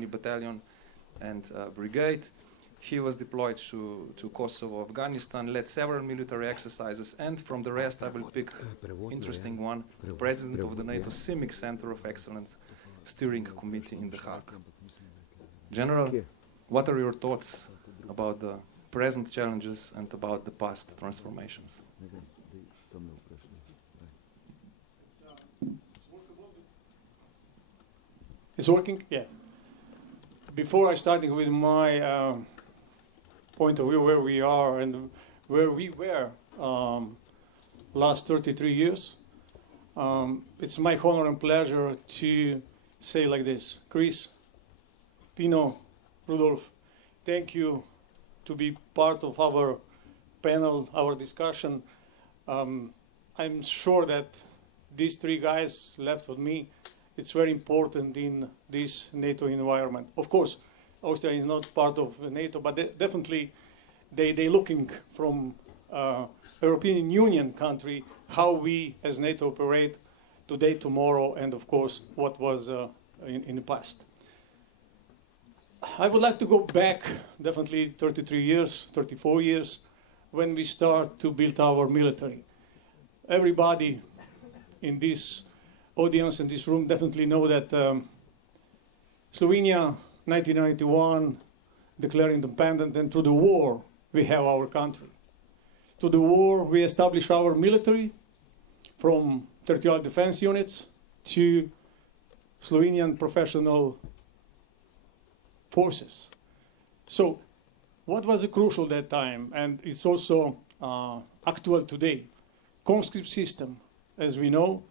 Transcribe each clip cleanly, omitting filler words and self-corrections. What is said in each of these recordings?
Company, Battalion, and Brigade. He was deployed to Kosovo, Afghanistan, led several military exercises, and from the rest I will pick interesting one, President of the NATO CIMIC Center of Excellence Steering Committee in The Hague. General, what are your thoughts about the present challenges and about the past transformations? It's working? Yeah. Before I started with my point of view where we are and where we were last 33 years, it's my honor and pleasure to say like this. Chris, Pino, Rudolf, thank you to be part of our panel, our discussion. I'm sure that these three guys left with me, it's very important in this NATO environment. Of course, Austria is not part of NATO, but definitely they looking from European Union country how we as NATO operate today, tomorrow, and of course what was in the past. I would like to go back definitely 33 years, 34 years, when we start to build our military. Everybody in this audience in this room definitely know that Slovenia, 1991, declared independent, and through the war we have our country. Through the war we established our military, from territorial defense units to Slovenian professional forces. So what was crucial that time, and it's also actual today, conscript system. As we know,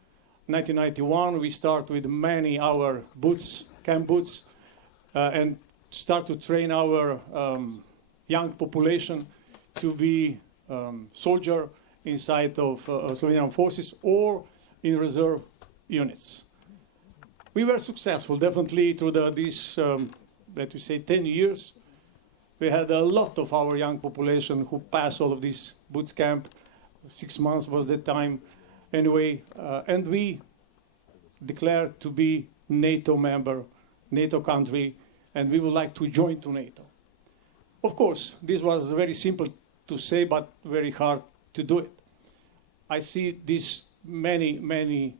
1991 we start with many our boots, camp boots, and start to train our young population to be soldier inside of Slovenian forces or in reserve units. We were successful definitely through these let me say 10 years. We had a lot of our young population who passed all of this boots camp. 6 months was the time anyway, and we declared to be NATO member, NATO country, and we would like to join to NATO. Of course, this was very simple to say, but very hard to do it. I see these many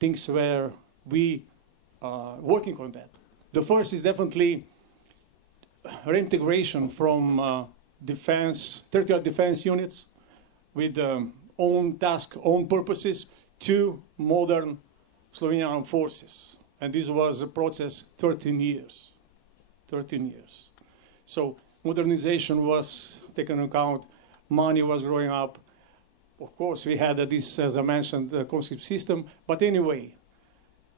things where we are working on that. The first is definitely reintegration from defense, territorial defense units with own task, own purposes, to modern Slovenian armed forces. And this was a process 13 years. 13 years. So modernization was taken into account, money was growing up. Of course, we had this, as I mentioned, conscript system. But anyway,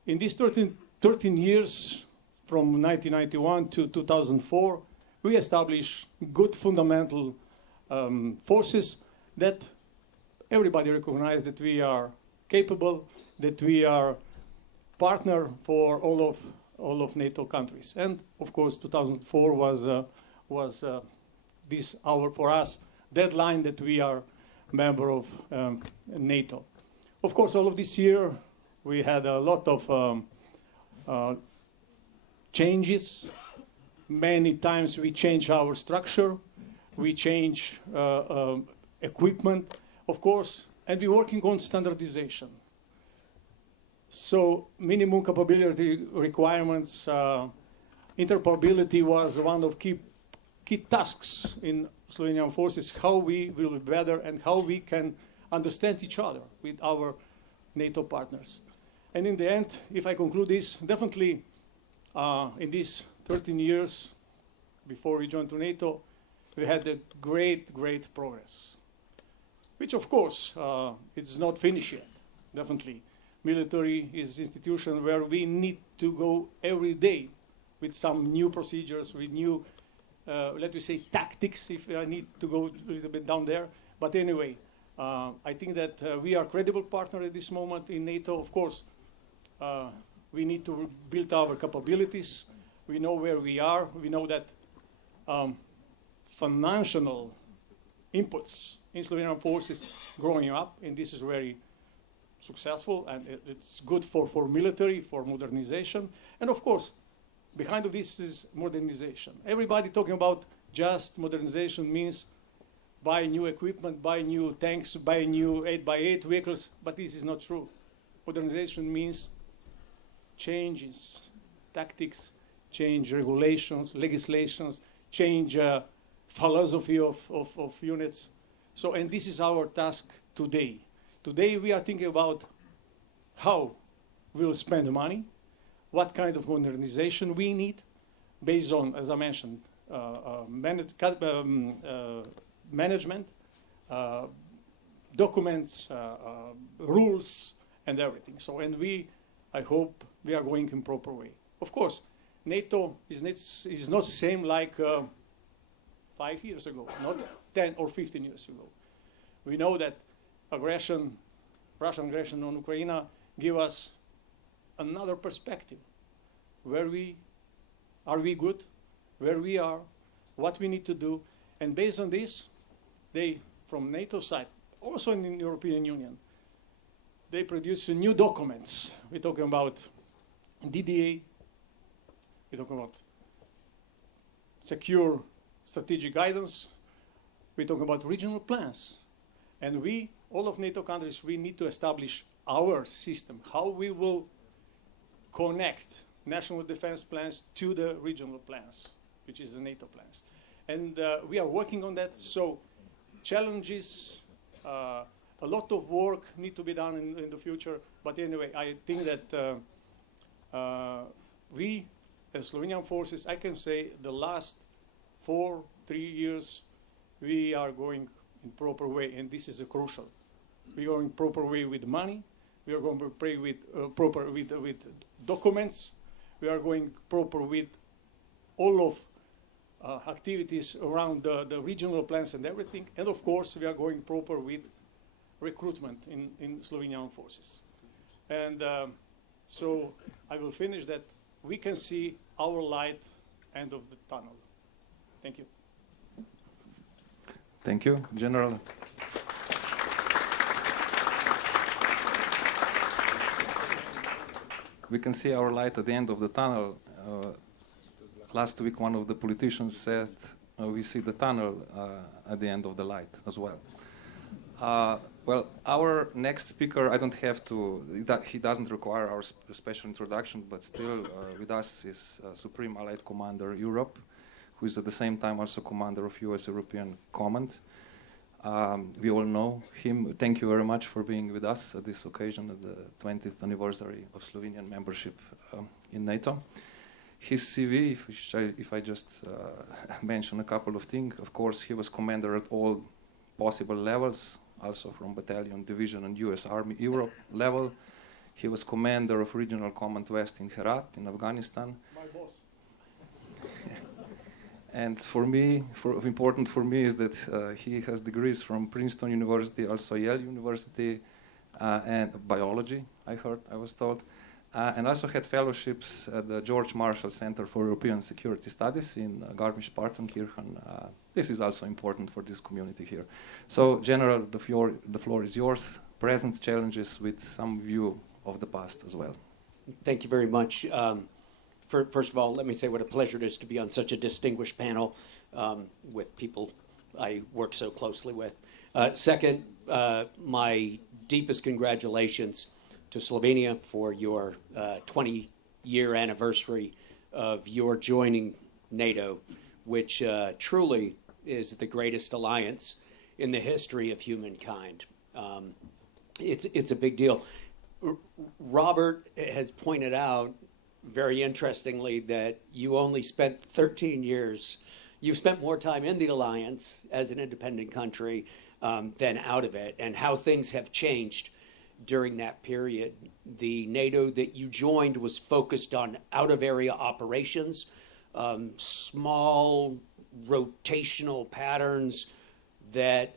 in these 13 years, from 1991 to 2004, we established good fundamental forces that everybody recognized that we are capable, that we are partner for all of NATO countries. And of course, 2004 was this our, for us, deadline that we are member of NATO. Of course, all of this year, we had a lot of changes. Many times we change our structure, we change equipment, of course, and we're working on standardization. So minimum capability requirements, interoperability was one of key tasks in Slovenian forces, how we will be better and how we can understand each other with our NATO partners. And in the end, if I conclude this, definitely in these 13 years before we joined to NATO, we had a great progress, which of course it's not finished yet, definitely. Military is an institution where we need to go every day with some new procedures, with new, let me say, tactics, if I need to go a little bit down there. But anyway, I think that we are a credible partner at this moment in NATO. Of course, we need to build our capabilities. We know where we are. We know that financial inputs in Slovenian forces growing up, and this is very successful, and it's good for military, for modernization. And of course, behind of this is modernization. Everybody talking about just modernization means buy new equipment, buy new tanks, buy new 8x8 vehicles, but this is not true. Modernization means changes, tactics, change regulations, legislations, change philosophy of units. So, and this is our task today. Today we are thinking about how we will spend the money, what kind of modernization we need, based on, as I mentioned, management, documents, rules, and everything. So, and I hope we are going in proper way. Of course, NATO is not same like 5 years ago, not 10 or 15 years ago. We know that Russian aggression on Ukraine give us another perspective. Are we good? Where we are? What we need to do? And based on this, they, from NATO side, also in the European Union, they produce new documents. We're talking about DDA. We're talking about secure strategic guidance. We're talking about regional plans. And we, all of NATO countries, we need to establish our system, how we will connect national defense plans to the regional plans, which is the NATO plans. And we are working on that. So challenges, a lot of work need to be done in the future. But anyway, I think that we, as Slovenian forces, I can say the last 3 years, we are going in proper way, and this is a crucial. We are in proper way with money. We are going to pray with proper with documents. We are going proper with all of activities around the regional plans and everything. And of course, we are going proper with recruitment in Slovenian forces. And so I will finish that we can see our light end of the tunnel. Thank you. Thank you, General. We can see our light at the end of the tunnel. Last week, one of the politicians said, we see the tunnel at the end of the light as well. Well, our next speaker, I don't have to, he doesn't require our special introduction, but still with us is Supreme Allied Commander Europe, who is at the same time also commander of US European Command. We all know him. Thank you very much for being with us at this occasion, at the 20th anniversary of Slovenian membership in NATO. His CV, if I just mention a couple of things, of course, he was commander at all possible levels, also from battalion, division, and US Army Europe level. He was commander of Regional Command West in Herat, in Afghanistan. My boss. And for me, important for me is that he has degrees from Princeton University, also Yale University, and biology, I was told, and also had fellowships at the George Marshall Center for European Security Studies in Garmisch-Partenkirchen. This is also important for this community here. So, General, the floor is yours. Present challenges with some view of the past as well. Thank you very much. First of all, let me say what a pleasure it is to be on such a distinguished panel with people I work so closely with. Second, my deepest congratulations to Slovenia for your 20-year anniversary of your joining NATO, which truly is the greatest alliance in the history of humankind. It's a big deal. Robert has pointed out very interestingly that you only spent 13 years. You've spent more time in the alliance as an independent country than out of it, and how things have changed during that period. The NATO that you joined was focused on out-of-area operations, small rotational patterns that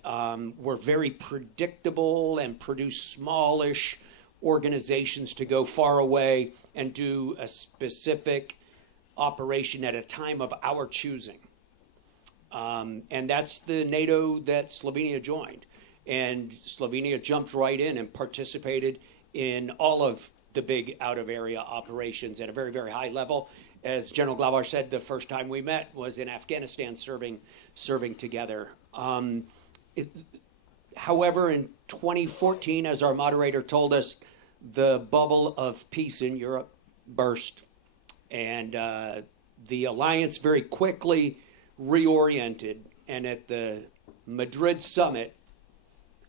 were very predictable and produced smallish organizations to go far away and do a specific operation at a time of our choosing. And that's the NATO that Slovenia joined. And Slovenia jumped right in and participated in all of the big out-of-area operations at a very, very high level. as General Glavash said, the first time we met was in Afghanistan serving together. However, in 2014, as our moderator told us, the bubble of peace in Europe burst, and the alliance very quickly reoriented. And at the Madrid summit,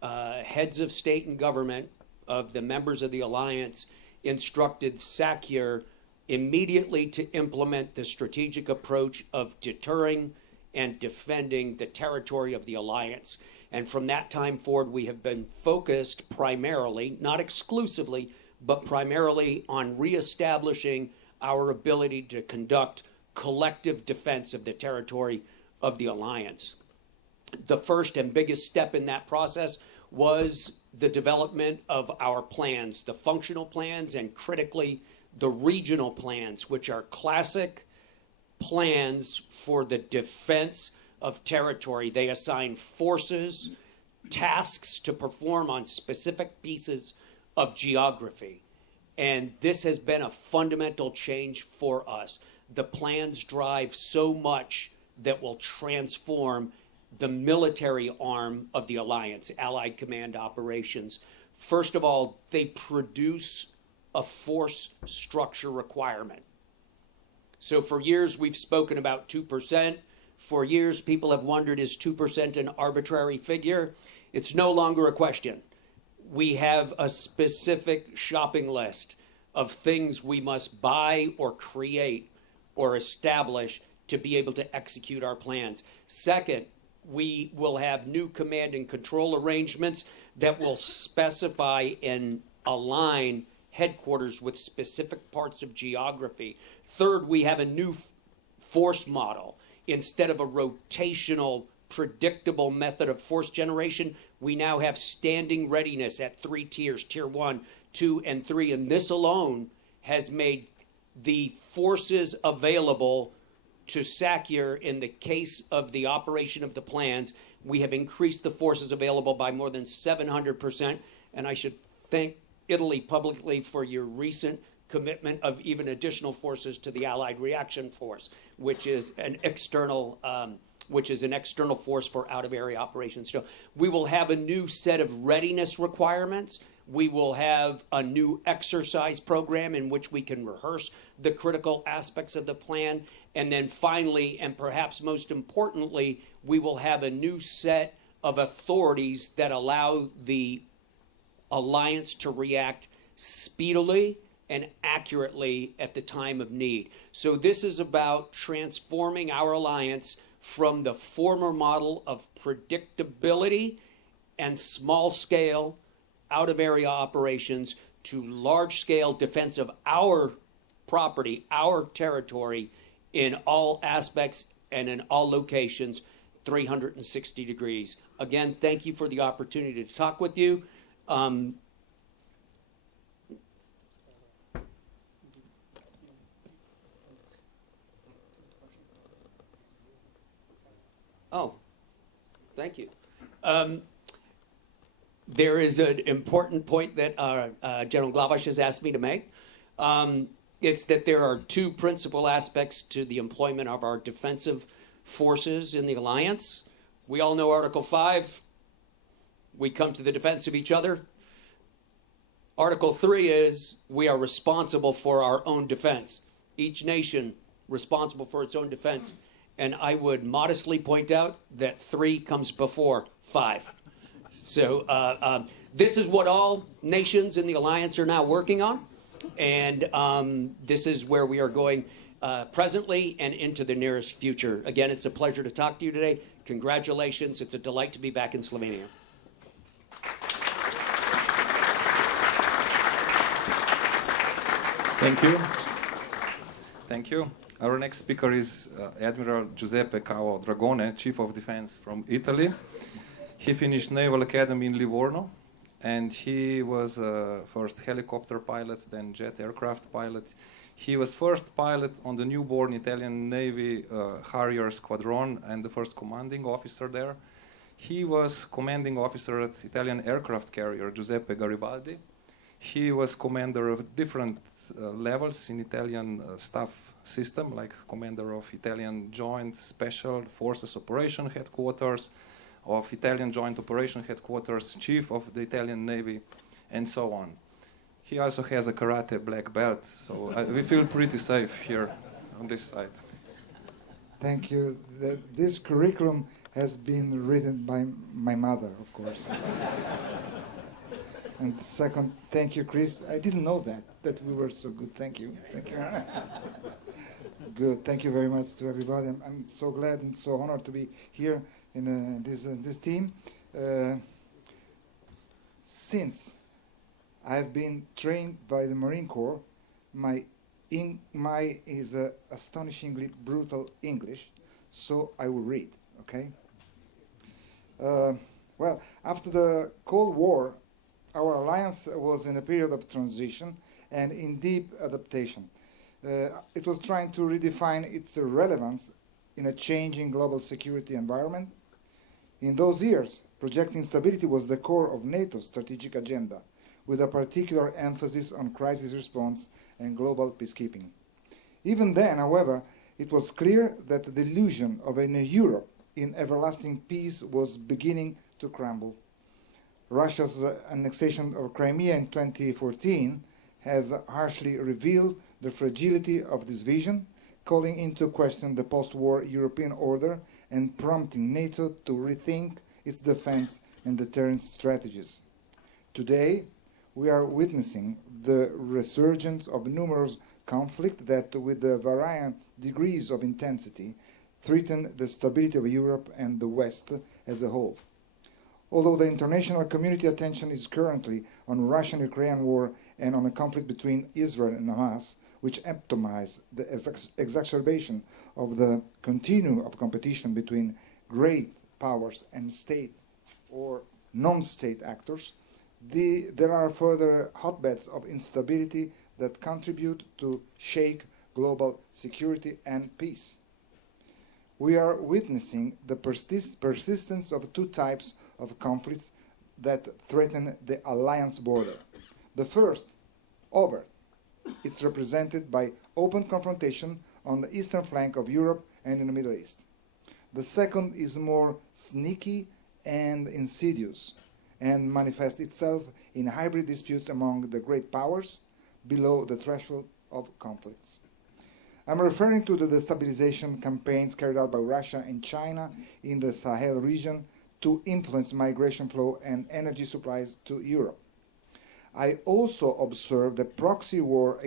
heads of state and government of the members of the alliance instructed SACEUR immediately to implement the strategic approach of deterring and defending the territory of the alliance. And from that time forward, we have been focused primarily, not exclusively, but primarily on reestablishing our ability to conduct collective defense of the territory of the alliance. The first and biggest step in that process was the development of our plans, the functional plans, and critically, the regional plans, which are classic plans for the defense of territory. They assign forces, tasks to perform on specific pieces of geography. And this has been a fundamental change for us. The plans drive so much that will transform the military arm of the alliance, Allied Command Operations. First of all, they produce a force structure requirement. So for years, we've spoken about 2%. For years, people have wondered, is 2% an arbitrary figure? It's no longer a question. We have a specific shopping list of things we must buy or create or establish to be able to execute our plans. Second, we will have new command and control arrangements that will specify and align headquarters with specific parts of geography. Third, we have a new force model. Instead of a rotational, predictable method of force generation, we now have standing readiness at 3 tiers, tier 1, 2, and 3. And this alone has made the forces available to SACEUR in the case of the operation of the plans. We have increased the forces available by more than 700%. And I should thank Italy publicly for your recent commitment of even additional forces to the Allied Reaction Force, which is an external force for out-of-area operations. So we will have a new set of readiness requirements. We will have a new exercise program in which we can rehearse the critical aspects of the plan. And then finally, and perhaps most importantly, we will have a new set of authorities that allow the alliance to react speedily and accurately at the time of need. So this is about transforming our alliance from the former model of predictability and small-scale out-of-area operations to large-scale defense of our property, our territory, in all aspects and in all locations, 360 degrees. Again, thank you for the opportunity to talk with you. Oh, thank you. There is an important point that General Glavash has asked me to make. It's that there are 2 principal aspects to the employment of our defensive forces in the alliance. We all know Article 5. We come to the defense of each other. Article 3 is we are responsible for our own defense. Each nation responsible for its own defense. And I would modestly point out that 3 comes before 5. So this is what all nations in the alliance are now working on. And this is where we are going presently and into the nearest future. Again, it's a pleasure to talk to you today. Congratulations. It's a delight to be back in Slovenia. Thank you. Thank you. Our next speaker is Admiral Giuseppe Cao Dragone, Chief of Defense from Italy. He finished Naval Academy in Livorno, and he was first helicopter pilot, then jet aircraft pilot. He was first pilot on the newborn Italian Navy Harrier Squadron and the first commanding officer there. He was commanding officer at Italian aircraft carrier Giuseppe Garibaldi. He was commander of different levels in Italian staff system, like commander of Italian Joint Special Forces Operation Headquarters, of Italian Joint Operation Headquarters, Chief of the Italian Navy, and so on. He also has a karate black belt, so we feel pretty safe here on this side. Thank you. This curriculum has been written by my mother, of course. And second, thank you, Chris. I didn't know that we were so good. Thank you. Thank you. Good. Thank you very much to everybody. I'm so glad and so honored to be here in this team. Since I've been trained by the Marine Corps, my is astonishingly brutal English, so I will read, okay? Well, after the Cold War, our alliance was in a period of transition and in deep adaptation. It was trying to redefine its relevance in a changing global security environment. In those years, projecting stability was the core of NATO's strategic agenda, with a particular emphasis on crisis response and global peacekeeping. Even then, however, it was clear that the illusion of a Europe in everlasting peace was beginning to crumble. Russia's annexation of Crimea in 2014 has harshly revealed the fragility of this vision, calling into question the post-war European order and prompting NATO to rethink its defense and deterrence strategies. Today, we are witnessing the resurgence of numerous conflicts that, with the varying degrees of intensity, threaten the stability of Europe and the West as a whole. Although the international community attention is currently on Russian-Ukrainian war and on a conflict between Israel and Hamas, which epitomize the exacerbation of the continuum of competition between great powers and state or non-state actors, there are further hotbeds of instability that contribute to shake global security and peace. We are witnessing the persistence of two types of conflicts that threaten the alliance border. The first, overt. It's represented by open confrontation on the eastern flank of Europe and in the Middle East. The second is more sneaky and insidious and manifests itself in hybrid disputes among the great powers below the threshold of conflicts. I'm referring to the destabilization campaigns carried out by Russia and China in the Sahel region to influence migration flow and energy supplies to Europe. I also observed the proxy war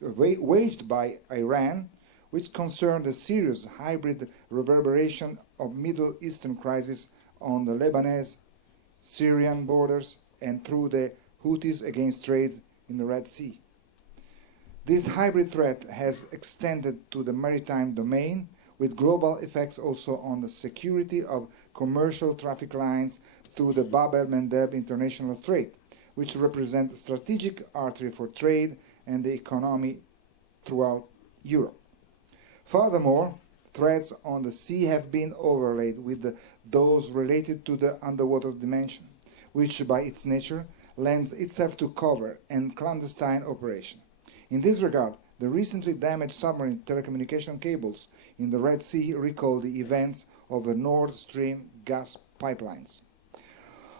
waged by Iran, which concerned the serious hybrid reverberation of Middle Eastern crisis on the Lebanese, Syrian borders and through the Houthis against trade in the Red Sea. This hybrid threat has extended to the maritime domain, with global effects also on the security of commercial traffic lines through the Bab el-Mandeb international trade, which represent a strategic artery for trade and the economy throughout Europe. Furthermore, threats on the sea have been overlaid with those related to the underwater dimension, which by its nature lends itself to covert and clandestine operation. In this regard, the recently damaged submarine telecommunication cables in the Red Sea recall the events of the Nord Stream gas pipelines.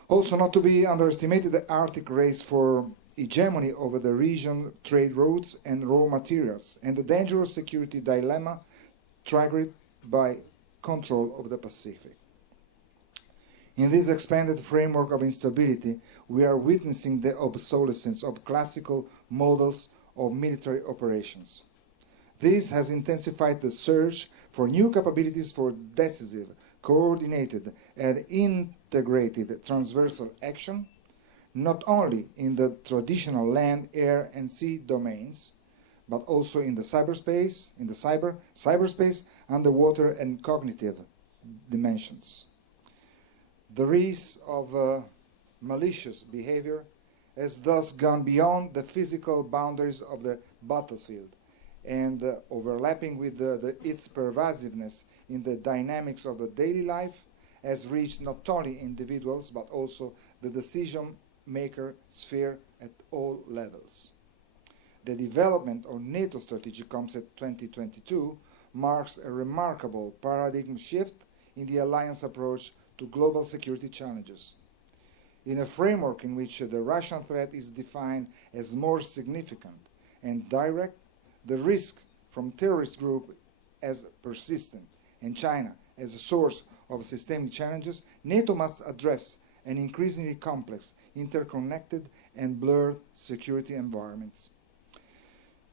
Also, not to be underestimated, the Arctic race for hegemony over the region trade routes and raw materials, and the dangerous security dilemma triggered by control of the Pacific. In this expanded framework of instability, we are witnessing the obsolescence of classical models of military operations. This has intensified the search for new capabilities for decisive, coordinated, and integrated transversal action, not only in the traditional land, air, and sea domains, but also in the cyberspace, cyberspace, underwater, and cognitive dimensions. The risk of malicious behavior has thus gone beyond the physical boundaries of the battlefield and overlapping with its pervasiveness in the dynamics of the daily life has reached not only individuals but also the decision-maker sphere at all levels. The development of NATO Strategic Concept 2022 marks a remarkable paradigm shift in the alliance approach to global security challenges. In a framework in which the Russian threat is defined as more significant and direct, the risk from terrorist groups as persistent, and China as a source of systemic challenges, NATO must address an increasingly complex, interconnected, and blurred security environments.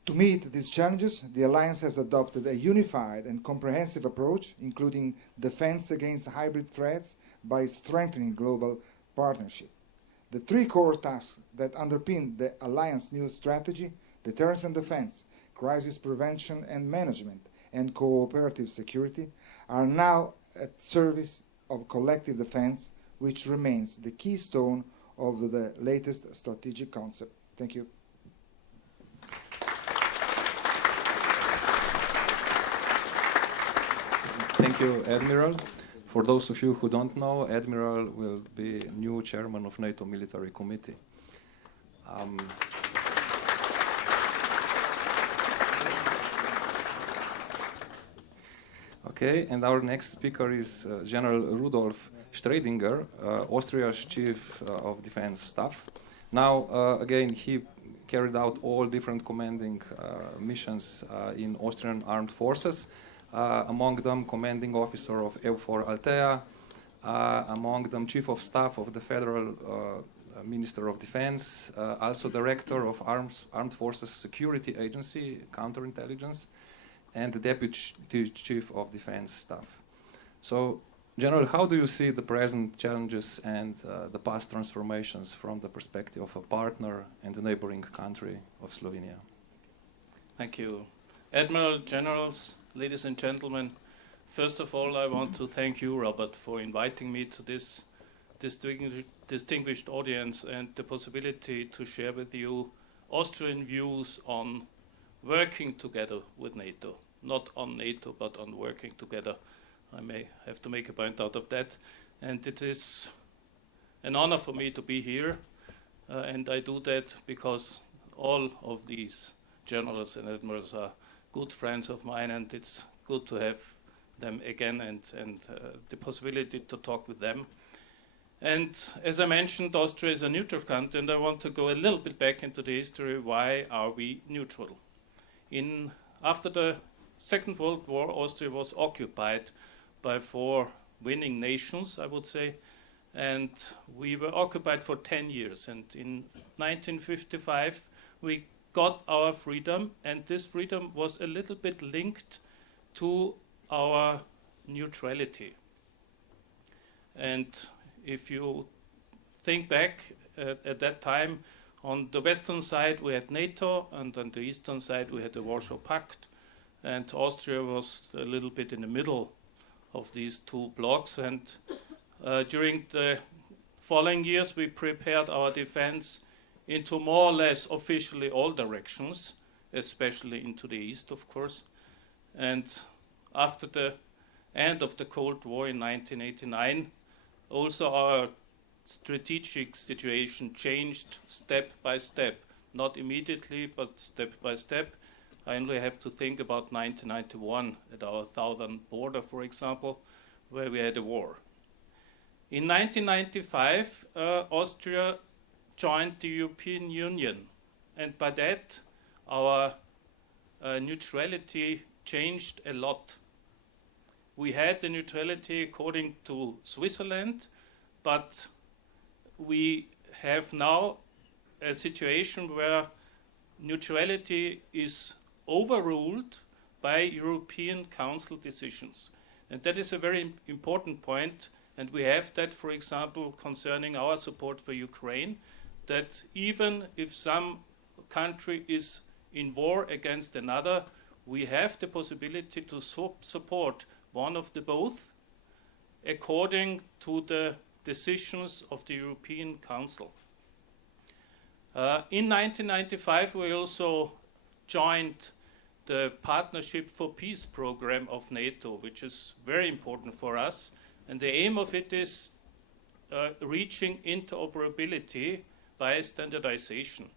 To meet these challenges, the Alliance has adopted a unified and comprehensive approach, including defense against hybrid threats by strengthening global partnership. The three core tasks that underpin the Alliance's new strategy, deterrence and defense, crisis prevention and management, and cooperative security, are now at service of collective defense, which remains the keystone of the latest strategic concept. Thank you. Thank you, Admiral. For those of you who don't know, Admiral will be new chairman of NATO Military Committee. Okay, and our next speaker is General Rudolf Stradinger, Austria's Chief of Defense Staff. Now, again, he carried out all different commanding missions in Austrian armed forces. Among them, commanding officer of EUFOR Altea, among them Chief of Staff of the Federal Minister of Defense, also Director of Armed Forces Security Agency, Counterintelligence, and the Deputy Chief of Defense Staff. So, General, how do you see the present challenges and the past transformations from the perspective of a partner and a neighboring country of Slovenia? Thank you. Admiral, Generals, ladies and gentlemen, first of all, I want to thank you, Robert, for inviting me to this distinguished audience and the possibility to share with you Austrian views on working together with NATO. Not on NATO, but on working together. I may have to make a point out of that. And it is an honor for me to be here. And I do that because all of these generals and admirals are good friends of mine, and it's good to have them again and the possibility to talk with them. And as I mentioned, Austria is a neutral country, and I want to go a little bit back into the history. Why are we neutral? After the Second World War, Austria was occupied by 4 winning nations, I would say, and we were occupied for 10 years. And in 1955, we got our freedom, and this freedom was a little bit linked to our neutrality. And if you think back at that time, on the western side we had NATO, and on the eastern side we had the Warsaw Pact, and Austria was a little bit in the middle of these two blocks. And during the following years we prepared our defense into more or less officially all directions, especially into the east, of course. And after the end of the Cold War in 1989, also our strategic situation changed step by step, not immediately, but step by step. I only have to think about 1991 at our southern border, for example, where we had a war. In 1995, Austria joined the European Union, and by that our neutrality changed a lot. We had the neutrality according to Switzerland, but we have now a situation where neutrality is overruled by European Council decisions. And that is a very important point, and we have that, for example, concerning our support for Ukraine, that even if some country is in war against another, we have the possibility to support one of the both according to the decisions of the European Council. In 1995, we also joined the Partnership for Peace program of NATO, which is very important for us. And the aim of it is reaching interoperability by standardization.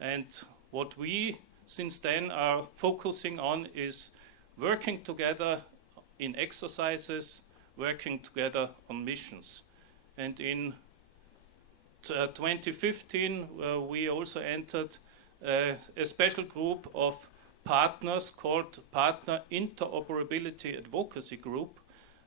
And what we since then are focusing on is working together in exercises, working together on missions. And in 2015, we also entered a special group of partners called Partner Interoperability Advocacy Group,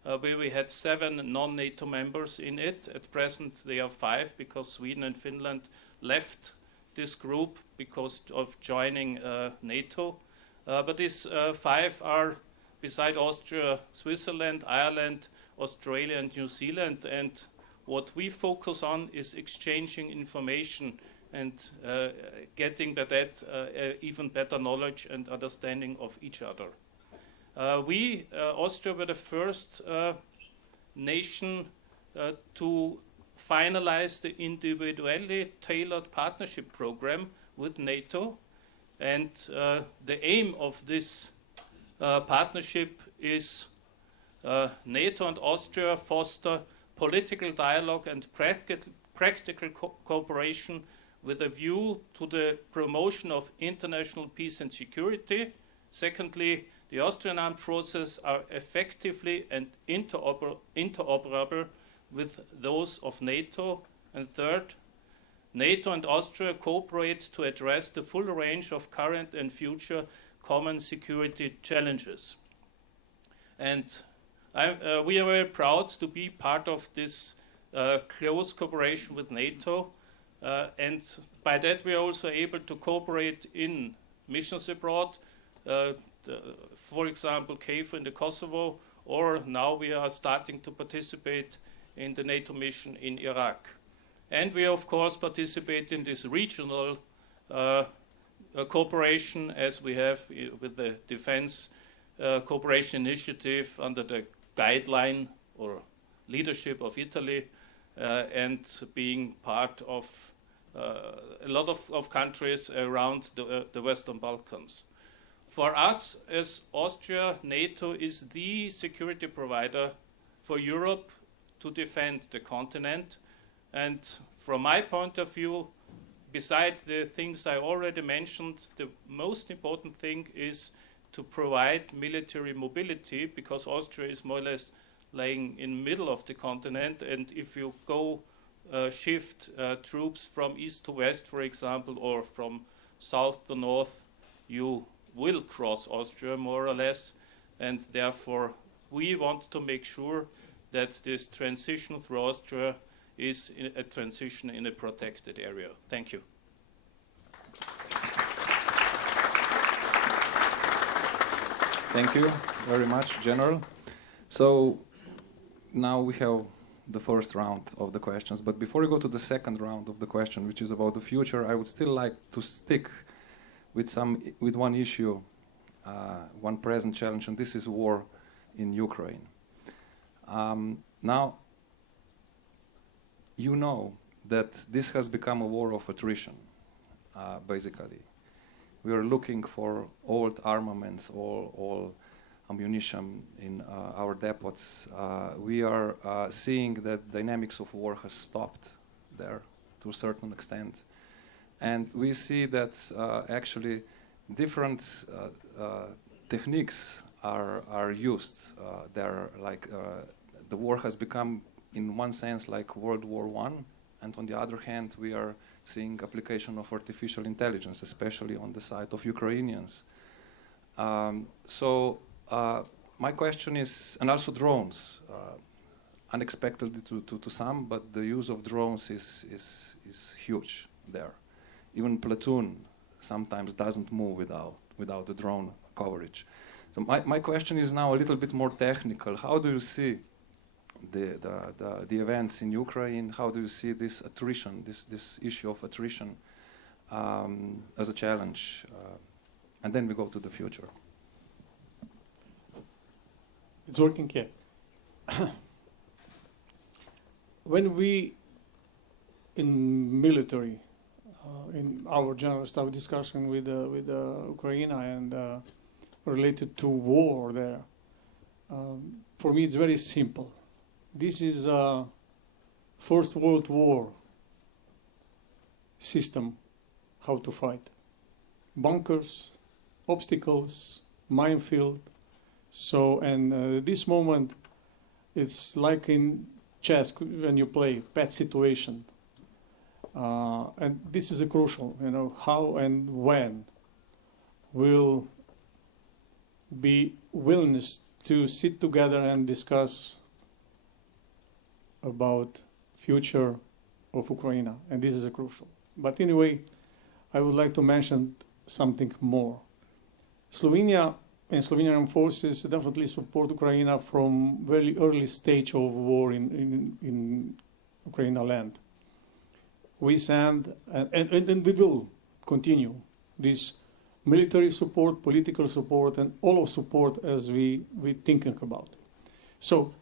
where we had 7 non-NATO members in it. At present, they are 5 because Sweden and Finland left this group because of joining NATO. But these 5 are, beside Austria, Switzerland, Ireland, Australia, and New Zealand. And what we focus on is exchanging information and getting by that even better knowledge and understanding of each other. Austria, were the first nation to finalize the individually tailored partnership program with NATO. And the aim of this partnership is NATO and Austria foster political dialogue and practical cooperation with a view to the promotion of international peace and security. Secondly, the Austrian armed forces are effectively and interoperable with those of NATO. And third, NATO and Austria cooperate to address the full range of current and future common security challenges. And we are very proud to be part of this close cooperation with NATO. And by that we are also able to cooperate in missions abroad, for example, KFOR in the Kosovo, or now we are starting to participate in the NATO mission in Iraq. And we of course participate in this regional cooperation as we have with the Defense Cooperation Initiative under the guideline or leadership of Italy, and being part of a lot of countries around the Western Balkans. For us as Austria, NATO is the security provider for Europe to defend the continent. And from my point of view, beside the things I already mentioned, the most important thing is to provide military mobility, because Austria is more or less lying in the middle of the continent, and if you go shift troops from east to west, for example, or from south to north, you will cross Austria more or less, and therefore we want to make sure that this transition through Austria is a transition in a protected area. Thank you. Thank you very much, General. So now we have the first round of the questions, but before we go to the second round of the question, which is about the future, I would still like to stick with one issue, one present challenge, and this is war in Ukraine. Now, you know that this has become a war of attrition, basically. We are looking for old armaments, all ammunition in our depots. We are seeing that dynamics of war has stopped there to a certain extent. And we see that actually different techniques are used. The war has become, in one sense, like World War I, and on the other hand, we are seeing application of artificial intelligence, especially on the side of Ukrainians. My question is, and also drones, unexpectedly to some, but the use of drones is huge there. Even platoon sometimes doesn't move without the drone coverage. So my question is now a little bit more technical. How do you see the events in Ukraine? How do you see this attrition, this issue of attrition as a challenge? And then we go to the future. It's working here. When we, in military, in our general staff discussion with Ukraine and related to war there, for me it's very simple. This is a First World War system, how to fight. bunkers, obstacles, minefield. So, and this moment, it's like in chess when you play pet situation. And this is a crucial, how and when will be willingness to sit together and discuss about future of Ukraine, and this is a crucial. But anyway, I would like to mention something more. Slovenia and Slovenian forces definitely support Ukraine from very early stage of war in Ukraine land. We send, and we will continue this military support, political support, and all of support as we thinking about. So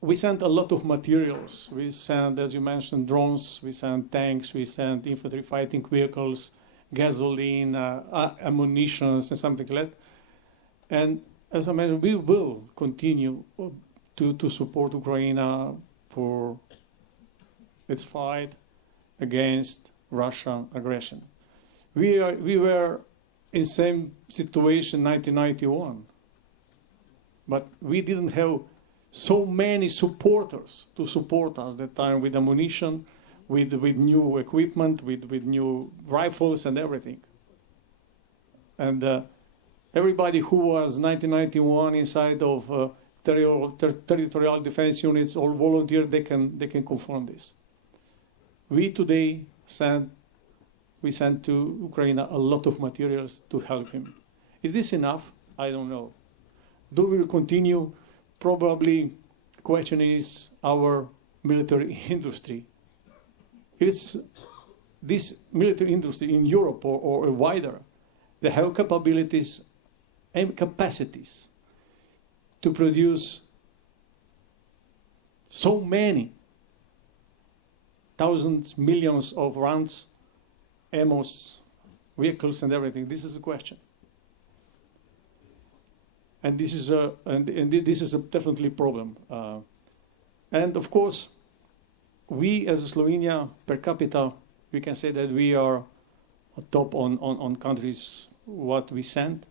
we sent a lot of materials. We sent, as you mentioned, drones, we sent tanks, we sent infantry fighting vehicles, gasoline, ammunition, and something like that. And as I mentioned, we will continue to support Ukraine for its fight against Russian aggression. We were in the same situation in 1991, but we didn't have so many supporters to support us that time with ammunition, with new equipment, with new rifles and everything. And everybody who was 1991 inside of territorial defense units or volunteer, they can confirm this. We today send to Ukraine a lot of materials to help him. Is this enough? I don't know. Do we continue? Probably the question is our military industry. It's this military industry in Europe or wider, they have capabilities and capacities to produce so many thousands, millions of rounds, ammos, vehicles, and everything. This is a question, and this is a definitely problem. And of course, we as Slovenia per capita, we can say that we are top on countries what we send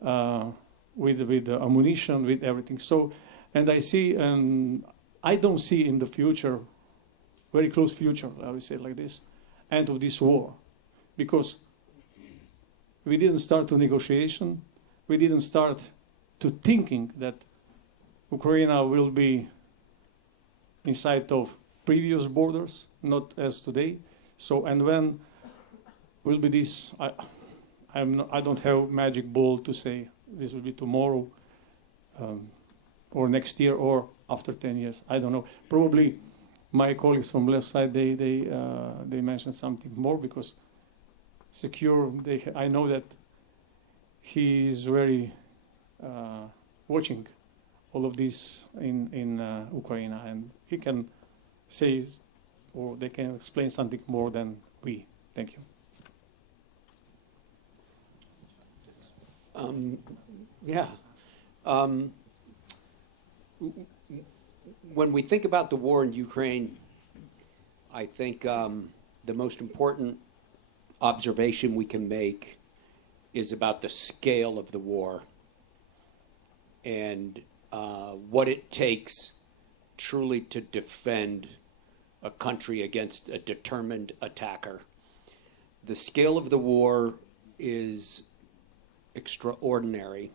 with ammunition, with everything. So, and I see, I don't see in the future, very close future, I would say it like this, end of this war, because we didn't start to negotiation, we didn't start to thinking that Ukraine will be inside of previous borders, not as today. So, and when will be this? I don't have magic ball to say this will be tomorrow, or next year, or after 10 years. I don't know. Probably my colleagues from left side they mentioned something more, because secure. I know that he is very watching all of this in Ukraine, and he can say, or they can explain something more than we. Thank you. When we think about the war in Ukraine, I think the most important observation we can make is about the scale of the war and what it takes truly to defend a country against a determined attacker. The scale of the war is extraordinary.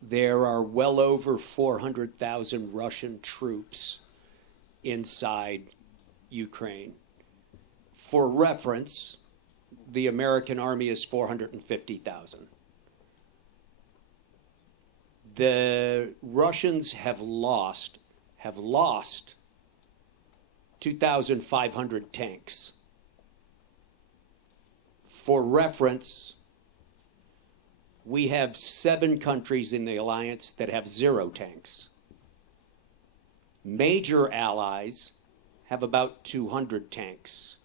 There are well over 400,000 Russian troops inside Ukraine. For reference, the American army is 450,000. The Russians have lost 2,500 tanks. For reference, we have 7 countries in the alliance that have 0 tanks. Major allies have about 200 tanks.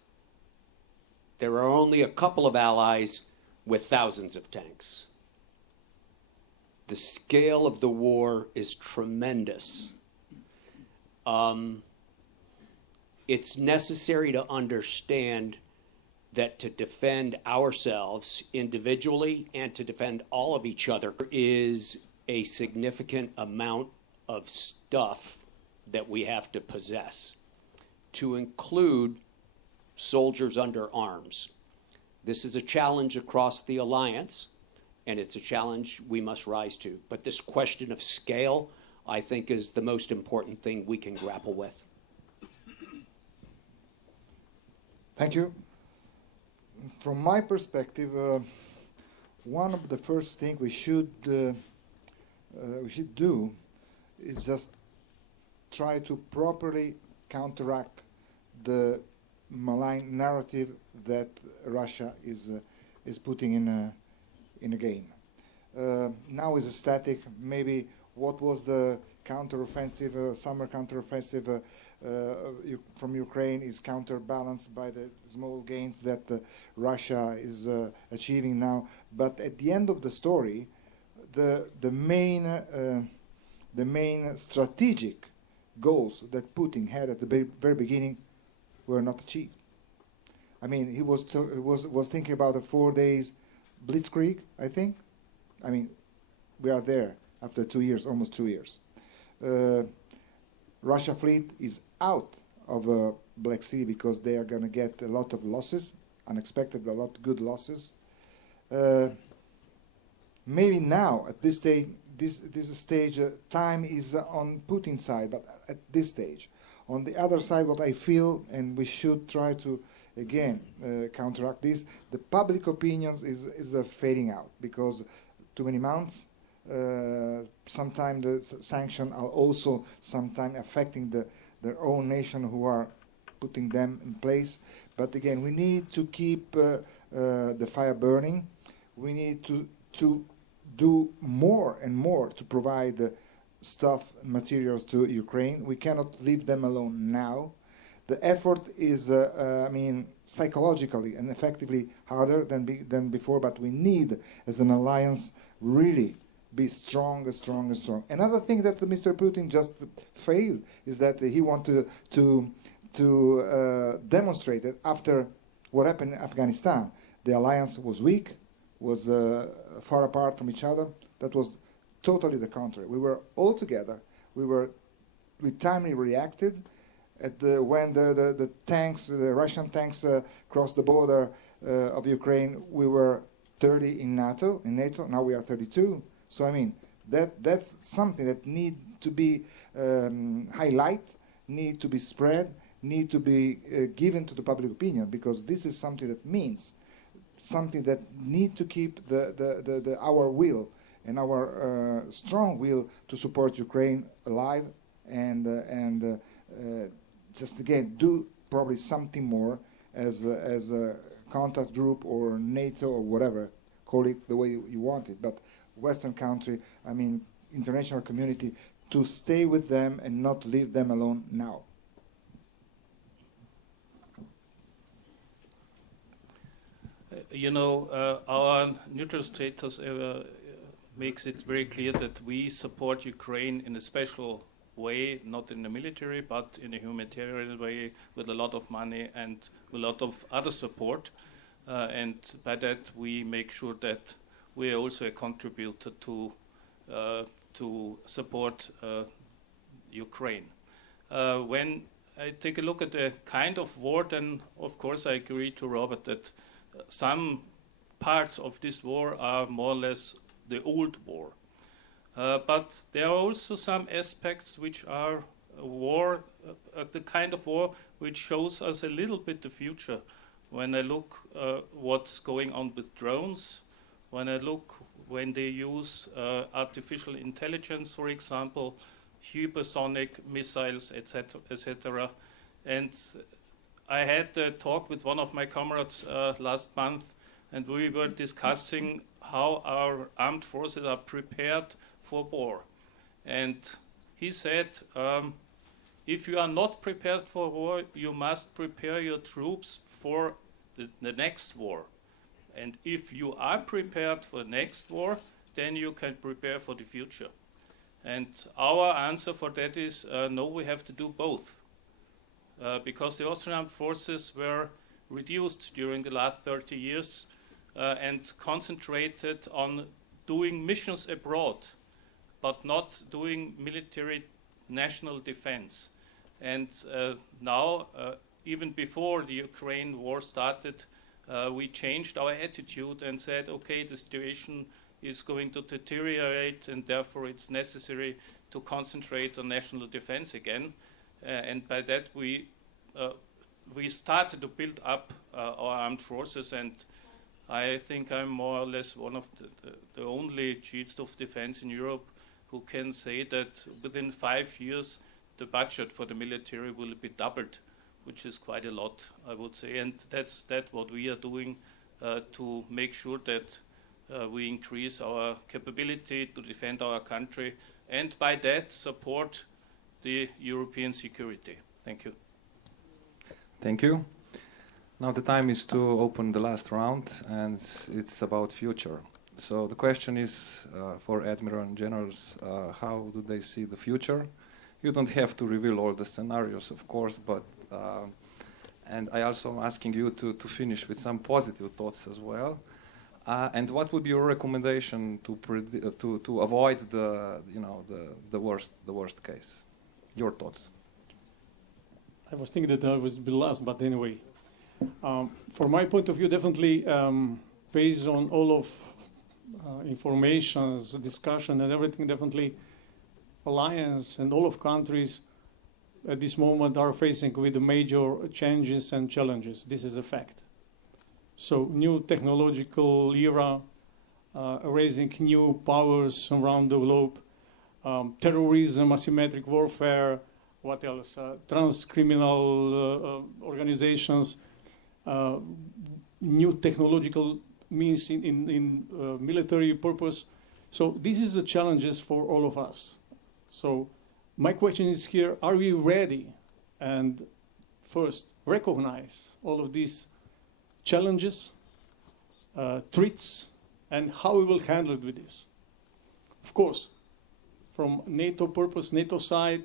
There are only a couple of allies with thousands of tanks. The scale of the war is tremendous. It's necessary to understand that to defend ourselves individually and to defend all of each other is a significant amount of stuff that we have to possess, to include soldiers under arms. This is a challenge across the alliance, and it's a challenge we must rise to. But this question of scale, I think, is the most important thing we can grapple with. Thank you. From my perspective, one of the first things we should do is just try to properly counteract the malign narrative that Russia is putting in a game. Now is static. Maybe what was the counteroffensive, summer counteroffensive from Ukraine is counterbalanced by the small gains that Russia is achieving now. But at the end of the story, the main strategic goals that Putin had at the very beginning were not achieved. I mean, he was thinking about a 4 days blitzkrieg, I think. I mean, we are there after 2 years, almost 2 years. Russia fleet is out of Black Sea because they are going to get a lot of losses, unexpected, but a lot of good losses. Maybe now, at this stage, time is on Putin's side, but at this stage. On the other side, what I feel, and we should try to, again, counteract this, the public opinions is fading out because too many months. Sometimes the sanctions are also sometimes affecting their own nation who are putting them in place. But again, we need to keep the fire burning. We need to do more and more to provide stuff, materials to Ukraine. We cannot leave them alone now. The effort is, I mean, psychologically and effectively harder than before, but we need, as an alliance, really be strong. Another thing that Mr. Putin just failed is that he wanted to demonstrate that after what happened in Afghanistan, the alliance was weak, was far apart from each other. That was totally the contrary. We were all together. We timely reacted. When the tanks, the Russian tanks crossed the border of Ukraine, we were 30 in NATO. Now we are 32. So I mean, that's something that need to be highlighted, need to be spread, need to be given to the public opinion, because this is something that means something that need to keep our will and our strong will to support Ukraine alive and just again do probably something more as a contact group or NATO or whatever, call it the way you want it, but Western country, I mean international community, to stay with them and not leave them alone now. You know, our neutral status makes it very clear that we support Ukraine in a special way, not in a military, but in a humanitarian way, with a lot of money and a lot of other support. And by that, we make sure that we are also a contributor to support Ukraine. When I take a look at the kind of war, then of course I agree to Robert that some parts of this war are more or less the old war. But there are also some aspects which are a war, the kind of war which shows us a little bit the future. When I look what's going on with drones, when I look when they use artificial intelligence, for example, hypersonic missiles, etc. And I had a talk with one of my comrades last month, and we were discussing how our armed forces are prepared for war. And he said, if you are not prepared for war, you must prepare your troops for the next war. And if you are prepared for the next war, then you can prepare for the future. And our answer for that is, no, we have to do both. Because the Austrian armed forces were reduced during the last 30 years and concentrated on doing missions abroad, but not doing military national defense. And now, even before the Ukraine war started, we changed our attitude and said, okay, the situation is going to deteriorate and therefore it's necessary to concentrate on national defense again. And by that we started to build up our armed forces, and I think I'm more or less one of the only chiefs of defense in Europe who can say that within 5 years the budget for the military will be doubled, which is quite a lot, I would say. And that's what we are doing to make sure that we increase our capability to defend our country and by that support the European security. Thank you. Thank you. Now the time is to open the last round, and it's about future. So the question is for Admiral and Generals, how do they see the future? You don't have to reveal all the scenarios, of course, but and I also am asking you to finish with some positive thoughts as well. And what would be your recommendation to avoid the worst case? Your thoughts. I was thinking that I would be last, but anyway, from my point of view, definitely based on all of informations, discussion, and everything, definitely alliance and all of countries at this moment are facing with the major changes and challenges. This is a fact. So new technological era, raising new powers around the globe, terrorism, asymmetric warfare, what else? Transcriminal organizations, new technological means in military purpose. So this is the challenges for all of us. So my question is here, are we ready? And first, recognize all of these challenges, threats, and how we will handle it with this. Of course, from NATO purpose, NATO side,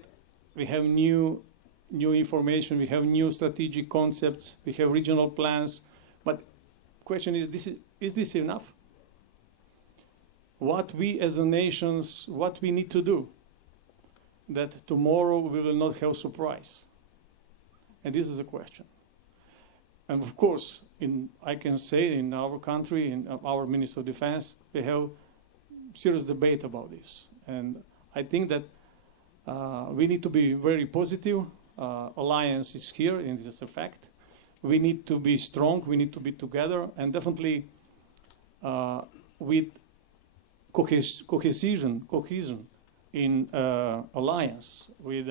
we have new information, we have new strategic concepts, we have regional plans, but question is this enough? What we as a nations, what we need to do, that tomorrow we will not have surprise? And this is a question. And of course, I can say in our country, in our Minister of Defense, we have serious debate about this. And I think that we need to be very positive. Alliance is here, and this is a fact. We need to be strong, we need to be together, and definitely with cohesion in alliance, with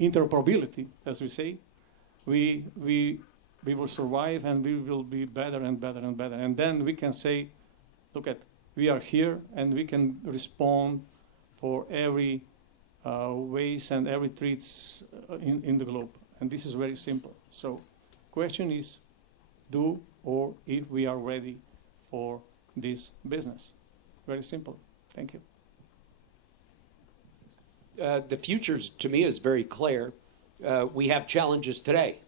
interoperability, as we say, we will survive and we will be better and better and better. And then we can say, look at, we are here and we can respond for every ways and every threats in the globe. And this is very simple. So question is, do or if we are ready for this business. Very simple. Thank you. The future, to me, is very clear. We have challenges today.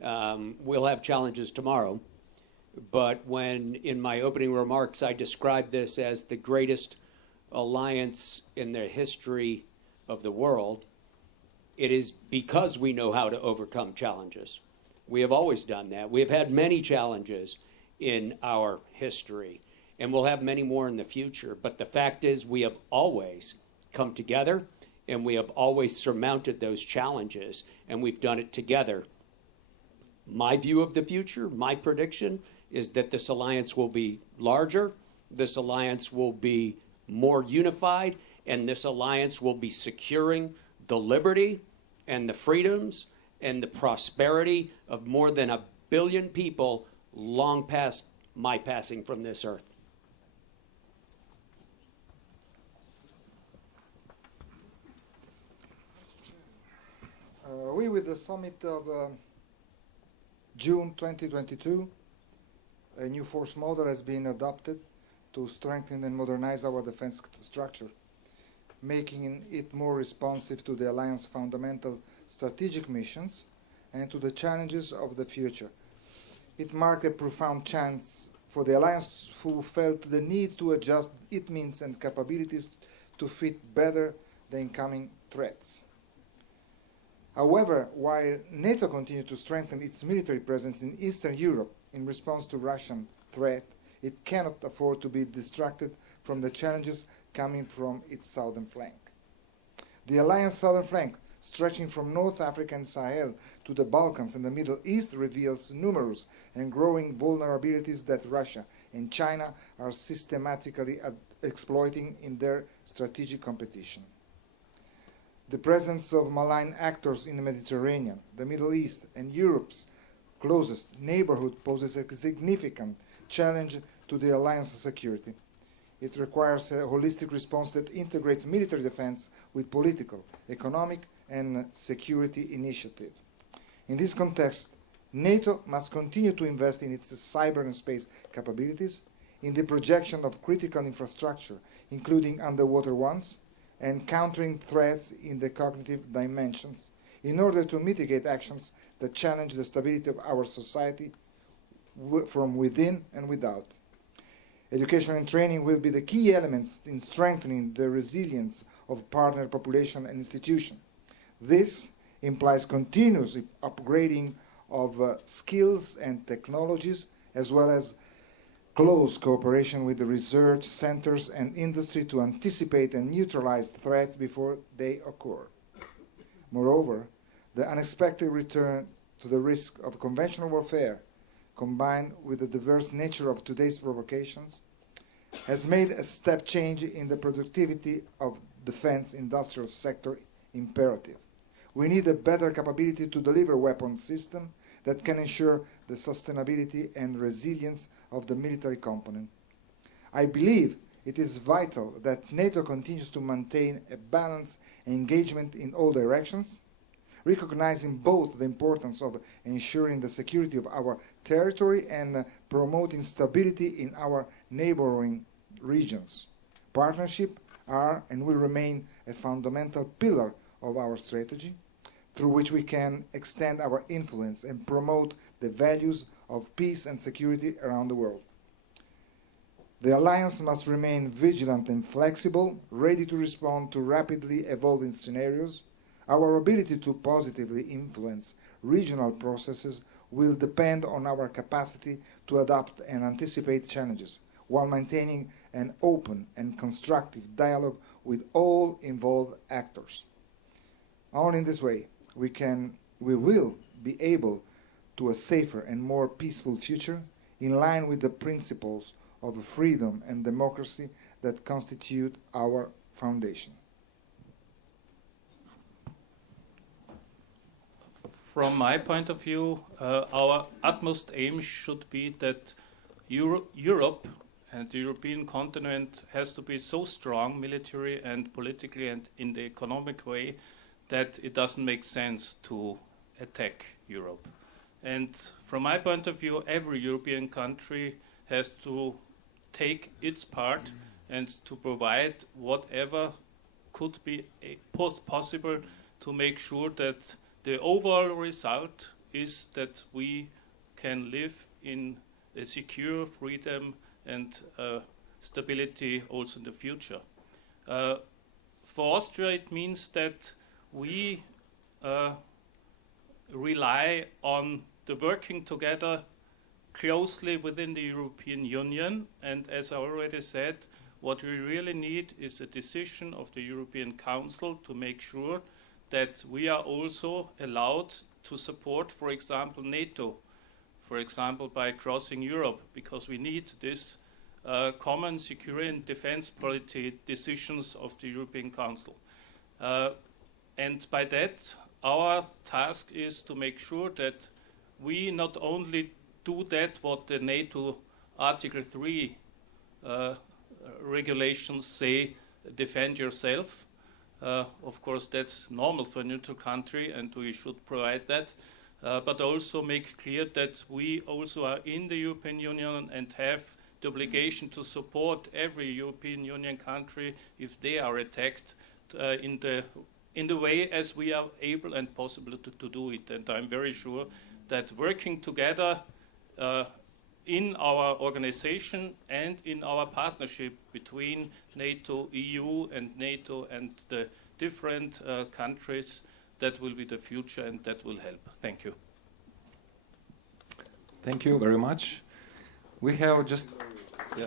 We'll have challenges tomorrow. But when, in my opening remarks, I described this as the greatest alliance in the history of the world, it is because we know how to overcome challenges. We have always done that. We have had many challenges in our history, and we'll have many more in the future. But the fact is, we have always come together, and we have always surmounted those challenges, and we've done it together. My view of the future, my prediction, is that this alliance will be larger, this alliance will be more unified, and this alliance will be securing the liberty and the freedoms and the prosperity of more than 1 billion people long past my passing from this earth. With the summit of June 2022, a new force model has been adopted to strengthen and modernize our defense structure, making it more responsive to the alliance's fundamental strategic missions and to the challenges of the future. It marked a profound chance for the alliance, who felt the need to adjust its means and capabilities to fit better the incoming threats. However, while NATO continued to strengthen its military presence in Eastern Europe in response to Russian threat, it cannot afford to be distracted from the challenges coming from its southern flank. The alliance southern flank, stretching from North Africa and Sahel to the Balkans and the Middle East, reveals numerous and growing vulnerabilities that Russia and China are systematically exploiting in their strategic competition. The presence of malign actors in the Mediterranean, the Middle East, and Europe's closest neighborhood poses a significant challenge to the alliance's security. It requires a holistic response that integrates military defense with political, economic, and security initiative. In this context, NATO must continue to invest in its cyber and space capabilities, in the projection of critical infrastructure, including underwater ones, and countering threats in the cognitive dimensions, in order to mitigate actions that challenge the stability of our society from within and without. Education and training will be the key elements in strengthening the resilience of partner population and institutions. This implies continuous upgrading of skills and technologies, as well as close cooperation with the research centers and industry to anticipate and neutralize threats before they occur. Moreover, the unexpected return to the risk of conventional warfare, combined with the diverse nature of today's provocations, has made a step change in the productivity of defense industrial sector imperative. We need a better capability to deliver weapon systems that can ensure the sustainability and resilience of the military component. I believe it is vital that NATO continues to maintain a balanced engagement in all directions, recognizing both the importance of ensuring the security of our territory and promoting stability in our neighboring regions. Partnership are and will remain a fundamental pillar of our strategy, through which we can extend our influence and promote the values of peace and security around the world. The alliance must remain vigilant and flexible, ready to respond to rapidly evolving scenarios. Our ability to positively influence regional processes will depend on our capacity to adapt and anticipate challenges, while maintaining an open and constructive dialogue with all involved actors. Only in this way we will be able to a safer and more peaceful future, in line with the principles of freedom and democracy that constitute our foundation. From my point of view, our utmost aim should be that Europe and the European continent has to be so strong military and politically and in the economic way that it doesn't make sense to attack Europe. And from my point of view, every European country has to take its part and to provide whatever could be possible to make sure that the overall result is that we can live in a secure freedom and stability also in the future. For Austria, it means that we rely on the working together closely within the European Union, and as I already said, what we really need is a decision of the European Council to make sure that we are also allowed to support, for example, NATO, for example, by crossing Europe, because we need this common security and defense policy decisions of the European Council. And by that, our task is to make sure that we not only do that what the NATO Article 3 regulations say, defend yourself. Of course, that's normal for a neutral country, and we should provide that. But also make clear that we also are in the European Union and have the obligation to support every European Union country if they are attacked in the in the way as we are able and possible to do it. And I'm very sure that working together in our organization and in our partnership between NATO, EU and NATO and the different countries, that will be the future and that will help. Thank you. Thank you very much. We have just... Yeah.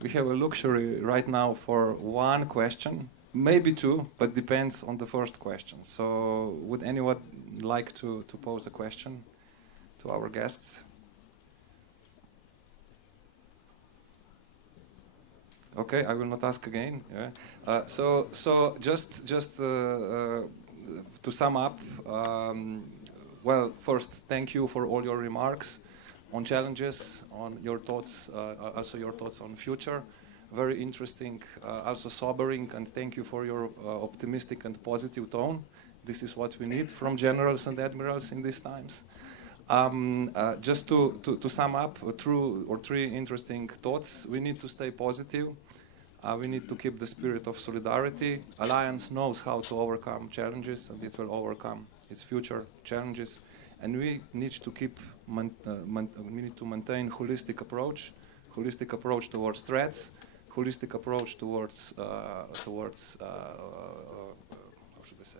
We have a luxury right now for one question, maybe two, but depends on the first question. So would anyone like to pose a question to our guests? Okay, I will not ask again. Yeah. So just to sum up, well, first, thank you for all your remarks on challenges, on your thoughts, also your thoughts on future. Very interesting, also sobering, and thank you for your optimistic and positive tone. This is what we need from generals and admirals in these times. Just to sum up, two or three interesting thoughts. We need to stay positive. We need to keep the spirit of solidarity. Alliance knows how to overcome challenges, and it will overcome its future challenges. And we need to keep, we need to maintain holistic approach towards threats, holistic approach towards how should I say,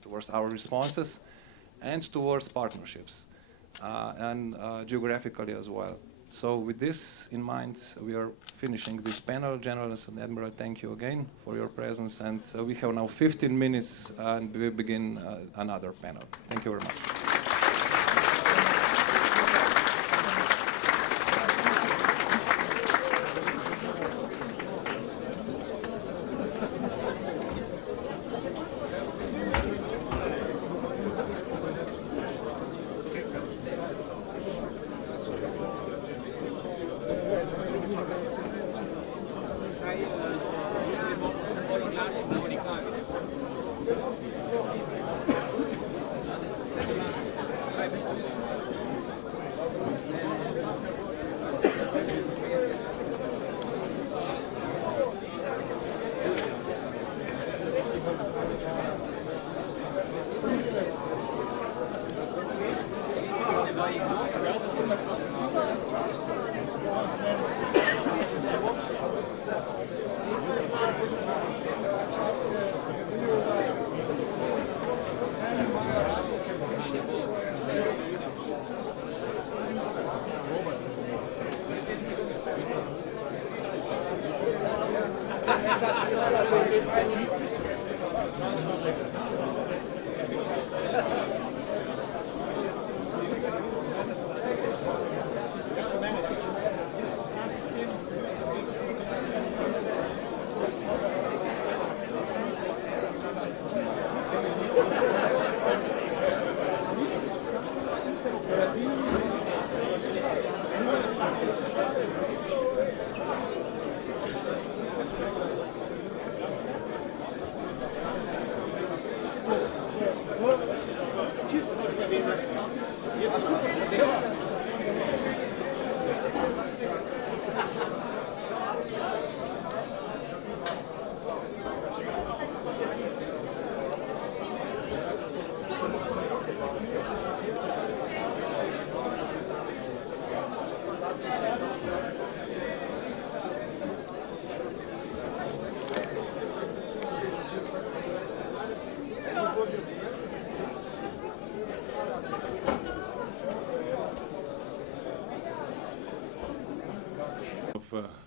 towards our responses, and towards partnerships, and geographically as well. So with this in mind, we are finishing this panel. Generals and Admiral, thank you again for your presence. And we have now 15 minutes and we begin another panel. Thank you very much.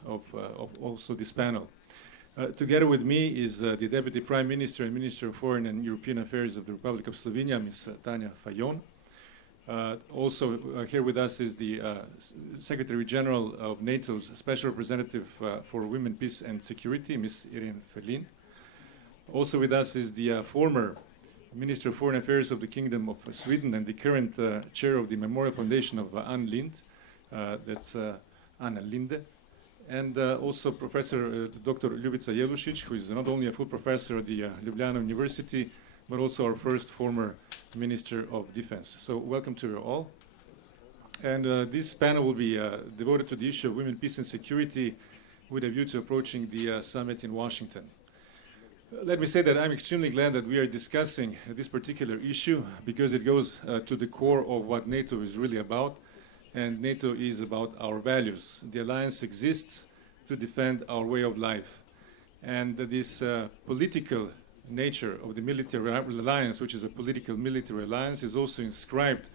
Of also this panel. Together with me is the Deputy Prime Minister and Minister of Foreign and European Affairs of the Republic of Slovenia, Ms. Tanja Fajon. Also here with us is the Secretary General of NATO's Special Representative for Women, Peace and Security, Ms. Irene Ferlin. Also with us is the former Minister of Foreign Affairs of the Kingdom of Sweden and the current Chair of the Memorial Foundation of Ann Lind, that's Anna Linde. And also Professor Dr. Ljubica Jelušić, who is not only a full professor at the Ljubljana University, but also our first former Minister of Defense. So welcome to you all. And this panel will be devoted to the issue of women, peace and security with a view to approaching the summit in Washington. Let me say that I'm extremely glad that we are discussing this particular issue because it goes to the core of what NATO is really about, and NATO is about our values. The alliance exists to defend our way of life, and this political nature of the military alliance, which is a political military alliance, is also inscribed,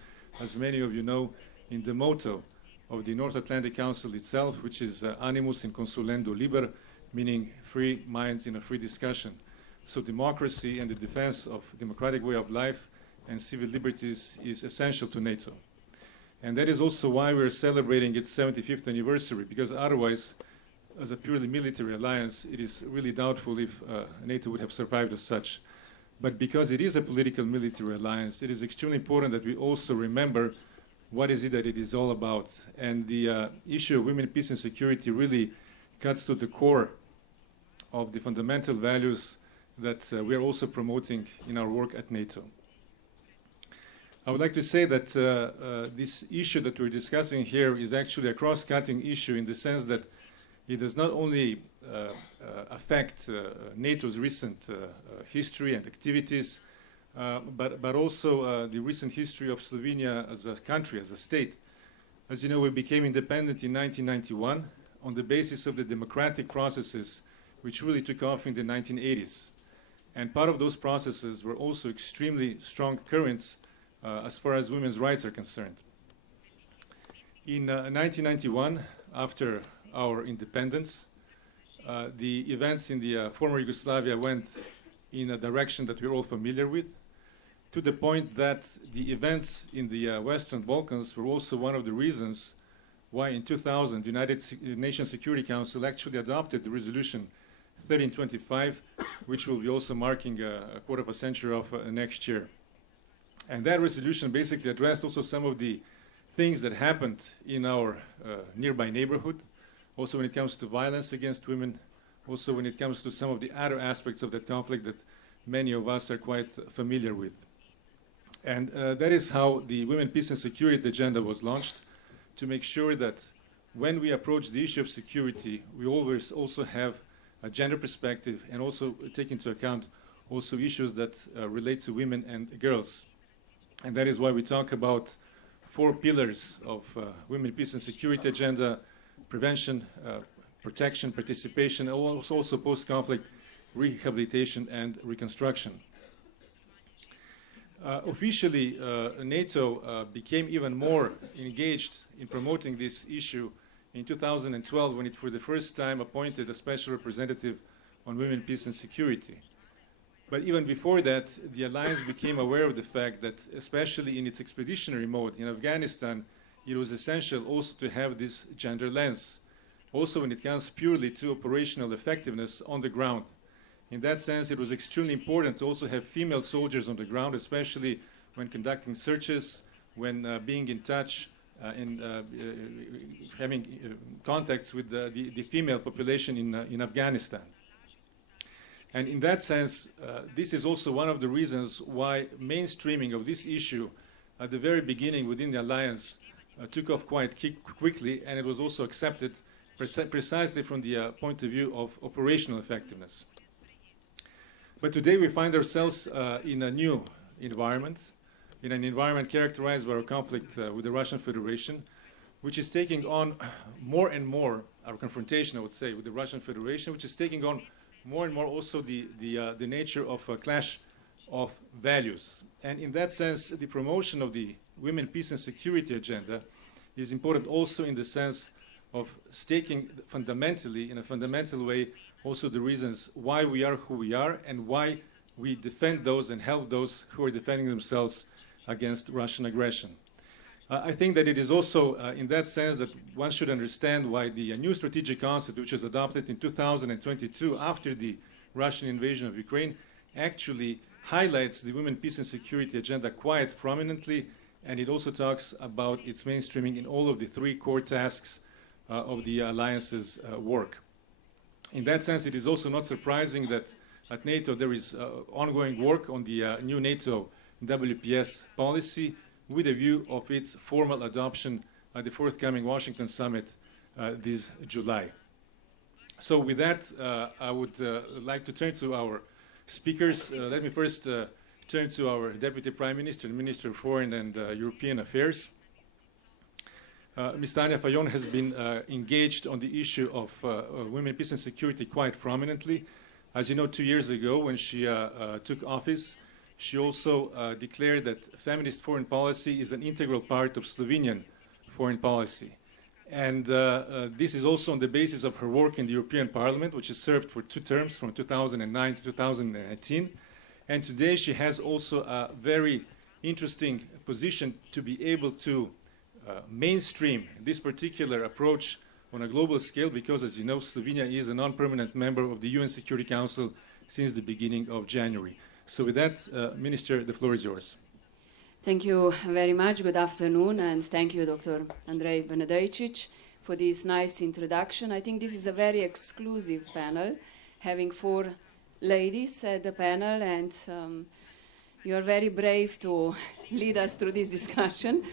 as many of you know, in the motto of the North Atlantic Council itself, which is Animus in consulendo liber, meaning free minds in a free discussion. So democracy and the defense of democratic way of life and civil liberties is essential to NATO. And that is also why we're celebrating its 75th anniversary, because otherwise, as a purely military alliance, it is really doubtful if NATO would have survived as such. But because it is a political military alliance, it is extremely important that we also remember what is it that it is all about. And the issue of women, peace, and security really cuts to the core of the fundamental values that we are also promoting in our work at NATO. I would like to say that this issue that we're discussing here is actually a cross-cutting issue in the sense that it does not only affect NATO's recent history and activities, but also the recent history of Slovenia as a country, as a state. As you know, we became independent in 1991 on the basis of the democratic processes which really took off in the 1980s. And part of those processes were also extremely strong currents as far as women's rights are concerned. In 1991, after our independence, the events in the former Yugoslavia went in a direction that we're all familiar with, to the point that the events in the Western Balkans were also one of the reasons why in 2000 the United Nations Security Council actually adopted the resolution 1325, which will be also marking a quarter of a century of next year. And that resolution basically addressed also some of the things that happened in our nearby neighborhood, also when it comes to violence against women, also when it comes to some of the other aspects of that conflict that many of us are quite familiar with. And that is how the Women, Peace and Security agenda was launched, to make sure that when we approach the issue of security, we always also have a gender perspective and also take into account also issues that relate to women and girls. And that is why we talk about 4 pillars of Women, Peace and Security agenda: prevention, protection, participation, and also post-conflict rehabilitation and reconstruction. Officially, NATO became even more engaged in promoting this issue in 2012 when it for the first time appointed a special representative on women, peace and security. But even before that, the alliance became aware of the fact that, especially in its expeditionary mode in Afghanistan, it was essential also to have this gender lens, also when it comes purely to operational effectiveness on the ground. In that sense, it was extremely important to also have female soldiers on the ground, especially when conducting searches, when being in touch and having contacts with the female population in Afghanistan. And in that sense, this is also one of the reasons why mainstreaming of this issue at the very beginning within the alliance took off quite quickly, and it was also accepted precisely from the point of view of operational effectiveness. But today we find ourselves in a new environment, in an environment characterized by our conflict with the Russian Federation, which is taking on more and more, our confrontation, I would say, with the Russian Federation, which is taking on more and more also the nature of a clash of values. And in that sense, the promotion of the Women, Peace and Security agenda is important also in the sense of staking fundamentally, in a fundamental way, also the reasons why we are who we are and why we defend those and help those who are defending themselves against Russian aggression. I think that it is also in that sense that one should understand why the new strategic concept, which was adopted in 2022 after the Russian invasion of Ukraine, actually highlights the Women, Peace and Security agenda quite prominently, and it also talks about its mainstreaming in all of the 3 core tasks of the alliance's work. In that sense, it is also not surprising that at NATO there is ongoing work on the new NATO WPS policy with a view of its formal adoption at the forthcoming Washington summit this July. So with that, I would like to turn to our speakers. Let me first turn to our Deputy Prime Minister and Minister of Foreign and European Affairs. Ms. Tanja Fajon has been engaged on the issue of women, peace and security quite prominently. As you know, 2 years ago when she took office, she also declared that feminist foreign policy is an integral part of Slovenian foreign policy. And this is also on the basis of her work in the European Parliament, which has served for 2 terms from 2009 to 2019. And today she has also a very interesting position to be able to mainstream this particular approach on a global scale, because, as you know, Slovenia is a non-permanent member of the UN Security Council since the beginning of January. So with that, Minister, the floor is yours. Thank you very much. Good afternoon, and thank you, Dr. Andrej Benedejčić, for this nice introduction. I think this is a very exclusive panel, having 4 ladies at the panel, and you are very brave to lead us through this discussion.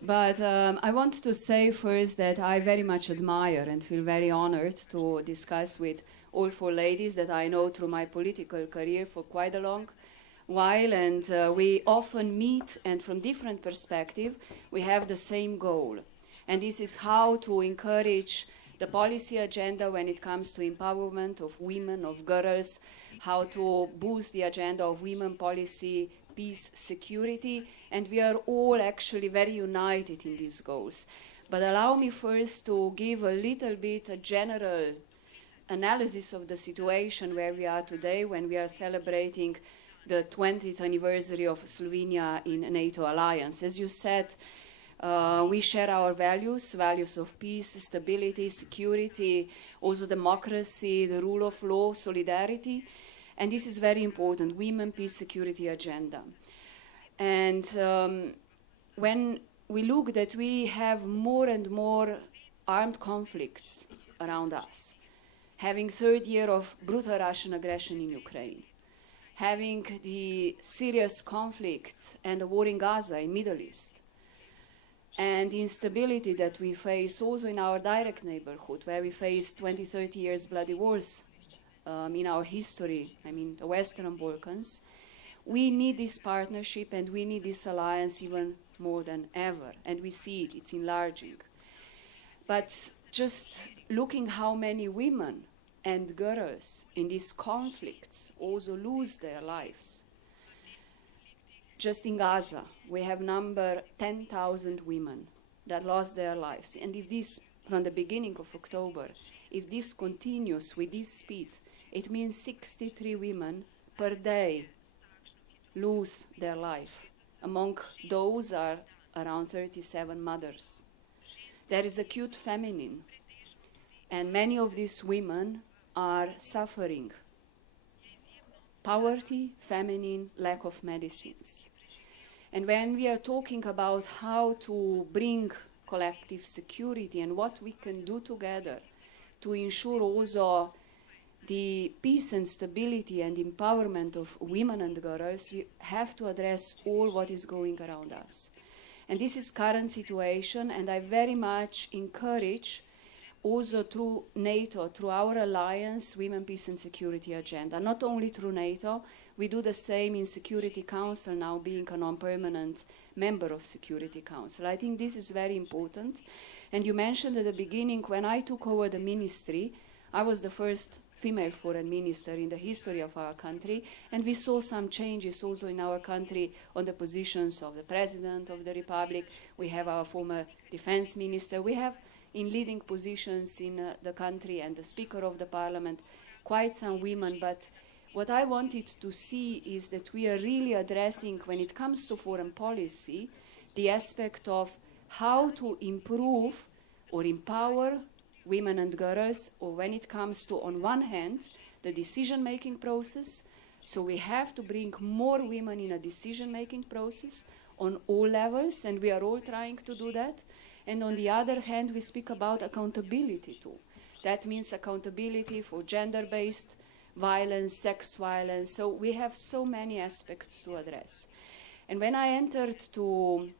But I want to say first that I very much admire and feel very honored to discuss with all 4 ladies that I know through my political career for quite a long while, and we often meet, and from different perspectives we have the same goal, and this is how to encourage the policy agenda when it comes to empowerment of women, of girls, how to boost the agenda of women policy, peace, security, and we are all actually very united in these goals. But allow me first to give a little bit a general analysis of the situation where we are today when we are celebrating the 20th anniversary of Slovenia in NATO alliance. As you said, we share our values of peace, stability, security, also democracy, the rule of law, solidarity, and this is very important, women, peace, security agenda. And when we look that we have more and more armed conflicts around us, having 3rd year of brutal Russian aggression in Ukraine, having the serious conflict and the war in Gaza, in Middle East, and the instability that we face also in our direct neighborhood, where we face 20, 30 years bloody wars in our history, I mean the Western Balkans, we need this partnership and we need this alliance even more than ever, and we see it, it's enlarging. But just looking how many women and girls in these conflicts also lose their lives. Just in Gaza, we have number 10,000 women that lost their lives. And if this, from the beginning of October, if this continues with this speed, it means 63 women per day lose their life. Among those are around 37 mothers. There is acute famine, and many of these women are suffering poverty, famine, lack of medicines. And when we are talking about how to bring collective security and what we can do together to ensure also the peace and stability and empowerment of women and girls, we have to address all what is going around us. And this is current situation, and I very much encourage also through NATO, through our alliance, Women, Peace and Security agenda. Not only through NATO, we do the same in Security Council now, being a non-permanent member of Security Council. I think this is very important. And you mentioned at the beginning, when I took over the ministry, I was the first female foreign minister in the history of our country, and we saw some changes also in our country on the positions of the President of the Republic. We have our former defense minister. We have in leading positions in the country, and the Speaker of the Parliament, quite some women. But what I wanted to see is that we are really addressing, when it comes to foreign policy, the aspect of how to improve or empower women and girls, or when it comes to, on one hand, the decision-making process. So we have to bring more women in a decision-making process on all levels, and we are all trying to do that. And on the other hand, we speak about accountability too. That means accountability for gender-based violence, sex violence. So we have so many aspects to address. And when I entered to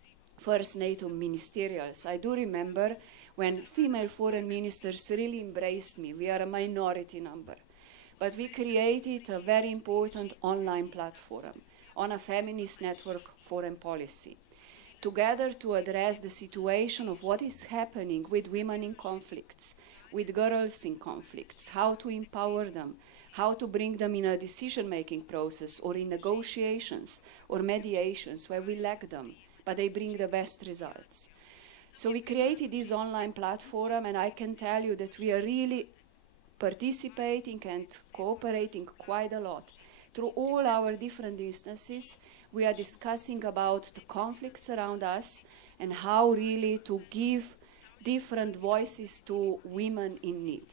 first NATO ministerials. I do remember when female foreign ministers really embraced me. We are a minority number. But we created a very important online platform on a feminist network foreign policy, together to address the situation of what is happening with women in conflicts, with girls in conflicts, how to empower them, how to bring them in a decision-making process or in negotiations or mediations where we lack them, but they bring the best results. So we created this online platform, and I can tell you that we are really participating and cooperating quite a lot. Through all our different instances, we are discussing about the conflicts around us and how really to give different voices to women in need.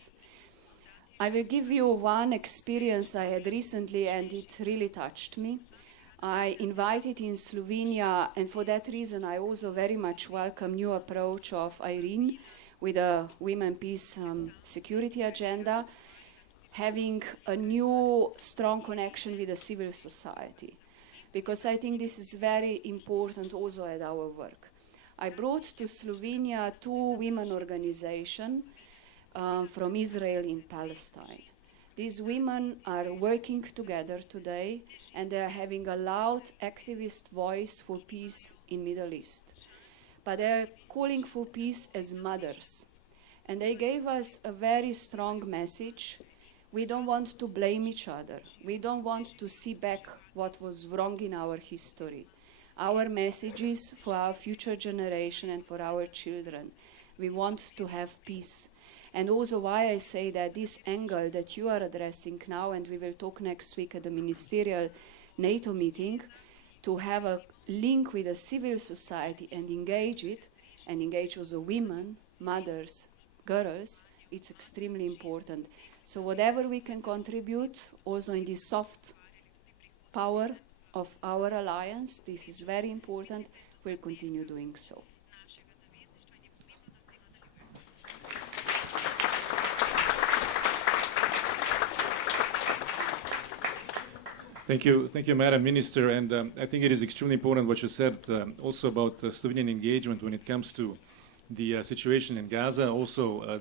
I will give you one experience I had recently, and it really touched me. I invited in Slovenia, and for that reason I also very much welcome new approach of Irene with a women, peace, security agenda, having a new strong connection with the civil society, because I think this is very important also at our work. I brought to Slovenia 2 women organizations from Israel in Palestine. These women are working together today, and they are having a loud activist voice for peace in Middle East. But they are calling for peace as mothers. And they gave us a very strong message. We don't want to blame each other. We don't want to see back what was wrong in our history. Our message is for our future generation and for our children. We want to have peace. And also why I say that this angle that you are addressing now, and we will talk next week at the ministerial NATO meeting, to have a link with the civil society and engage it, and engage also women, mothers, girls, it's extremely important. So whatever we can contribute, also in this soft power of our alliance, this is very important, we'll continue doing so. Thank you, Madam Minister. And I think it is extremely important what you said also about Slovenian engagement when it comes to the situation in Gaza. Also,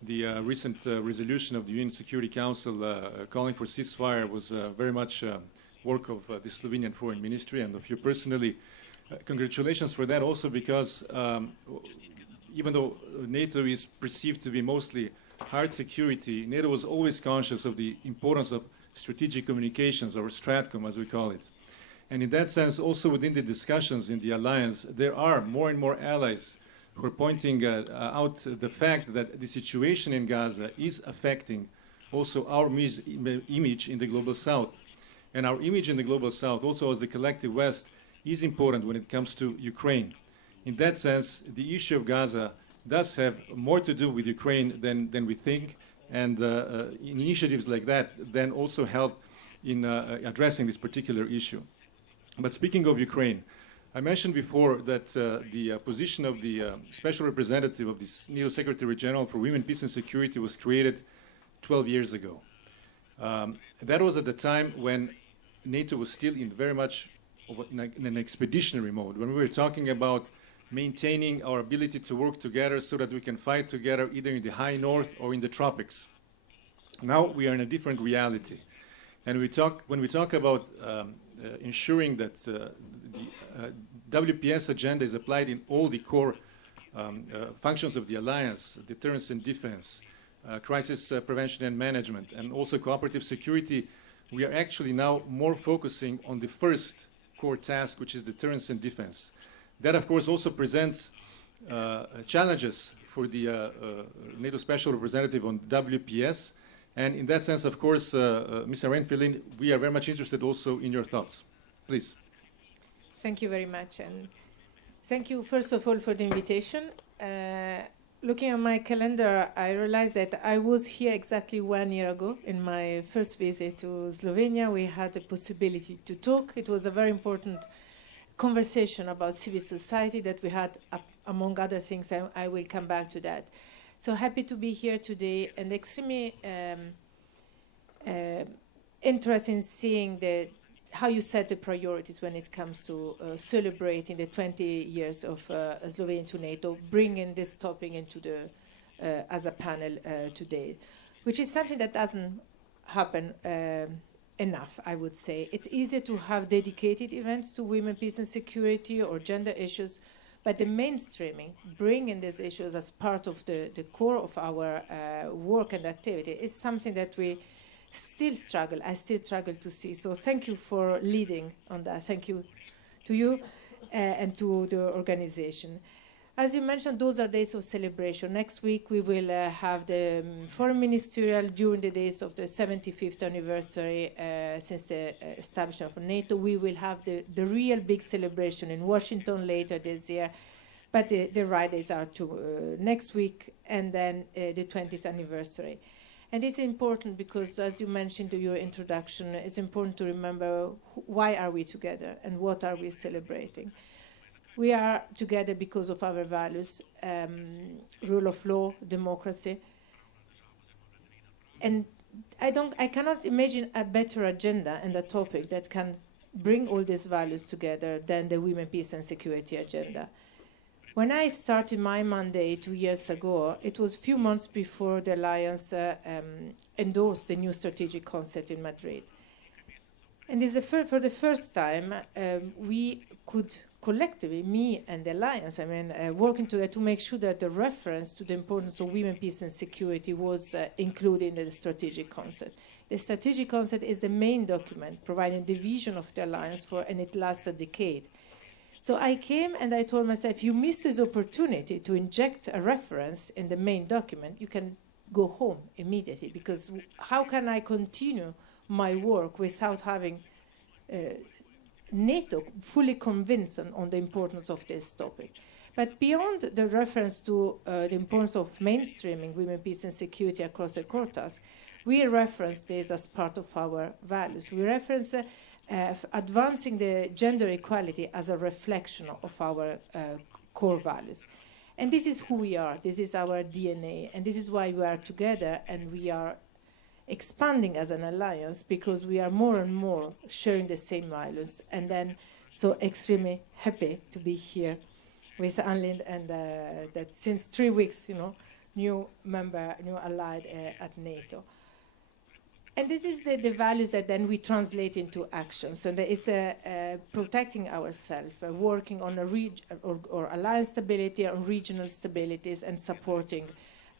the recent resolution of the UN Security Council calling for ceasefire was very much work of the Slovenian Foreign Ministry and of you personally. Congratulations for that, also because even though NATO is perceived to be mostly hard security, NATO was always conscious of the importance of strategic communications, or STRATCOM as we call it. And in that sense, also within the discussions in the alliance, there are more and more allies who are pointing out the fact that the situation in Gaza is affecting also our image in the global south. And our image in the global south, also as the collective West, is important when it comes to Ukraine. In that sense, the issue of Gaza does have more to do with Ukraine than we think. And initiatives like that then also help in addressing this particular issue. But speaking of Ukraine, I mentioned before that the position of the Special Representative of the NATO Secretary General for Women, Peace and Security was created 12 years ago. That was at the time when NATO was still in very much in an expeditionary mode, when we were talking about maintaining our ability to work together so that we can fight together either in the high north or in the tropics. Now we are in a different reality. And when we talk about ensuring that the WPS agenda is applied in all the core functions of the alliance, deterrence and defense, crisis prevention and management, and also cooperative security, we are actually now more focusing on the first core task, which is deterrence and defense. That, of course, also presents challenges for the NATO Special Representative on WPS. And in that sense, of course, Ms. Renfelin, we are very much interested also in your thoughts. Please. Thank you very much. And thank you, first of all, for the invitation. Looking at my calendar, I realized that I was here exactly 1 year ago in my first visit to Slovenia. We had the possibility to talk. It was a very important conversation about civil society that we had, among other things. I will come back to that. So happy to be here today, and extremely interested in seeing the how you set the priorities when it comes to celebrating the 20 years of Slovenia to NATO, bringing this topic into the as a panel today, which is something that doesn't happen enough, I would say. It's easier to have dedicated events to women, peace and security or gender issues, but the mainstreaming, bringing these issues as part of the core of our work and activity is something that we I still struggle to see. So thank you for leading on that. Thank you to you and to the organization. As you mentioned, those are days of celebration. Next week we will have the foreign ministerial during the days of the 75th anniversary since the establishment of NATO. We will have the real big celebration in Washington later this year. But the right days are next week and then the 20th anniversary. And it's important because, as you mentioned in your introduction, it's important to remember why are we together and what are we celebrating. We are together because of our values, rule of law, democracy. And I cannot imagine a better agenda and a topic that can bring all these values together than the Women, Peace and Security agenda. When I started my mandate 2 years ago, it was a few months before the Alliance endorsed the new strategic concept in Madrid. And for the first time, we could collectively, me and the Alliance, working together to make sure that the reference to the importance of women, peace and security was included in the strategic concept. The strategic concept is the main document providing the vision of the Alliance and it lasts a decade. So I came and I told myself, you missed this opportunity to inject a reference in the main document, you can go home immediately, because how can I continue my work without having NATO fully convinced on the importance of this topic? But beyond the reference to the importance of mainstreaming women, peace and security across the quotas, we reference this as part of our values. We reference advancing the gender equality as a reflection of our core values. And this is who we are, this is our DNA, and this is why we are together and we are expanding as an alliance, because we are more and more sharing the same values. And then so extremely happy to be here with Anlind and that since 3 weeks, new member, new allied at NATO. And this is the values that then we translate into actions. And it's protecting ourselves, working on or alliance stability, on regional stabilities, and supporting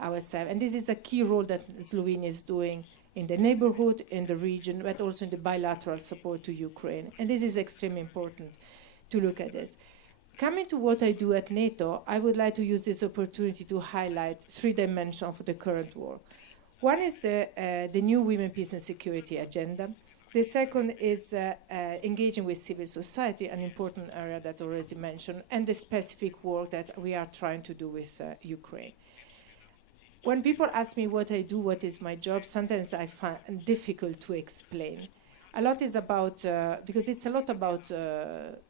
ourselves. And this is a key role that Slovenia is doing in the neighborhood, in the region, but also in the bilateral support to Ukraine. And this is extremely important to look at this. Coming to what I do at NATO, I would like to use this opportunity to highlight 3 dimensions of the current war. One is the new Women, Peace and Security agenda. The second is engaging with civil society, an important area that already mentioned, and the specific work that we are trying to do with Ukraine. When people ask me what I do, what is my job, sometimes I find it difficult to explain. A lot is about, because it's a lot about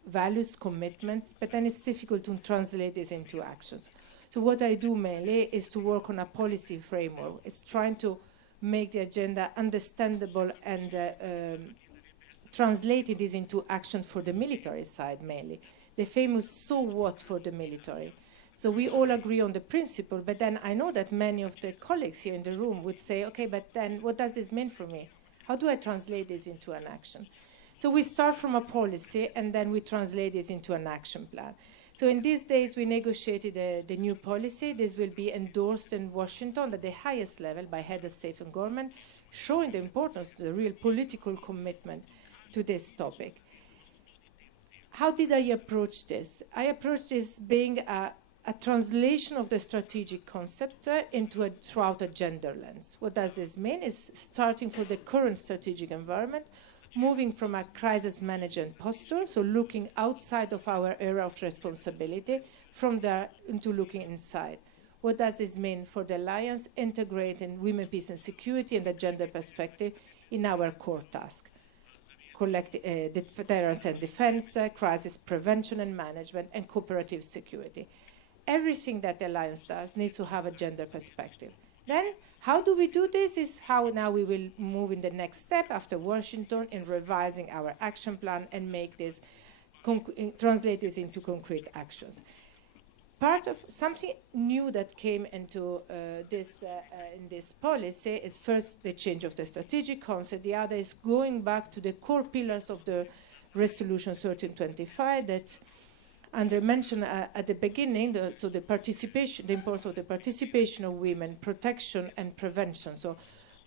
values, commitments, but then it's difficult to translate this into actions. So what I do mainly is to work on a policy framework. It's trying to make the agenda understandable and translating this into actions for the military side mainly. The famous so what for the military. So we all agree on the principle, but then I know that many of the colleagues here in the room would say, okay, but then what does this mean for me? How do I translate this into an action? So we start from a policy and then we translate this into an action plan. So in these days, we negotiated the new policy. This will be endorsed in Washington at the highest level by head of state and government, showing the importance, the real political commitment to this topic. How did I approach this? I approached this being a translation of the strategic concept throughout a gender lens. What does this mean? Is starting for the current strategic environment, moving from a crisis management posture, so looking outside of our area of responsibility, from there into looking inside. What does this mean for the Alliance? Integrating women, peace and security and the gender perspective in our core task. Deterrence and defense, crisis prevention and management, and cooperative security. Everything that the Alliance does needs to have a gender perspective. Then how do we do this is how now we will move in the next step after Washington in revising our action plan and make this, translate this into concrete actions. Part of something new that came into in this policy is first the change of the strategic concept. The other is going back to the core pillars of the Resolution 1325 that Andre mentioned at the beginning. So the participation, the importance of the participation of women, protection and prevention. So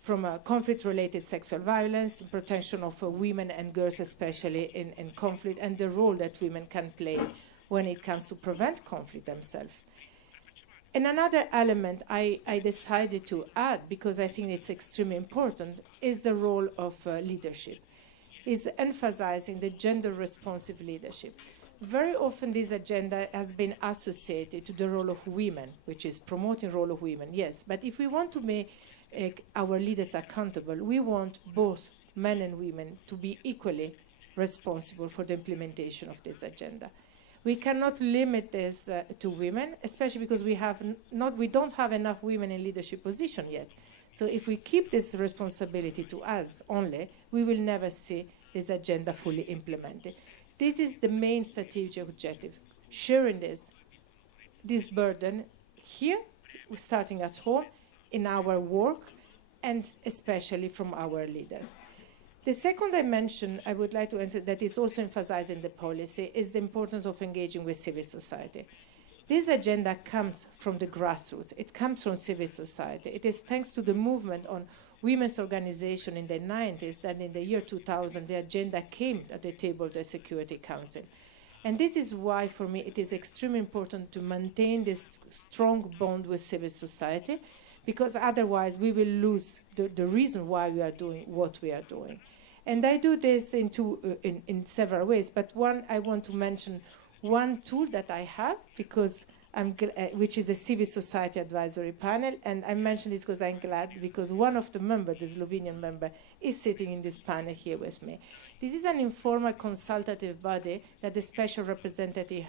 from conflict-related sexual violence, protection of women and girls, especially in conflict, and the role that women can play when it comes to prevent conflict themselves. And another element I decided to add, because I think it's extremely important, is the role of leadership, is emphasizing the gender-responsive leadership. Very often this agenda has been associated to the role of women, which is promoting the role of women, yes. But if we want to make our leaders accountable, we want both men and women to be equally responsible for the implementation of this agenda. We cannot limit this to women, especially because we don't have enough women in leadership position yet. So if we keep this responsibility to us only, we will never see this agenda fully implemented. This is the main strategic objective, sharing this burden here, starting at home, in our work, and especially from our leaders. The second dimension I would like to answer that is also emphasized in the policy is the importance of engaging with civil society. This agenda comes from the grassroots. It comes from civil society. It is thanks to the movement on women's organization in the 90s that in the year 2000 the agenda came at the table of the Security Council. And this is why, for me, it is extremely important to maintain this strong bond with civil society, because otherwise we will lose the reason why we are doing what we are doing. And I do this in several ways, but I want to mention one tool that I have, because which is a civil society advisory panel, and I mention this because I'm glad, because one of the members, the Slovenian member, is sitting in this panel here with me. This is an informal consultative body that the special representative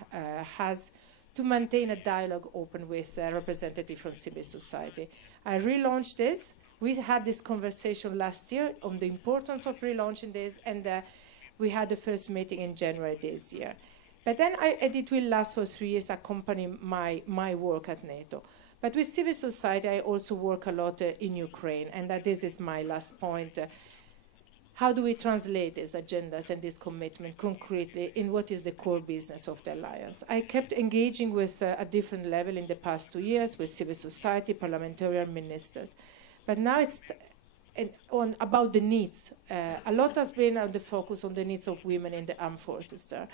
has to maintain a dialogue open with representatives from civil society. I relaunched this. We had this conversation last year on the importance of relaunching this, and we had the first meeting in January this year. But then it will last for 3 years, accompanying my work at NATO. But with civil society, I also work a lot in Ukraine, and this is my last point. How do we translate these agendas and this commitment concretely in what is the core business of the alliance? I kept engaging with a different level in the past 2 years with civil society, parliamentarian ministers. But now it's about the needs. A lot has been on the focus on the needs of women in the armed forces there.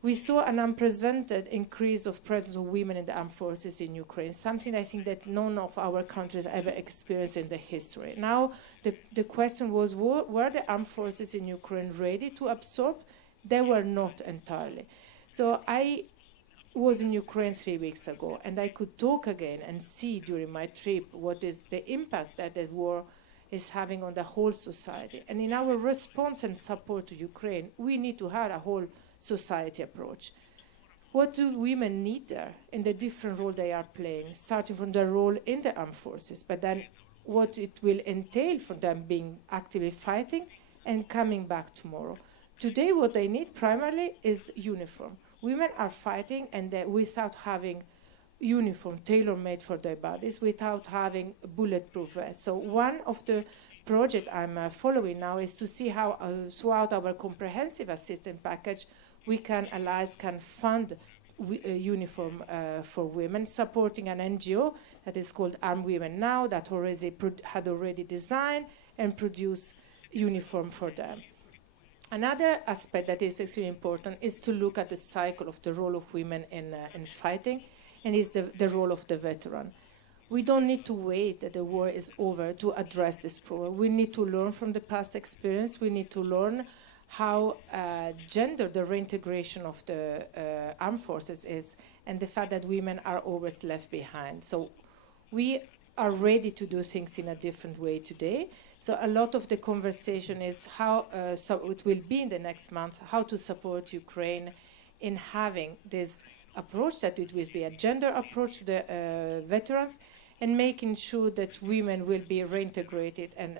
We saw an unprecedented increase of presence of women in the armed forces in Ukraine, something I think that none of our countries ever experienced in the history. Now, the question was, were the armed forces in Ukraine ready to absorb? They were not entirely. So I was in Ukraine 3 weeks ago, and I could talk again and see during my trip what is the impact that the war is having on the whole society. And in our response and support to Ukraine, we need to have a whole society approach. What do women need there in the different role they are playing, starting from their role in the armed forces, but then what it will entail for them being actively fighting and coming back tomorrow. Today what they need primarily is uniform. Women are fighting and without having uniform tailor-made for their bodies, without having bulletproof vests. So one of the projects I'm following now is to see how throughout our comprehensive assistance package allies can fund uniform for women, supporting an NGO that is called Armed Women Now, that had already designed and produced uniform for them. Another aspect that is extremely important is to look at the cycle of the role of women in fighting, and is the role of the veteran. We don't need to wait that the war is over to address this problem. We need to learn from the past experience. We need to learn how gender the reintegration of the armed forces is, and the fact that women are always left behind. So we are ready to do things in a different way today. So a lot of the conversation is how, so it will be in the next month, how to support Ukraine in having this approach, that it will be a gender approach to the veterans, and making sure that women will be reintegrated and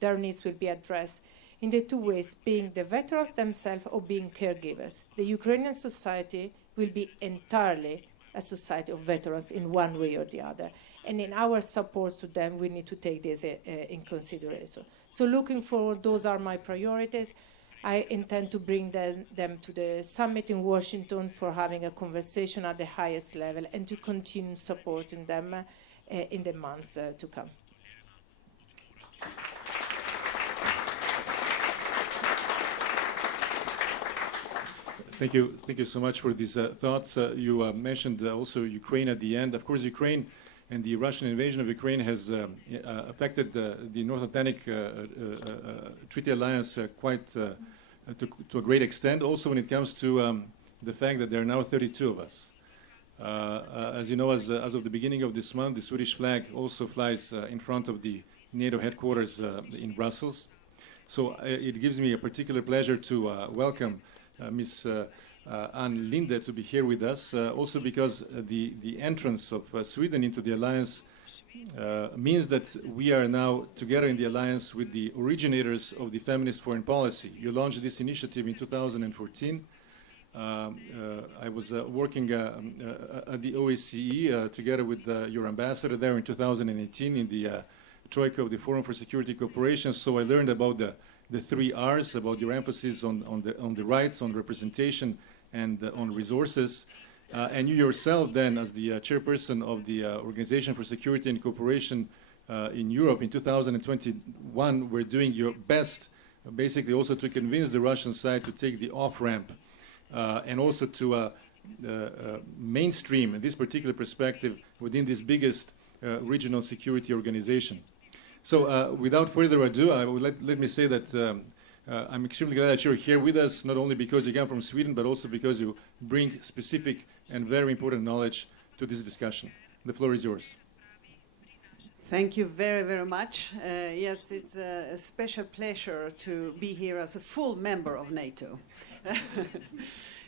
their needs will be addressed in the two ways, being the veterans themselves or being caregivers. The Ukrainian society will be entirely a society of veterans in one way or the other. And in our support to them, we need to take this in consideration. So looking forward, those are my priorities. I intend to bring them to the summit in Washington for having a conversation at the highest level and to continue supporting them in the months to come. Thank you so much for these thoughts. You mentioned also Ukraine at the end. Of course, Ukraine and the Russian invasion of Ukraine has affected the North Atlantic Treaty Alliance quite to a great extent. Also, when it comes to the fact that there are now 32 of us. As you know, as of the beginning of this month, the Swedish flag also flies in front of the NATO headquarters in Brussels. So it gives me a particular pleasure to welcome Ms. Ann Linde to be here with us, also because the entrance of Sweden into the alliance means that we are now together in the alliance with the originators of the feminist foreign policy. You launched this initiative in 2014. I was working at the OSCE together with your ambassador there in 2018 in the Troika of the Forum for Security Cooperation, so I learned about the 3 R's, about your emphasis on the rights, on representation, and on resources. And you yourself then, as the chairperson of the Organization for Security and Cooperation in Europe in 2021, were doing your best, basically also to convince the Russian side to take the off-ramp and also to mainstream this particular perspective within this biggest regional security organization. So without further ado, I would let me say that I'm extremely glad that you're here with us, not only because you come from Sweden, but also because you bring specific and very important knowledge to this discussion. The floor is yours. Thank you very, very much. Yes, it's a special pleasure to be here as a full member of NATO.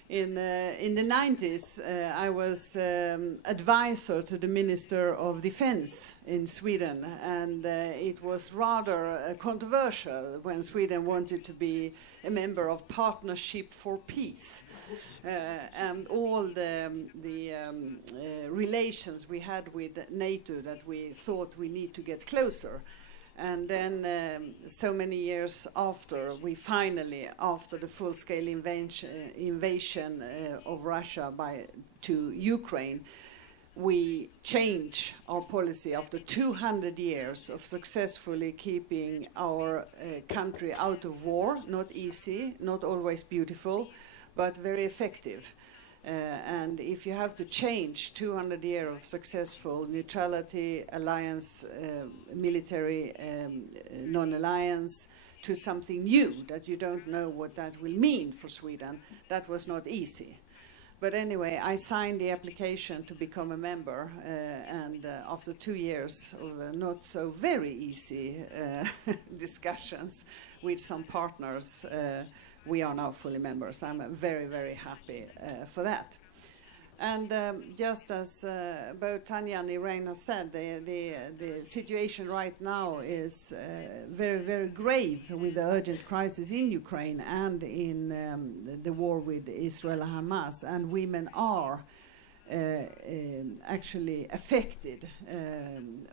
In the 90s, I was advisor to the Minister of Defense in Sweden, and it was rather controversial when Sweden wanted to be a member of Partnership for Peace. And all the relations we had with NATO that we thought we need to get closer. And then so many years after, we finally, after the full-scale invasion of Russia to Ukraine, we changed our policy after 200 years of successfully keeping our country out of war. Not easy, not always beautiful, but very effective. And if you have to change 200 years of successful neutrality, alliance, military non-alliance to something new that you don't know what that will mean for Sweden, that was not easy. But anyway, I signed the application to become a member, and after 2 years of not so very easy discussions with some partners, we are now fully members. I'm very, very happy for that. And just as both Tanya and Irena said, the situation right now is very, very grave with the urgent crisis in Ukraine and in the war with Israel and Hamas. And women are actually affected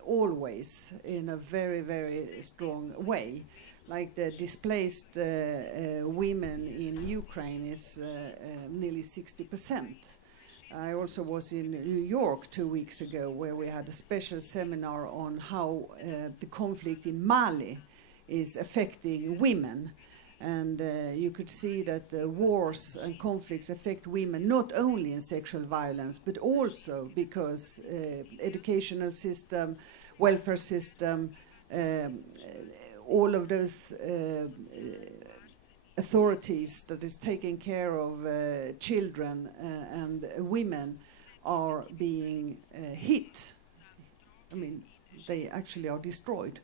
always in a very, very strong way. Like the displaced women in Ukraine is nearly 60%. I also was in New York 2 weeks ago, where we had a special seminar on how the conflict in Mali is affecting women. And you could see that the wars and conflicts affect women not only in sexual violence, but also because educational system, welfare system, all of those authorities that is taking care of children and women are being hit. I mean, they actually are destroyed.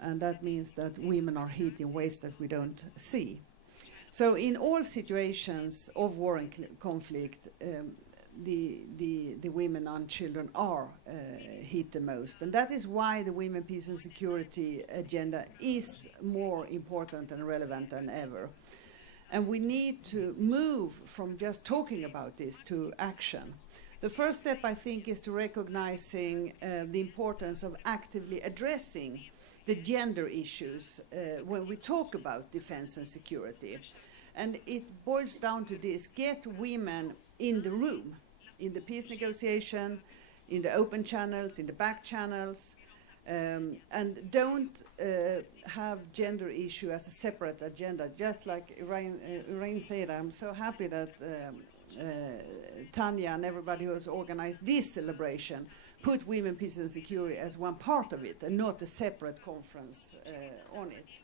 And that means that women are hit in ways that we don't see. So in all situations of war and conflict, the women and children are hit the most. And that is why the Women, Peace and Security agenda is more important and relevant than ever. And we need to move from just talking about this to action. The first step, I think, is to recognizing the importance of actively addressing the gender issues when we talk about defense and security. And it boils down to this: get women in the room, in the peace negotiation, in the open channels, in the back channels, and don't have gender issue as a separate agenda. Just like Irene said, I'm so happy that Tanya and everybody who has organized this celebration put Women, Peace and Security as one part of it and not a separate conference on it.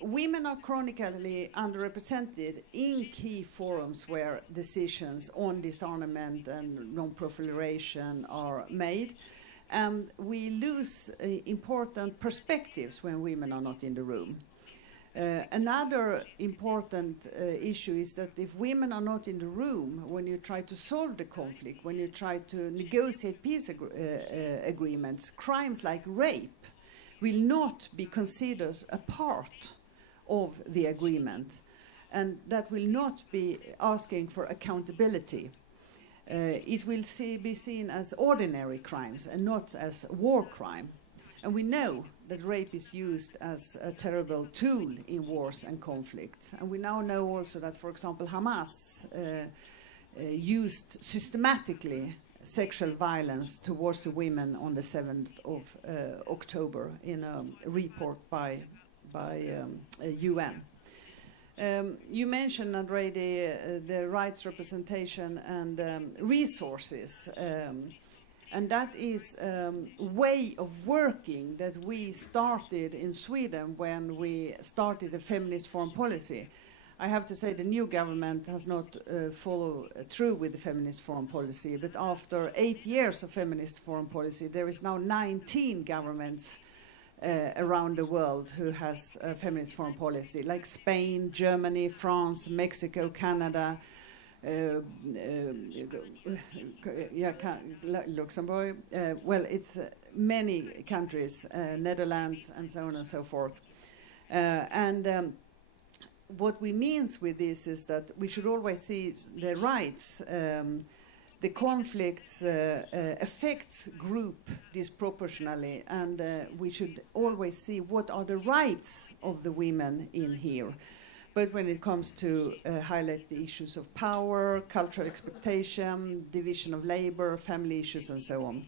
Women are chronically underrepresented in key forums where decisions on disarmament and non-proliferation are made, and we lose important perspectives when women are not in the room. Another important issue is that if women are not in the room when you try to solve the conflict, when you try to negotiate peace agreements, crimes like rape will not be considered a part of the agreement, and that will not be asking for accountability. It will be seen as ordinary crimes and not as war crime. And we know that rape is used as a terrible tool in wars and conflicts. And we now know also that, for example, Hamas used systematically sexual violence towards the women on the 7th of October in a report by UN. You mentioned already the rights representation and resources. And that is a way of working that we started in Sweden when we started a feminist foreign policy. I have to say the new government has not followed through with the feminist foreign policy, but after 8 years of feminist foreign policy, there is now 19 governments around the world who has a feminist foreign policy, like Spain, Germany, France, Mexico, Canada, Luxembourg, well, it's many countries, Netherlands, and so on and so forth. What we mean with this is that we should always see the rights. The conflicts affects group disproportionately, and we should always see what are the rights of the women in here. But when it comes to highlight the issues of power, cultural expectation, division of labor, family issues, and so on.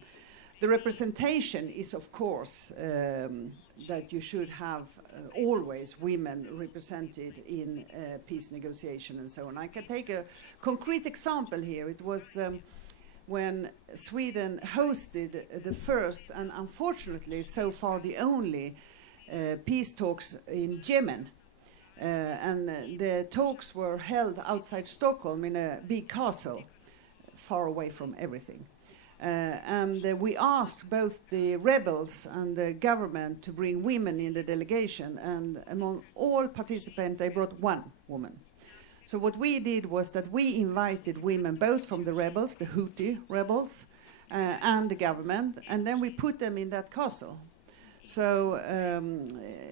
The representation is, of course, that you should have always women represented in peace negotiation and so on. I can take a concrete example here. It was when Sweden hosted the first and unfortunately so far the only peace talks in Yemen. And the talks were held outside Stockholm in a big castle, far away from everything. And we asked both the rebels and the government to bring women in the delegation, and among all participants they brought one woman. So what we did was that we invited women both from the rebels, the Houthi rebels, and the government, and then we put them in that castle. So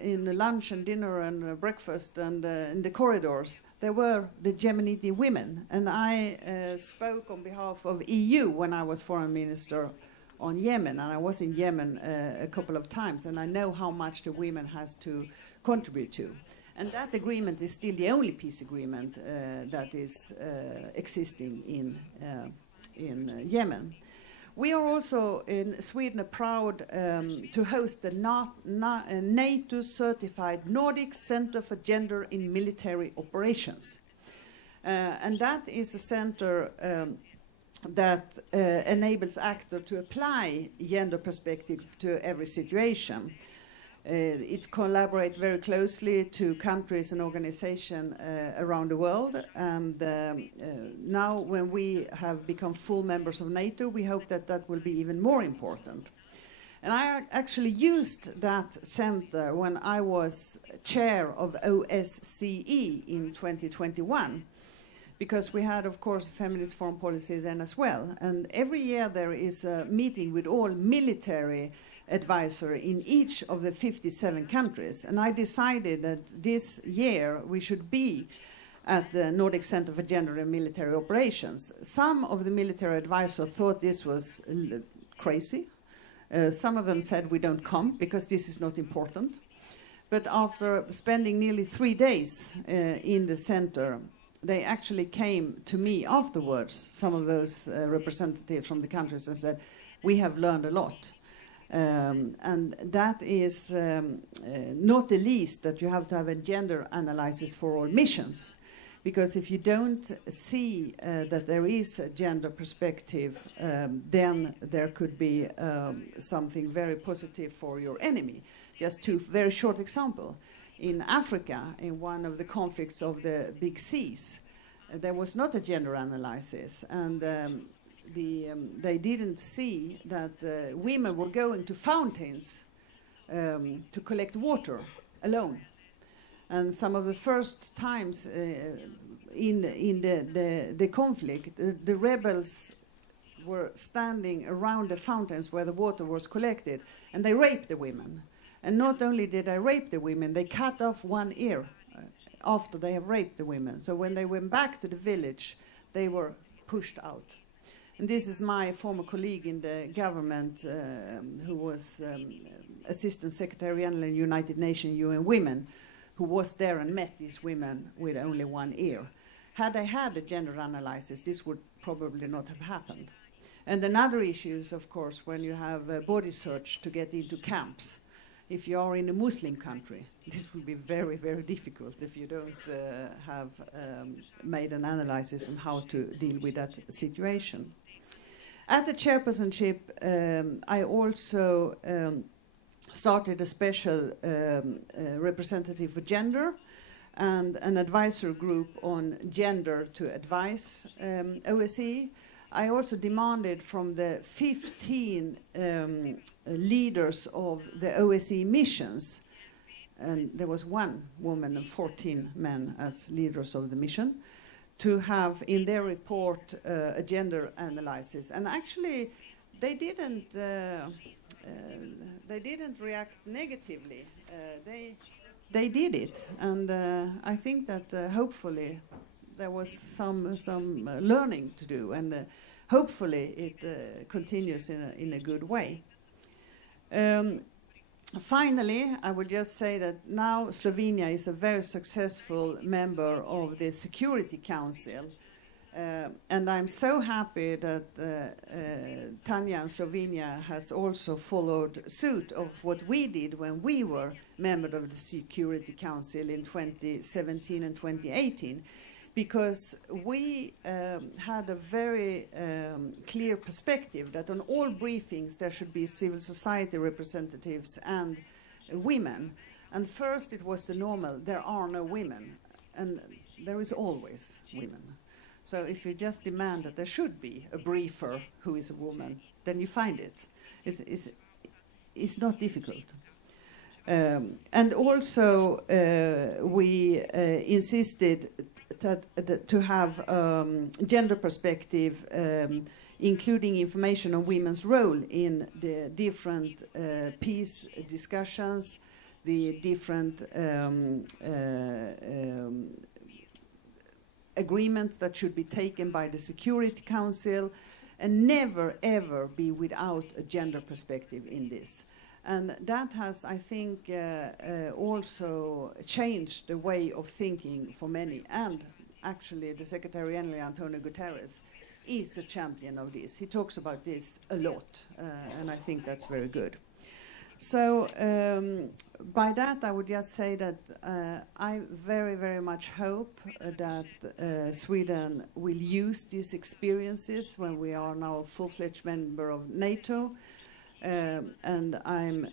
in the lunch and dinner and breakfast and in the corridors, there were the Yemeniti women. And I spoke on behalf of EU when I was foreign minister on Yemen. And I was in Yemen a couple of times. And I know how much the women has to contribute to. And that agreement is still the only peace agreement that is existing in Yemen. We are also in Sweden proud to host the NATO-certified Nordic Center for Gender in Military Operations. And that is a center that enables actors to apply gender perspective to every situation. It collaborates very closely to countries and organizations around the world, and now when we have become full members of NATO, we hope that that will be even more important. And I actually used that center when I was chair of OSCE in 2021, because we had, of course, feminist foreign policy then as well. And every year there is a meeting with all military advisors in each of the 57 countries. And I decided that this year we should be at the Nordic Center for Gender and Military Operations. Some of the military advisors thought this was crazy. Some of them said we don't come because this is not important. But after spending nearly 3 days in the center, they actually came to me afterwards, some of those representatives from the countries, and said, we have learned a lot. And that is not the least that you have to have a gender analysis for all missions. Because if you don't see that there is a gender perspective, then there could be something very positive for your enemy. Just two very short examples. In Africa, in one of the conflicts of the big seas, there was not a gender analysis, and they didn't see that women were going to fountains to collect water alone. And some of the first times in the conflict, the rebels were standing around the fountains where the water was collected, and they raped the women. And not only did they rape the women, they cut off one ear after they have raped the women. So when they went back to the village, they were pushed out. And this is my former colleague in the government, who was Assistant Secretary General in United Nations UN Women, who was there and met these women with only one ear. Had they had a gender analysis, this would probably not have happened. And another issue is, of course, when you have a body search to get into camps. If you are in a Muslim country, this will be very, very difficult if you don't have made an analysis on how to deal with that situation. At the chairpersonship, I also started a special representative for gender and an advisor group on gender to advise OSCE. I also demanded from the 15 leaders of the OSCE missions, and there was 1 woman and 14 men as leaders of the mission, to have in their report a gender analysis. And actually, they didn't react negatively. They did it, and I think that hopefully there was some learning to do, and hopefully it continues in a good way. Finally, I would just say that now Slovenia is a very successful member of the Security Council, and I'm so happy that Tanja and Slovenia has also followed suit of what we did when we were member of the Security Council in 2017 and 2018, because we had a very clear perspective that on all briefings there should be civil society representatives and women. And first it was the normal, there are no women, and there is always women. So if you just demand that there should be a briefer who is a woman, then you find it. It's not difficult. And also we insisted to have gender perspective, including information on women's role in the different peace discussions, the different agreements that should be taken by the Security Council, and never ever be without a gender perspective in this. And that has, I think, also changed the way of thinking for many. And actually, the Secretary General, Antonio Guterres, is a champion of this. He talks about this a lot, and I think that's very good. So by that, I would just say that I very, very much hope that Sweden will use these experiences when we are now a full-fledged member of NATO. And I'm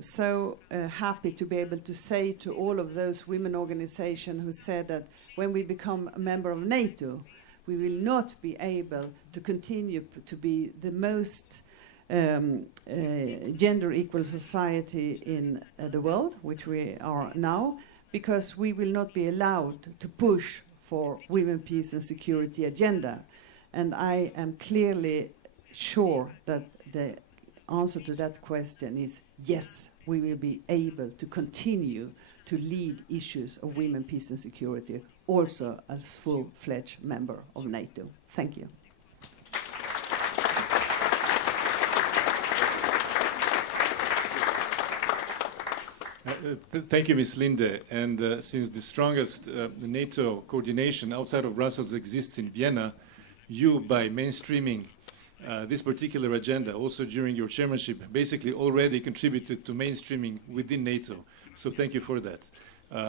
so happy to be able to say to all of those women organizations who said that when we become a member of NATO, we will not be able to continue to be the most gender equal society in the world, which we are now, because we will not be allowed to push for women, peace and security agenda. And I am clearly sure that the answer to that question is yes, we will be able to continue to lead issues of women, peace and security, also as full-fledged member of NATO. Thank you. Thank you, Ms. Linde. And since the strongest NATO coordination outside of Brussels exists in Vienna, you, by mainstreaming this particular agenda, also during your chairmanship, basically already contributed to mainstreaming within NATO. So thank you for that.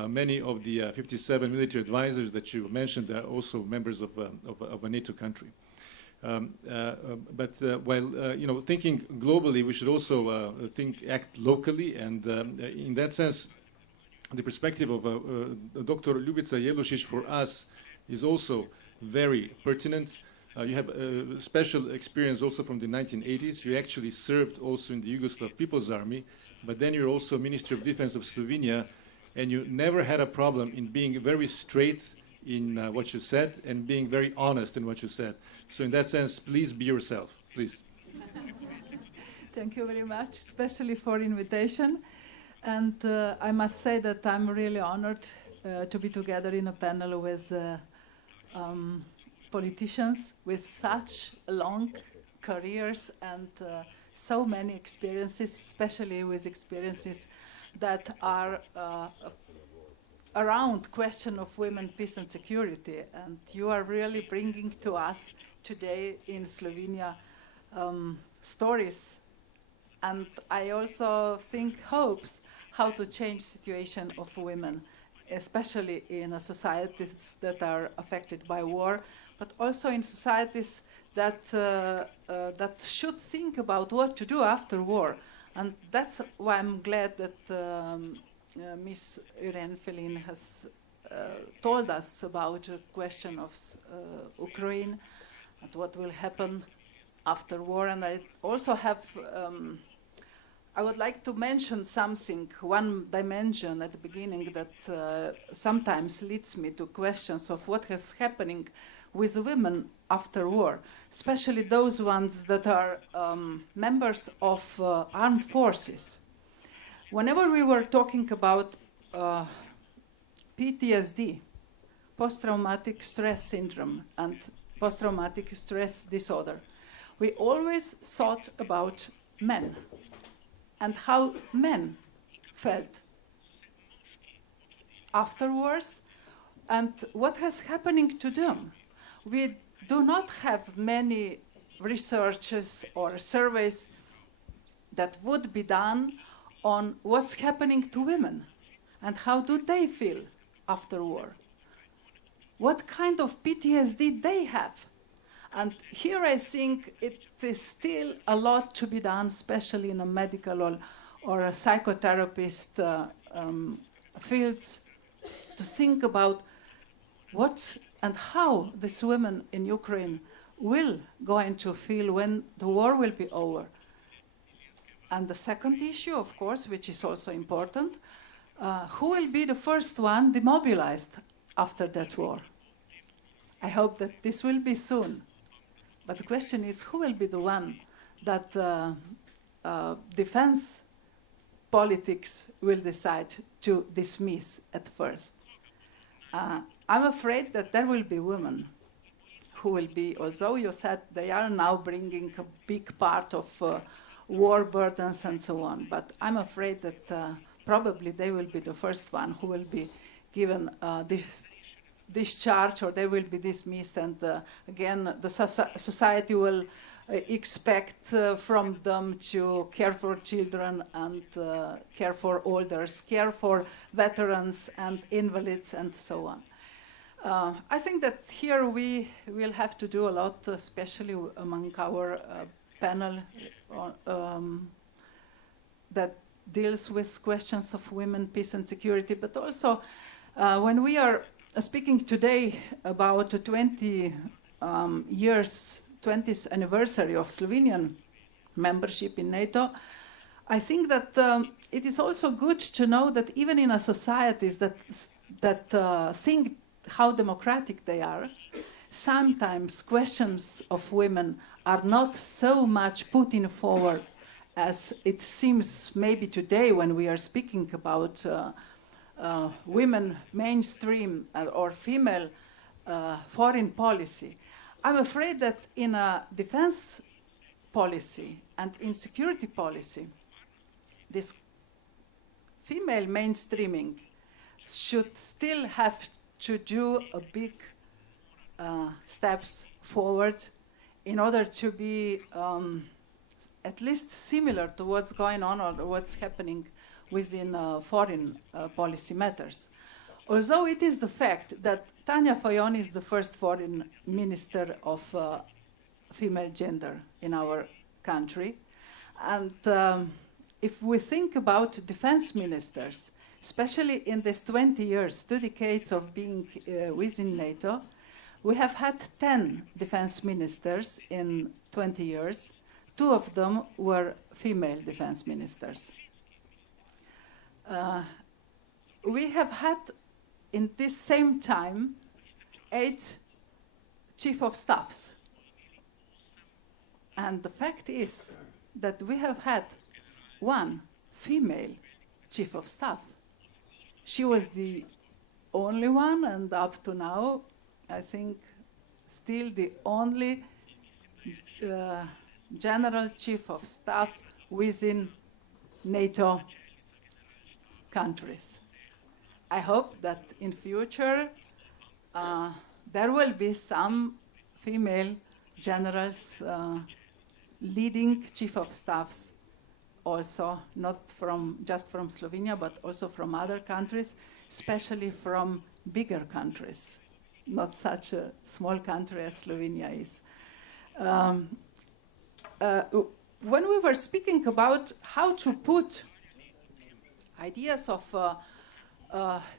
Many of the 57 military advisors that you mentioned are also members of a NATO country. But while thinking globally, we should also act locally, and in that sense, the perspective of Dr. Ljubica Jelušić for us is also very pertinent. You have a special experience also from the 1980s. You actually served also in the Yugoslav People's Army, but then you're also Minister of Defense of Slovenia, and you never had a problem in being very straight in what you said and being very honest in what you said. So in that sense, please be yourself, please. Thank you very much, especially for invitation. And I must say that I'm really honored to be together in a panel with politicians with such long careers and so many experiences, especially with experiences that are around question of women, peace and security. And you are really bringing to us today in Slovenia stories. And I also think hopes how to change situation of women, especially in societies that are affected by war, but also in societies that that should think about what to do after war. And that's why I'm glad that Ms. Irene Felin has told us about the question of Ukraine and what will happen after war. And I also have, I would like to mention something, one dimension at the beginning that sometimes leads me to questions of what is happening with women after war, especially those ones that are members of armed forces. Whenever we were talking about PTSD, post-traumatic stress syndrome, and post-traumatic stress disorder, we always thought about men and how men felt afterwards and what has happening to them. We do not have many researches or surveys that would be done on what's happening to women and how do they feel after war. What kind of PTSD they have. And here I think it is still a lot to be done, especially in a medical or a psychotherapist fields, to think about what and how these women in Ukraine will going to feel when the war will be over. And the second issue, of course, which is also important, who will be the first one demobilized after that war? I hope that this will be soon. But the question is, who will be the one that defense politics will decide to dismiss at first? I'm afraid that there will be women who will be, although you said they are now bringing a big part of war burdens and so on, but I'm afraid that probably they will be the first one who will be given this discharge, or they will be dismissed, and again the society will expect from them to care for children and care for elders, care for veterans and invalids and so on. I think that here we will have to do a lot, especially among our panel that deals with questions of women, peace and security, but also when we are speaking today about the 20th anniversary of Slovenian membership in NATO, I think that it is also good to know that even in a societies that think how democratic they are, sometimes questions of women are not so much put in forward as it seems maybe today when we are speaking about women mainstream or female foreign policy. I'm afraid that in a defense policy and in security policy, this female mainstreaming should still have to do a big steps forward in order to be at least similar to what's going on or what's happening within foreign policy matters. Although it is the fact that Tanja Fajon is the first foreign minister of female gender in our country, and if we think about defense ministers, especially in these 20 years, 2 decades of being within NATO, we have had 10 defense ministers in 20 years. 2 of them were female defense ministers. We have had in this same time 8 chief of staffs. And the fact is that we have had 1 female chief of staff. She was the only one, and up to now, I think, still the only general chief of staff within NATO countries. I hope that in future there will be some female generals leading chief of staffs, also not from just from Slovenia, but also from other countries, especially from bigger countries, not such a small country as Slovenia is. When we were speaking about how to put ideas of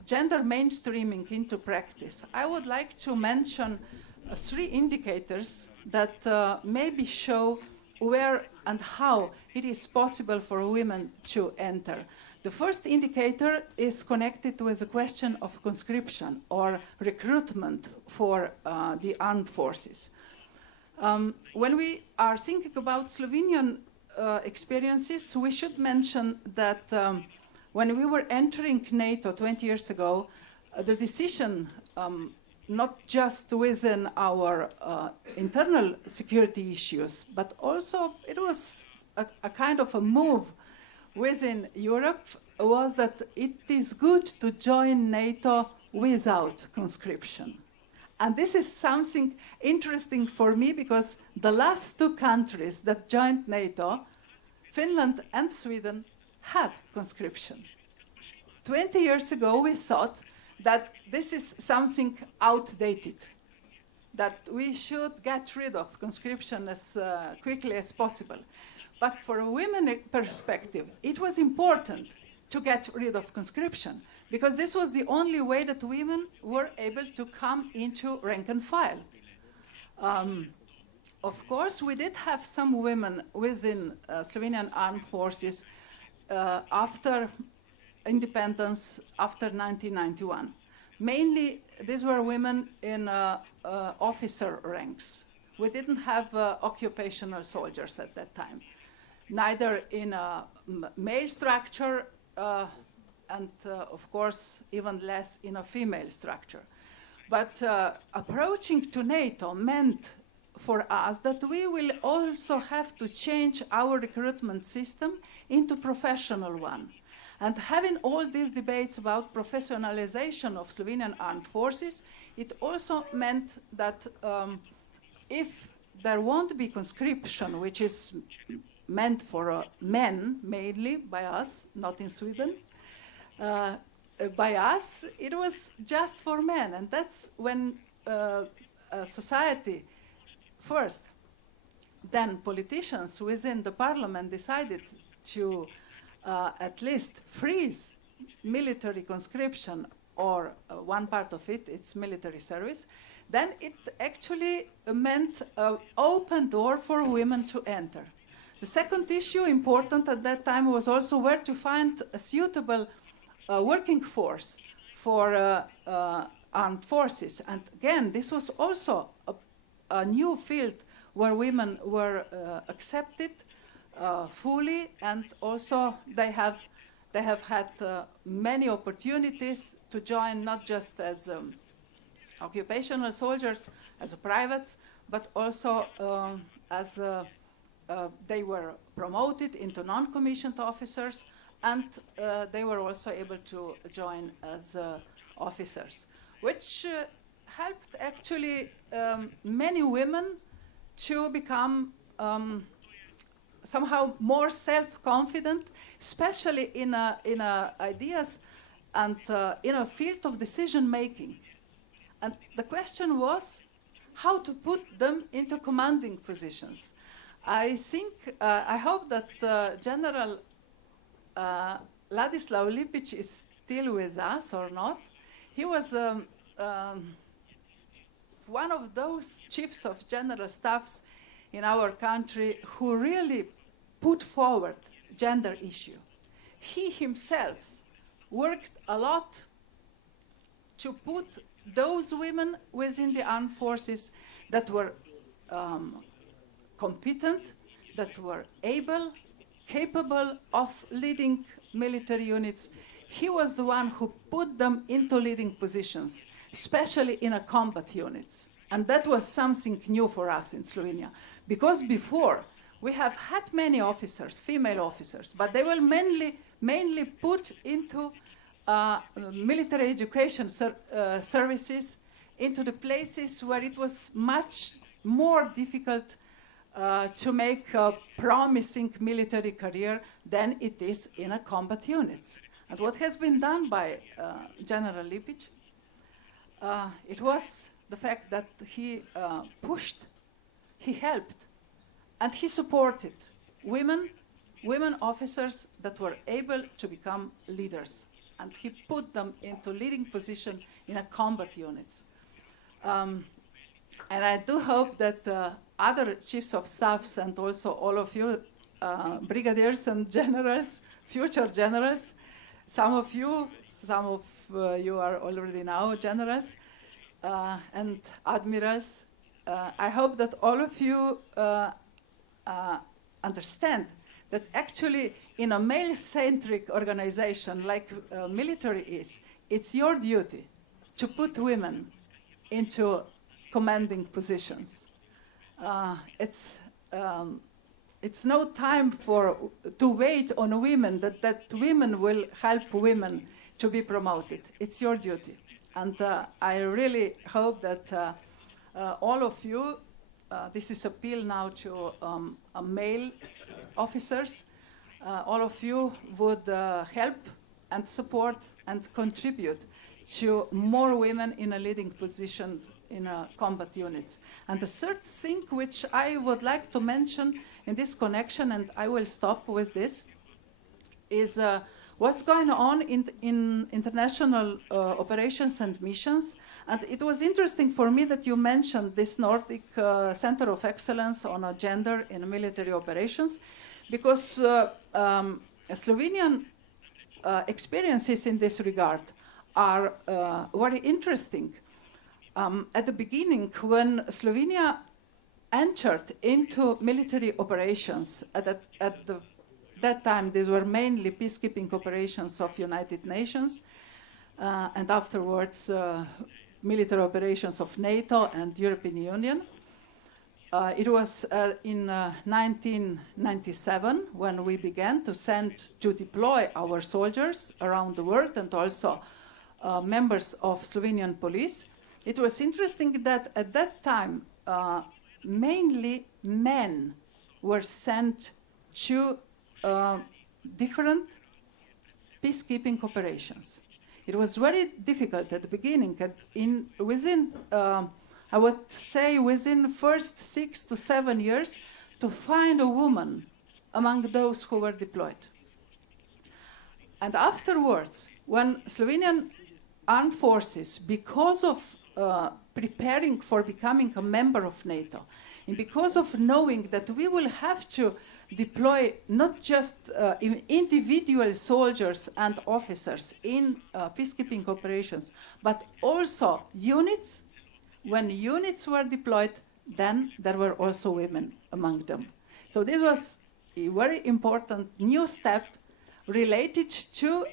gender mainstreaming into practice, I would like to mention 3 indicators that maybe show where and how it is possible for women to enter. The first indicator is connected with the question of conscription or recruitment for the armed forces. When we are thinking about Slovenian experiences, we should mention that when we were entering NATO 20 years ago, the decision, not just within our internal security issues, but also it was a kind of a move within Europe, was that it is good to join NATO without conscription. And this is something interesting for me because the last 2 countries that joined NATO, Finland and Sweden, had conscription. 20 years ago, we thought that this is something outdated, that we should get rid of conscription as quickly as possible. But for a women perspective, it was important to get rid of conscription because this was the only way that women were able to come into rank and file. Of course, we did have some women within Slovenian armed forces after independence, after 1991. Mainly, these were women in officer ranks. We didn't have occupational soldiers at that time, neither in a male structure and, of course, even less in a female structure. But approaching to NATO meant for us that we will also have to change our recruitment system into professional one. And having all these debates about professionalization of Slovenian armed forces, it also meant that if there won't be conscription, which is meant for men mainly by us, not in Sweden, by us, it was just for men. And that's when society first, then politicians within the parliament decided to at least freeze military conscription, or one part of it, it's military service, then it actually meant an open door for women to enter. The second issue important at that time was also where to find a suitable working force for armed forces. And again, this was also a new field where women were accepted fully, and also they have had many opportunities to join, not just as occupational soldiers, as privates, but also as they were promoted into non-commissioned officers, and they were also able to join as officers, which helped actually many women to become somehow more self-confident, especially in ideas and in a field of decision-making. And the question was how to put them into commanding positions. I think, I hope that General Ladislav Lipic is still with us or not. He was one of those chiefs of general staffs in our country who really put forward gender issue. He himself worked a lot to put those women within the armed forces that were competent, that were able, capable of leading military units. He was the one who put them into leading positions, especially in a combat units. And that was something new for us in Slovenia. Because before, we have had many officers, female officers, but they were mainly put into military education services, into the places where it was much more difficult to make a promising military career than it is in a combat units. And what has been done by General Lipic, it was the fact that he pushed, he helped, and he supported women officers that were able to become leaders. And he put them into leading position in a combat units. And I do hope that other chiefs of staffs and also all of you brigadiers and generals, future generals, some of you are already now generals and admirals. I hope that all of you understand that actually in a male-centric organization like military is, it's your duty to put women into commanding positions. It's no time to wait on women, that women will help women to be promoted. It's your duty. And I really hope that all of you, this is appeal now to male officers, all of you would help and support and contribute to more women in a leading position in combat units. And the third thing which I would like to mention in this connection, and I will stop with this, is what's going on in international operations and missions. And it was interesting for me that you mentioned this Nordic Center of Excellence on Gender in Military Operations, because Slovenian experiences in this regard are very interesting. At the beginning, when Slovenia entered into military operations, at that time these were mainly peacekeeping operations of United Nations, and afterwards military operations of NATO and European Union. It was in 1997 when we began to deploy our soldiers around the world, and also members of Slovenian police. It was interesting that at that time, mainly men were sent to different peacekeeping operations. It was very difficult at the beginning. Within, I would say, within the first 6 to 7 years, to find a woman among those who were deployed. And afterwards, when Slovenian armed forces, because of preparing for becoming a member of NATO, and because of knowing that we will have to deploy not just individual soldiers and officers in peacekeeping operations, but also units. When units were deployed, then there were also women among them. So this was a very important new step related to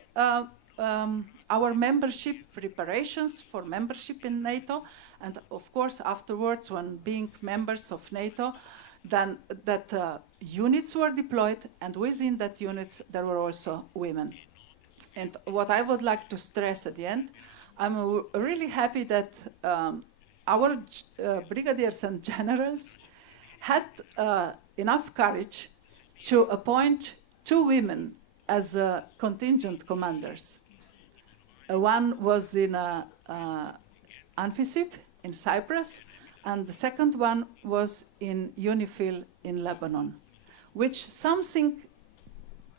our membership preparations for membership in NATO, and of course afterwards, when being members of NATO, then that units were deployed, and within that units there were also women. And what I would like to stress at the end, I'm really happy that our brigadiers and generals had enough courage to appoint 2 women as contingent commanders. One was in Anfisip in Cyprus, and the second one was in UNIFIL in Lebanon, which something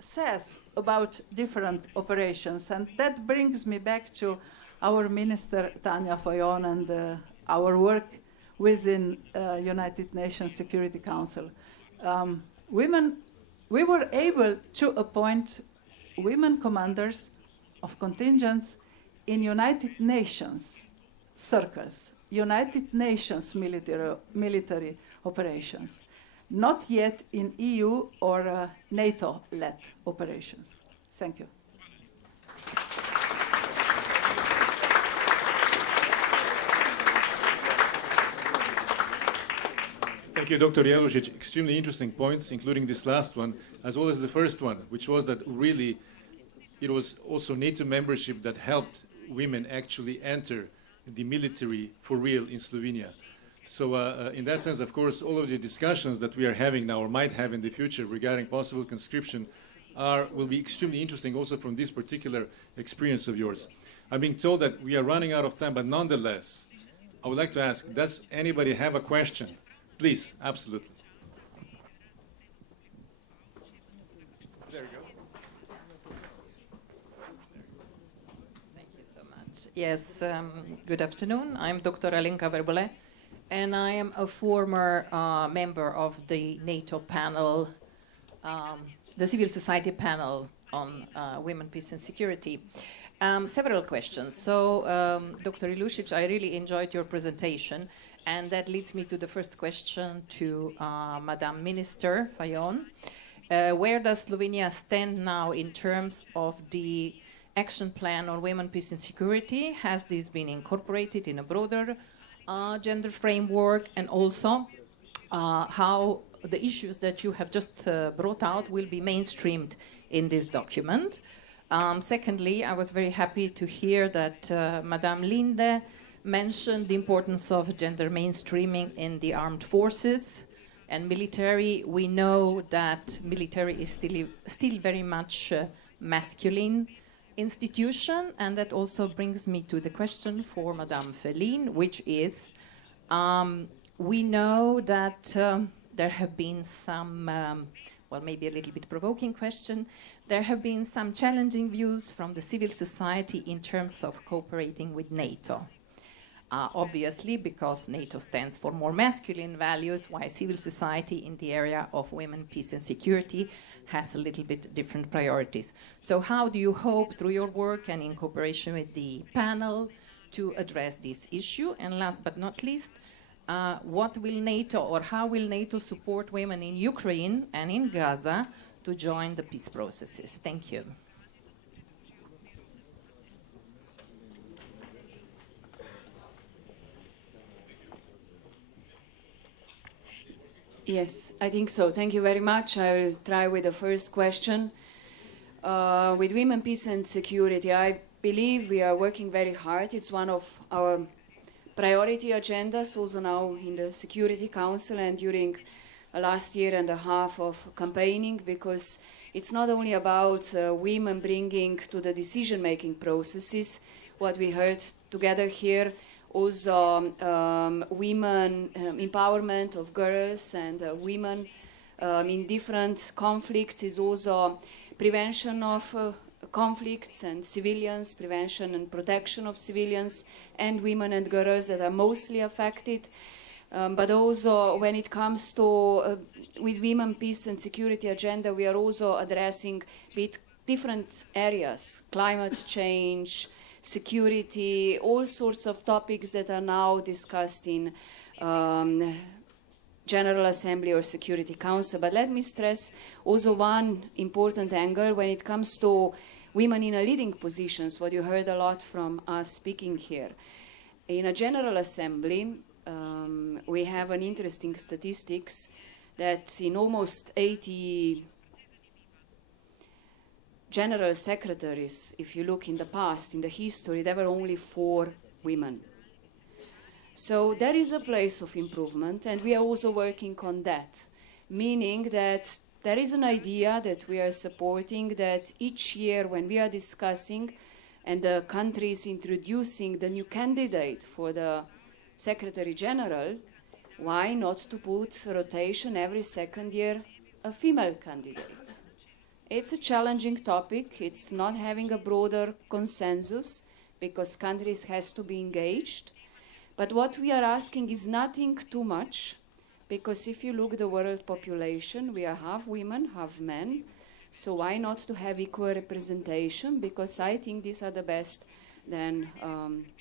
says about different operations. And that brings me back to our Minister Tanja Fajon and our work within United Nations Security Council. We were able to appoint women commanders of contingents in United Nations circles, United Nations military operations, not yet in EU or NATO-led operations. Thank you. Thank you, Dr. Jelušić. Extremely interesting points, including this last one, as well as the first one, which was that really it was also NATO membership that helped women actually enter the military for real in Slovenia. So in that sense, of course, all of the discussions that we are having now or might have in the future regarding possible conscription will be extremely interesting also from this particular experience of yours. I'm being told that we are running out of time, but nonetheless, I would like to ask, does anybody have a question? Please, absolutely. There you go. Thank you so much. Yes, good afternoon. I'm Dr. Alenka Verbole, and I am a former member of the NATO panel, the civil society panel on women, peace and security. Several questions. So, Dr. Jelušić, I really enjoyed your presentation, and that leads me to the first question to Madam Minister Fajon. Where does Slovenia stand now in terms of the action plan on women, peace and security? Has this been incorporated in a broader gender framework? And also, how the issues that you have just brought out will be mainstreamed in this document? Secondly, I was very happy to hear that Madame Linde mentioned the importance of gender mainstreaming in the armed forces and military. We know that military is still very much masculine institution, and that also brings me to the question for Madame Feline, which is, we know that there have been some, well, maybe a little bit provoking question, there have been some challenging views from the civil society in terms of cooperating with NATO. Obviously, because NATO stands for more masculine values, while civil society in the area of women, peace and security has a little bit different priorities. So how do you hope through your work and in cooperation with the panel to address this issue? And last but not least, what will NATO or how will NATO support women in Ukraine and in Gaza to join the peace processes? Thank you. Yes, I think so. Thank you very much. I will try with the first question. With women, peace and security, I believe we are working very hard. It's one of our priority agendas, also now in the Security Council and during last year and a half of campaigning, because it's not only about women bringing to the decision-making processes what we heard together here, also women empowerment of girls and women in different conflicts is also prevention of conflicts and civilians, prevention and protection of civilians and women and girls that are mostly affected. but also when it comes to with women, peace and security agenda, we are also addressing with different areas, climate change, security, all sorts of topics that are now discussed in General Assembly or Security Council. But let me stress also one important angle when it comes to women in a leading positions, what you heard a lot from us speaking here. In a General Assembly, we have an interesting statistics that in almost 80 general secretaries, if you look in the past, in the history, there were only 4 women. So there is a place of improvement, and we are also working on that, meaning that there is an idea that we are supporting that each year when we are discussing and the country is introducing the new candidate for the Secretary General, why not to put rotation every second year a female candidate? It's a challenging topic. It's not having a broader consensus because countries has to be engaged. But what we are asking is nothing too much, because if you look at the world population, we are half women, half men. So why not to have equal representation? Because I think these are the best then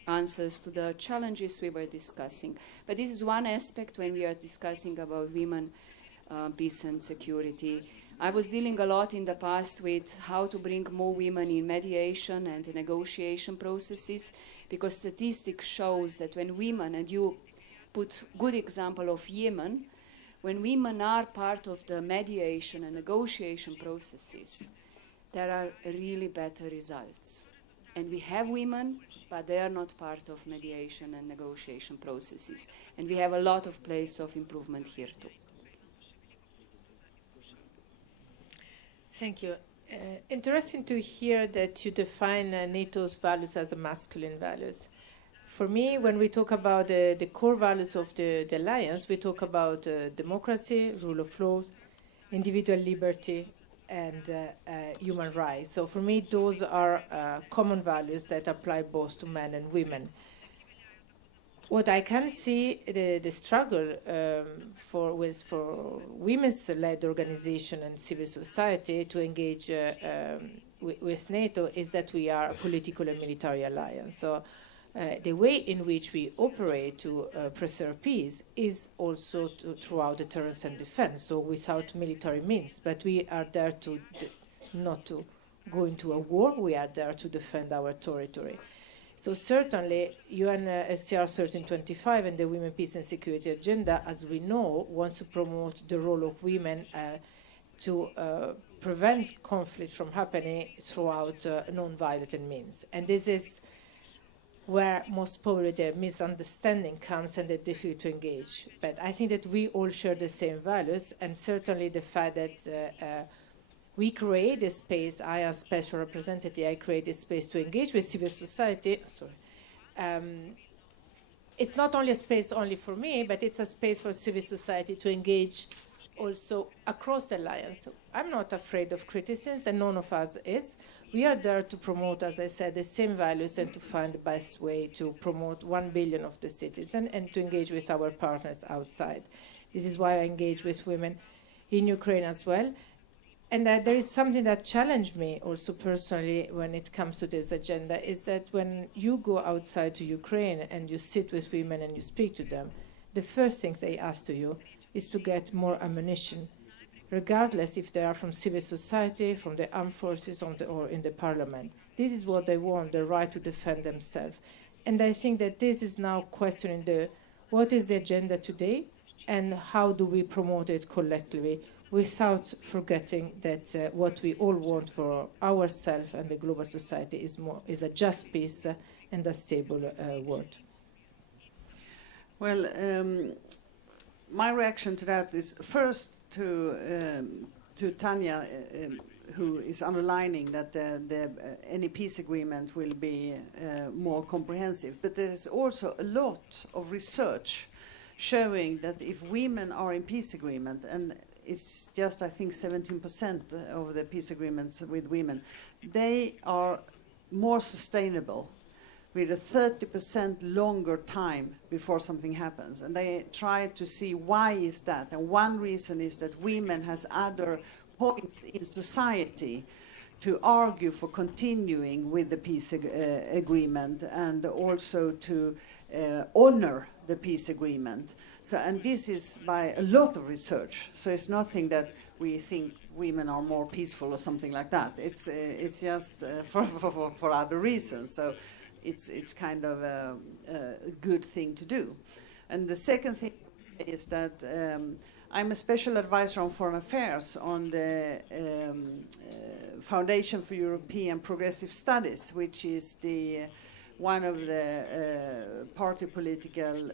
answers to the challenges we were discussing. But this is one aspect when we are discussing about women, peace and security. I was dealing a lot in the past with how to bring more women in mediation and in negotiation processes, because statistics shows that when women, and you put good example of Yemen, when women are part of the mediation and negotiation processes, there are really better results. And we have women, but they are not part of mediation and negotiation processes. And we have a lot of place of improvement here too. Thank you. Interesting to hear that you define NATO's values as a masculine values. For me, when we talk about the core values of the alliance, we talk about democracy, rule of law, individual liberty, and human rights. So for me, those are common values that apply both to men and women. What I can see the struggle for women's-led organization and civil society to engage with NATO is that we are a political and military alliance. So the way in which we operate to preserve peace is also throughout deterrence and defense, so without military means. But we are there not to go into a war, we are there to defend our territory. So certainly, UNSCR 1325 and the Women, Peace and Security Agenda, as we know, wants to promote the role of women to prevent conflict from happening throughout non-violent means. And this is where most probably the misunderstanding comes and the difficulty to engage. But I think that we all share the same values, and certainly the fact that we create a space, I as special representative, I create a space to engage with civil society. It's not only a space only for me, but it's a space for civil society to engage also across the alliance. I'm not afraid of criticism, and none of us is. We are there to promote, as I said, the same values and to find the best way to promote 1 billion of the citizens and to engage with our partners outside. This is why I engage with women in Ukraine as well. And there is something that challenged me also personally when it comes to this agenda, is that when you go outside to Ukraine and you sit with women and you speak to them, the first thing they ask to you is to get more ammunition, regardless if they are from civil society, from the armed forces, or in the parliament. This is what they want, the right to defend themselves. And I think that this is now questioning what is the agenda today and how do we promote it collectively, without forgetting that what we all want for ourselves and the global society is a just peace and a stable world. Well, my reaction to that is first to Tanya, who is underlining that any peace agreement will be more comprehensive. But there is also a lot of research showing that if women are in peace agreement, and it's just, I think, 17% of the peace agreements with women, they are more sustainable with a 30% longer time before something happens. And they try to see why is that. And one reason is that women has other points in society to argue for continuing with the peace agreement, and also to honor the peace agreement. So, and this is by a lot of research. So it's nothing that we think women are more peaceful or something like that. It's just for other reasons. So it's kind of a good thing to do. And the second thing is that I'm a special advisor on foreign affairs on the Foundation for European Progressive Studies, which is the one of the party political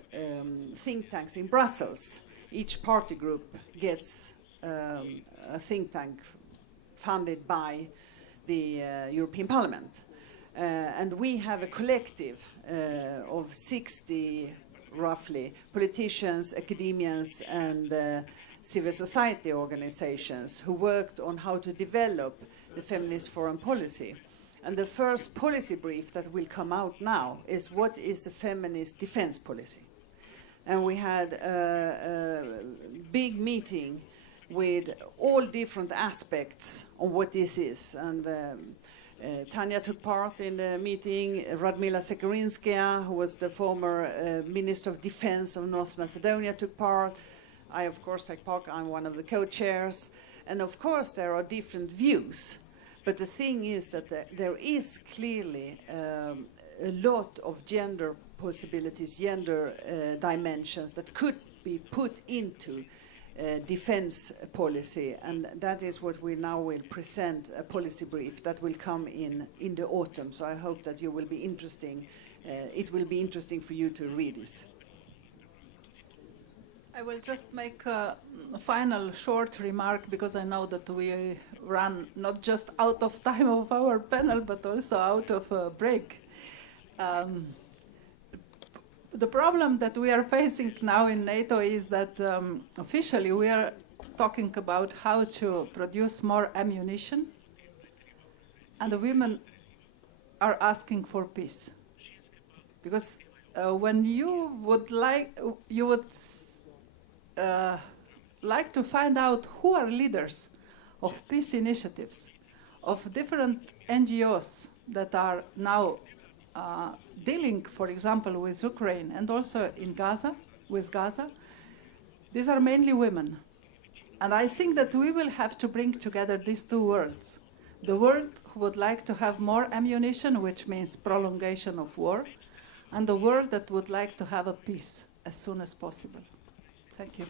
think tanks in Brussels. Each party group gets a think tank funded by the European Parliament. And we have a collective of 60, roughly, politicians, academians, and civil society organizations who worked on how to develop the feminist foreign policy. And the first policy brief that will come out now is what is a feminist defense policy. And we had a big meeting with all different aspects of what this is. And Tanya took part in the meeting. Radmila Sekerinskaya, who was the former Minister of Defense of North Macedonia, took part. I, of course, take part. I'm one of the co-chairs. And, of course, there are different views. But the thing is that there is clearly a lot of gender possibilities, gender dimensions that could be put into defense policy, and that is what we now will present, a policy brief that will come in the autumn. So I hope that you will be interesting. It will be interesting for you to read this. I will just make a final short remark, because I know that we run not just out of time of our panel, but also out of a break. The problem that we are facing now in NATO is that officially we are talking about how to produce more ammunition, and the women are asking for peace. Because when you would like to find out who are leaders of peace initiatives, of different NGOs that are now dealing, for example, with Ukraine and also in Gaza, with Gaza, these are mainly women. And I think that we will have to bring together these two worlds. The world who would like to have more ammunition, which means prolongation of war, and the world that would like to have a peace as soon as possible. Thank you.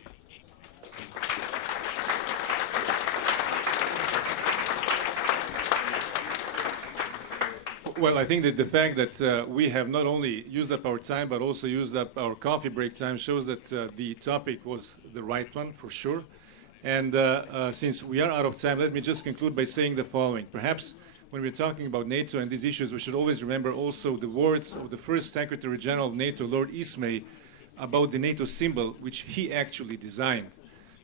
Well, I think that the fact that we have not only used up our time, but also used up our coffee break time shows that the topic was the right one, for sure. And since we are out of time, let me just conclude by saying the following. Perhaps when we're talking about NATO and these issues, we should always remember also the words of the first Secretary General of NATO, Lord Ismay, about the NATO symbol, which he actually designed.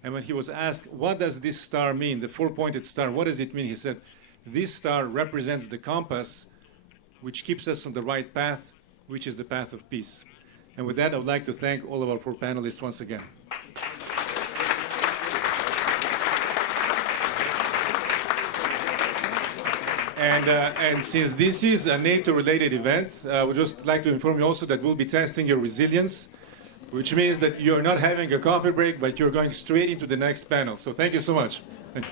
And when he was asked, what does this star mean, the four-pointed star, what does it mean? He said, this star represents the compass which keeps us on the right path, which is the path of peace. And with that, I would like to thank all of our four panelists once again. And since this is a NATO-related event, I would just like to inform you also that we'll be testing your resilience, which means that you're not having a coffee break, but you're going straight into the next panel. So thank you so much. Thank you.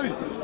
Hvala.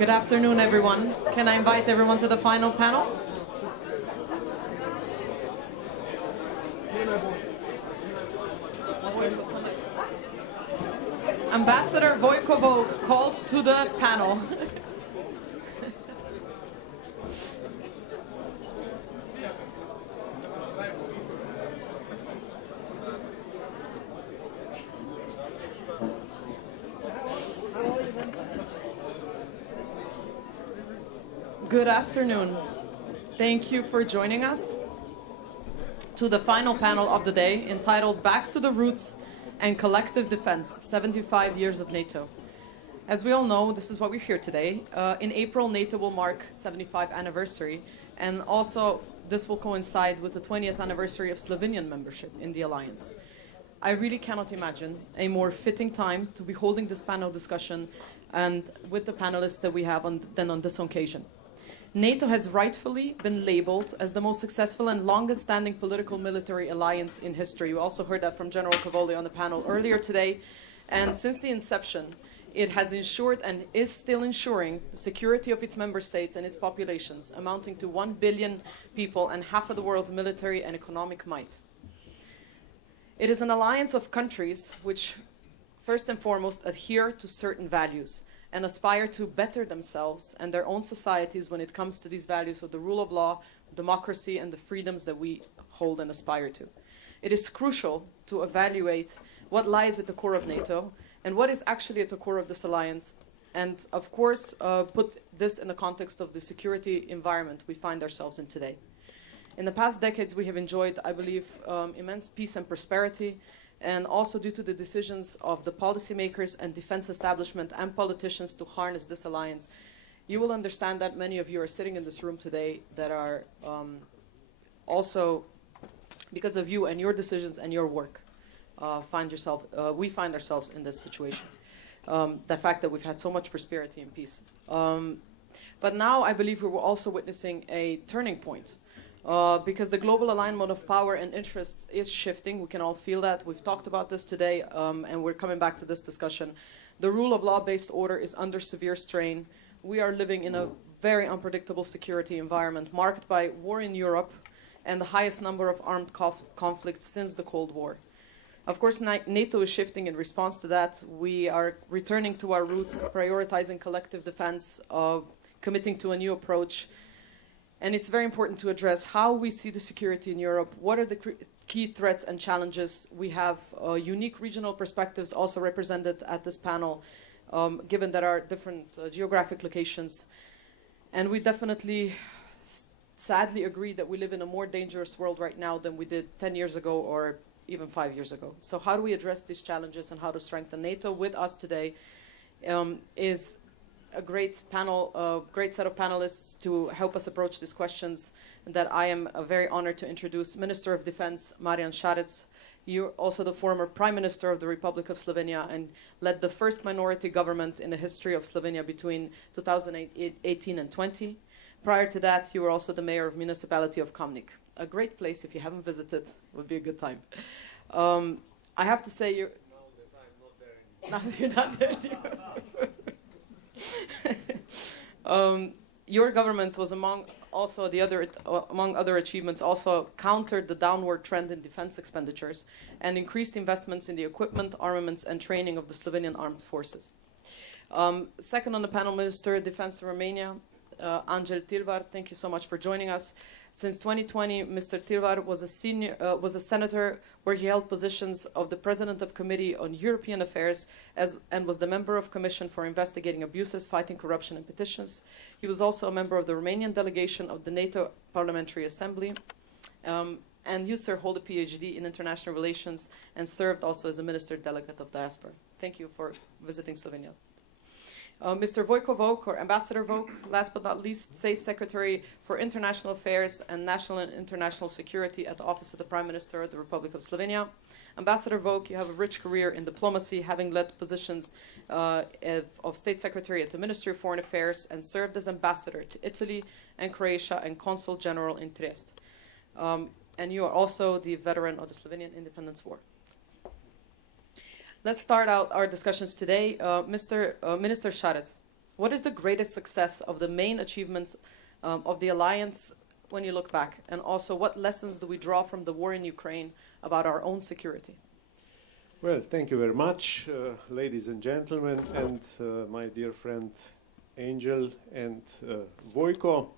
Good afternoon, everyone. Can I invite everyone to the final panel? Ambassador Vojko called to the panel. Good afternoon. Thank you for joining us to the final panel of the day, entitled Back to the Roots and Collective Defense, 75 Years of NATO. As we all know, this is why we're here today. In April, NATO will mark 75th anniversary, and also this will coincide with the 20th anniversary of Slovenian membership in the alliance. I really cannot imagine a more fitting time to be holding this panel discussion and with the panelists that we have than on this occasion. NATO has rightfully been labeled as the most successful and longest-standing political military alliance in history. We also heard that from General Cavoli on the panel earlier today. And since the inception, it has ensured and is still ensuring the security of its member states and its populations, amounting to 1 billion people and half of the world's military and economic might. It is an alliance of countries which, first and foremost, adhere to certain values and aspire to better themselves and their own societies when it comes to these values of the rule of law, democracy, and the freedoms that we hold and aspire to. It is crucial to evaluate what lies at the core of NATO and what is actually at the core of this alliance, and of course put this in the context of the security environment we find ourselves in today. In the past decades, we have enjoyed, I believe, immense peace and prosperity, and also due to the decisions of the policymakers and defense establishment and politicians to harness this alliance. You will understand that many of you are sitting in this room today that are also, because of you and your decisions and your work, we find ourselves in this situation. The fact that we've had so much prosperity and peace. But now I believe we're also witnessing a turning point. Because the global alignment of power and interests is shifting. We can all feel that. We've talked about this today, and we're coming back to this discussion. The rule of law-based order is under severe strain. We are living in a very unpredictable security environment marked by war in Europe and the highest number of armed conflicts since the Cold War. Of course, NATO is shifting in response to that. We are returning to our roots, prioritizing collective defense, committing to a new approach. And it's very important to address how we see the security in Europe, what are the key threats and challenges. We have unique regional perspectives also represented at this panel, given that our different geographic locations. And we definitely sadly agree that we live in a more dangerous world right now than we did 10 years ago or even 5 years ago. So how do we address these challenges and how to strengthen NATO? With us today is a great panel, a great set of panelists to help us approach these questions that I am very honored to introduce. Minister of Defense, Marjan Šarec. You're also the former Prime Minister of the Republic of Slovenia and led the first minority government in the history of Slovenia between 2018 and 20. Prior to that, you were also the mayor of municipality of Kamnik. A great place, if you haven't visited, would be a good time. I have to say, you're not there anymore. Your government was among other achievements, also countered the downward trend in defense expenditures and increased investments in the equipment, armaments, and training of the Slovenian armed forces. Second on the panel, Minister of Defense of Romania, Angel Tilvar. Thank you so much for joining us. Since 2020, Mr. Tilvar was a senator where he held positions of the President of Committee on European Affairs and was the member of Commission for Investigating Abuses, Fighting Corruption and Petitions. He was also a member of the Romanian delegation of the NATO Parliamentary Assembly. And you, sir, hold a PhD in International Relations and served also as a Minister Delegate of Diaspora. Thank you for visiting Slovenia. Mr. Vojko Vok, or Ambassador Vok, last but not least, State Secretary for International Affairs and National and International Security at the Office of the Prime Minister of the Republic of Slovenia. Ambassador Vok, you have a rich career in diplomacy, having led positions of State Secretary at the Ministry of Foreign Affairs and served as Ambassador to Italy and Croatia and Consul General in Trieste. And you are also the veteran of the Slovenian Independence War. Let's start out our discussions today. Minister Šarec, What is the greatest success of the main achievements of the alliance when you look back? And also, what lessons do we draw from the war in Ukraine about our own security? Well, thank you very much, ladies and gentlemen, and my dear friend Angel and Vojko.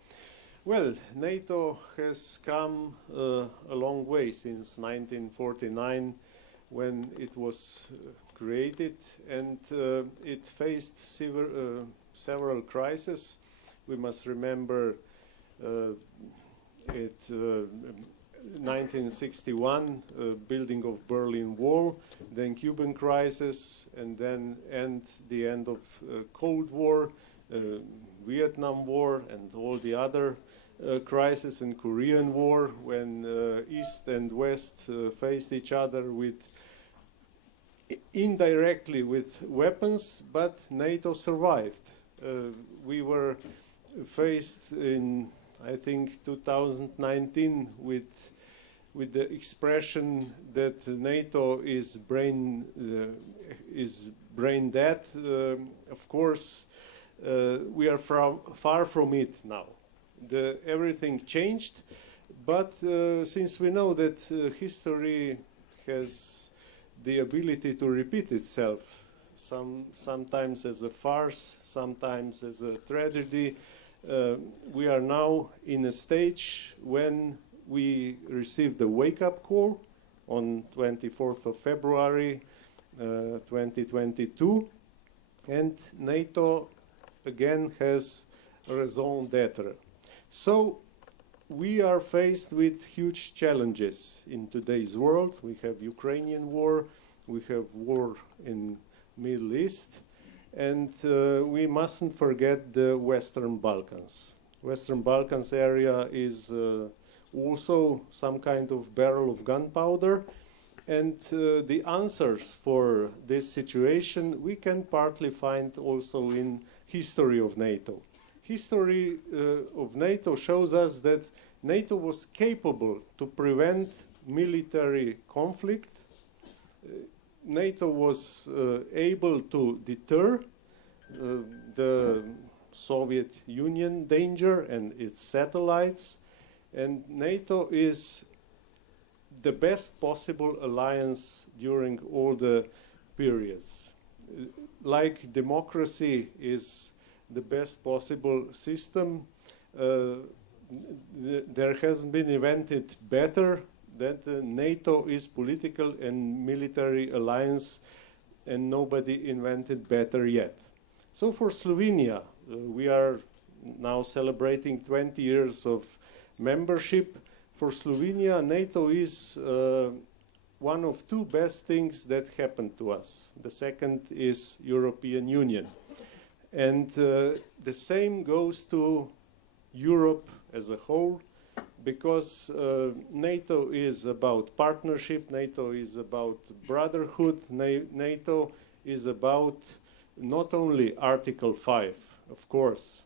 Well, NATO has come a long way since 1949, when it was created, and it faced several crises. We must remember 1961, building of Berlin Wall, then Cuban crisis, and then the end of Cold War, Vietnam War, and all the other crisis in Korean War, when East and West faced each other with indirectly with weapons, but NATO survived. We were faced in, I think, 2019 with the expression that NATO is brain dead. Of course, we are far from it now. Everything changed, but since we know that history has the ability to repeat itself, sometimes as a farce, sometimes as a tragedy, we are now in a stage when we received a wake-up call on 24th of February 2022, and NATO again has raison d'etre. So we are faced with huge challenges in today's world. We have Ukrainian war, we have war in Middle East, and we mustn't forget the Western Balkans. Western Balkans area is also some kind of barrel of gunpowder, and the answers for this situation we can partly find also in history of NATO. History of NATO shows us that NATO was capable to prevent military conflict. NATO was able to deter the Soviet Union danger and its satellites, and NATO is the best possible alliance during all the periods. Like democracy is the best possible system, there hasn't been invented better that NATO is political and military alliance, and nobody invented better yet. So for Slovenia, we are now celebrating 20 years of membership. For Slovenia, NATO is one of two best things that happened to us. The second is European Union. And the same goes to Europe as a whole, because NATO is about partnership, NATO is about brotherhood, NATO is about not only Article 5, of course.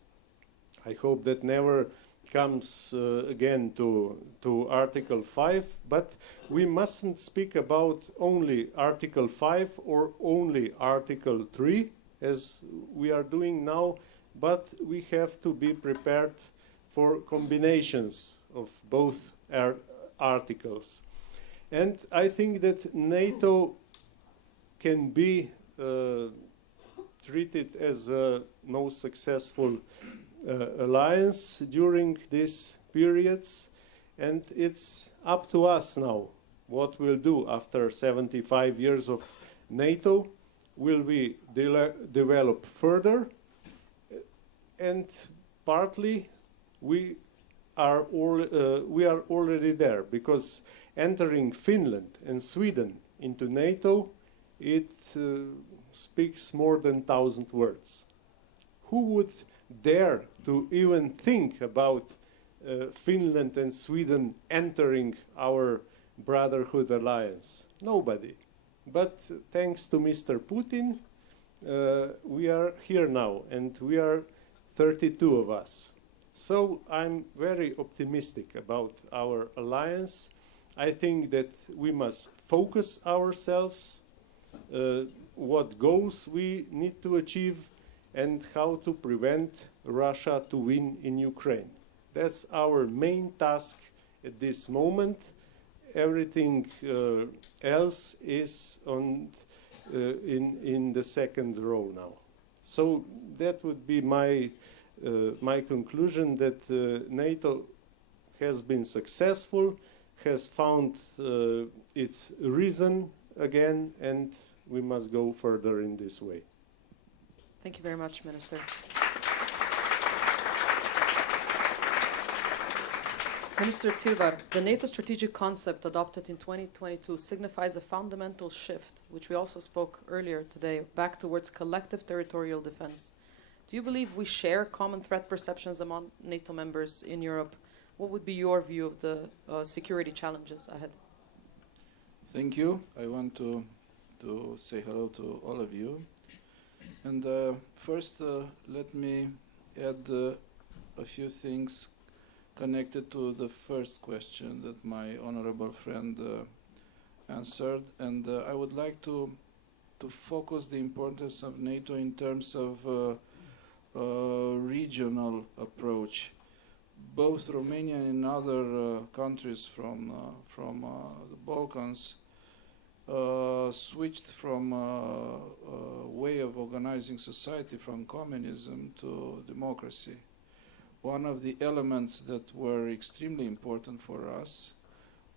I hope that never comes again to Article 5, but we mustn't speak about only Article 5 or only Article 3, as we are doing now, but we have to be prepared for combinations of both articles. And I think that NATO can be treated as a most successful alliance during these periods, and it's up to us now what we'll do after 75 years of NATO. Will we develop further? And partly we are already there, because entering Finland and Sweden into NATO, it speaks more than 1,000 words. Who would dare to even think about Finland and Sweden entering our brotherhood alliance? Nobody. But thanks to Mr. Putin, we are here now, and we are 32 of us. So I'm very optimistic about our alliance. I think that we must focus ourselves, what goals we need to achieve, and how to prevent Russia to win in Ukraine. That's our main task at this moment. Everything else is in the second row now. So that would be my conclusion, that NATO has been successful, has found its reason again, and we must go further in this way. Thank you very much, Minister. Minister Tilvar, the NATO strategic concept adopted in 2022 signifies a fundamental shift, which we also spoke earlier today, back towards collective territorial defense. Do you believe we share common threat perceptions among NATO members in Europe? What would be your view of the security challenges ahead? Thank you. I want to say hello to all of you. And first, let me add a few things connected to the first question that my honorable friend answered. And I would like to focus the importance of NATO in terms of regional approach. Both Romania and other countries from the Balkans switched from a way of organizing society from communism to democracy. One of the elements that were extremely important for us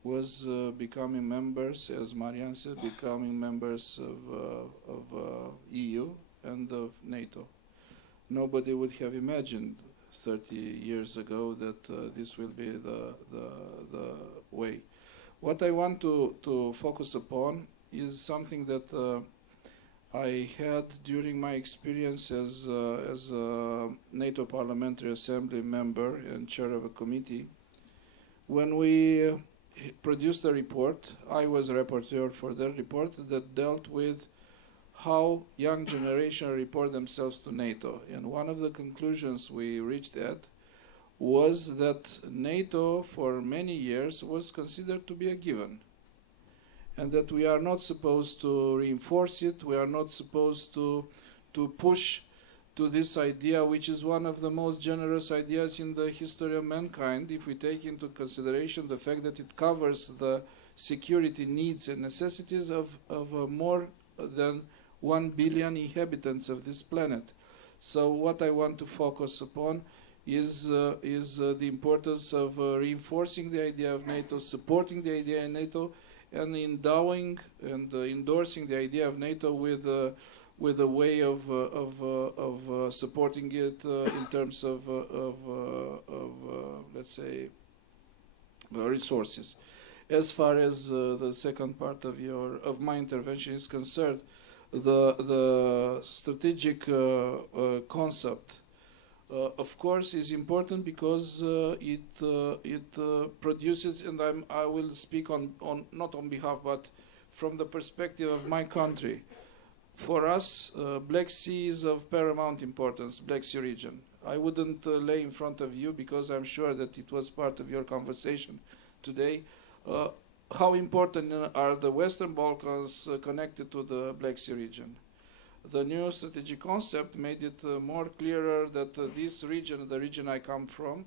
was becoming members, as Marian said, becoming members of EU and of NATO. Nobody would have imagined 30 years ago that this will be the way. What I want to focus upon is something that I had during my experience as a NATO Parliamentary Assembly member and chair of a committee. When we produced a report, I was a rapporteur for that report that dealt with how young generation report themselves to NATO. And one of the conclusions we reached at was that NATO for many years was considered to be a given, and that we are not supposed to reinforce it, we are not supposed to push to this idea, which is one of the most generous ideas in the history of mankind, if we take into consideration the fact that it covers the security needs and necessities of more than 1 billion inhabitants of this planet. So what I want to focus upon is the importance of reinforcing the idea of NATO, supporting the idea of NATO, and endowing and endorsing the idea of NATO with a way of supporting it in terms of let's say resources. As far as the second part of my intervention is concerned, the strategic concept, of course, is important because it produces, and I will speak on not on behalf, but from the perspective of my country. For us, Black Sea is of paramount importance, Black Sea region. I wouldn't lay in front of you, because I'm sure that it was part of your conversation today, how important are the Western Balkans connected to the Black Sea region. The new strategic concept made it more clearer that this region, the region I come from,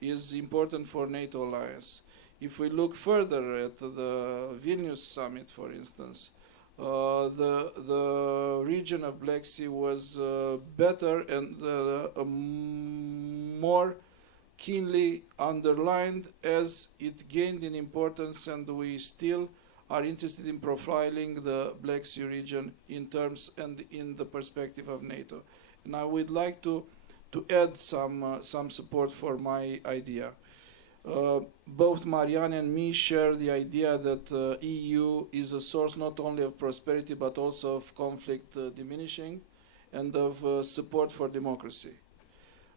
is important for NATO alliance. If we look further at the Vilnius summit, for instance, the region of Black Sea was better and more keenly underlined as it gained in importance, and we still are interested in profiling the Black Sea region in terms and in the perspective of NATO. And I would like to add some support for my idea. Both Marianne and me share the idea that EU is a source not only of prosperity but also of conflict diminishing and of support for democracy.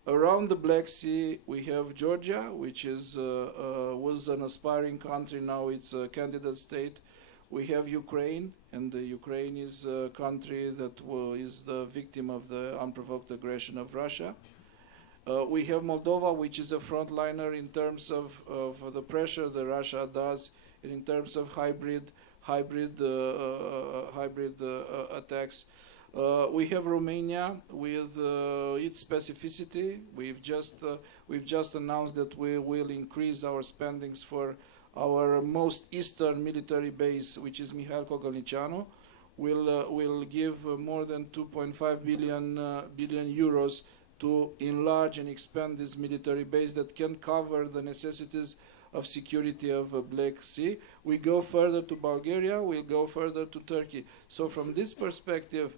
Around the Black Sea, we have Georgia, which is was an aspiring country. Now it's a candidate state. We have Ukraine, and Ukraine is a country that is the victim of the unprovoked aggression of Russia. We have Moldova, which is a frontliner in terms of the pressure that Russia does, and in terms of hybrid attacks. We have Romania with its specificity. We've just announced that we will increase our spendings for our most eastern military base, which is Mihail Cogolnicianu. Will give more than 2.5 billion euros to enlarge and expand this military base that can cover the necessities of security of Black Sea. We go further to Bulgaria, we'll go further to Turkey. So from this perspective,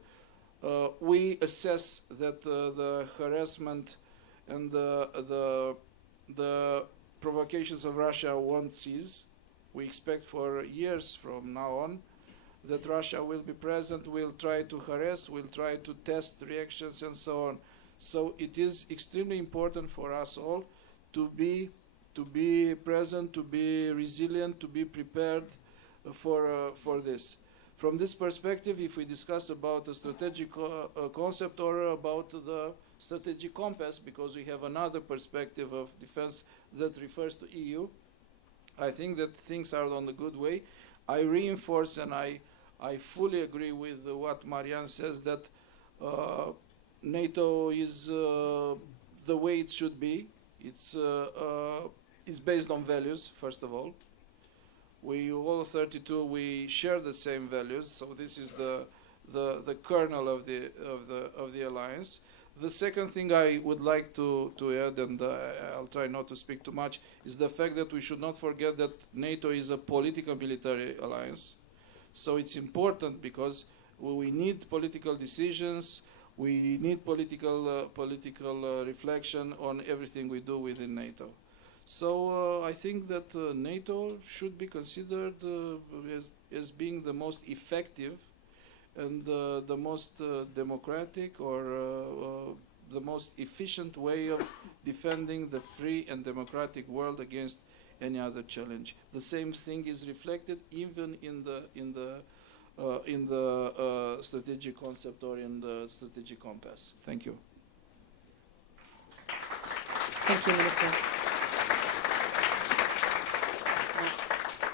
we assess that the harassment and the provocations of Russia won't cease. We expect for years from now on that Russia will be present, will try to harass, will try to test reactions and so on. So it is extremely important for us all to be present, to be resilient, to be prepared for this. From this perspective, if we discuss about a strategic concept or about the strategic compass, because we have another perspective of defense that refers to EU, I think that things are on a good way. I reinforce and I fully agree with what Marian says, that NATO is the way it should be. It's based on values, first of all. We all 32, we share the same values, so this is the kernel of the alliance. The second thing I would like to add, and I'll try not to speak too much, is the fact that we should not forget that NATO is a political military alliance. So it's important because we need political decisions, we need political reflection on everything we do within NATO. So I think that NATO should be considered as being the most effective and the most democratic or the most efficient way of defending the free and democratic world against any other challenge. The same thing is reflected even in the strategic concept or in the strategic compass. Thank you. Thank you, Minister.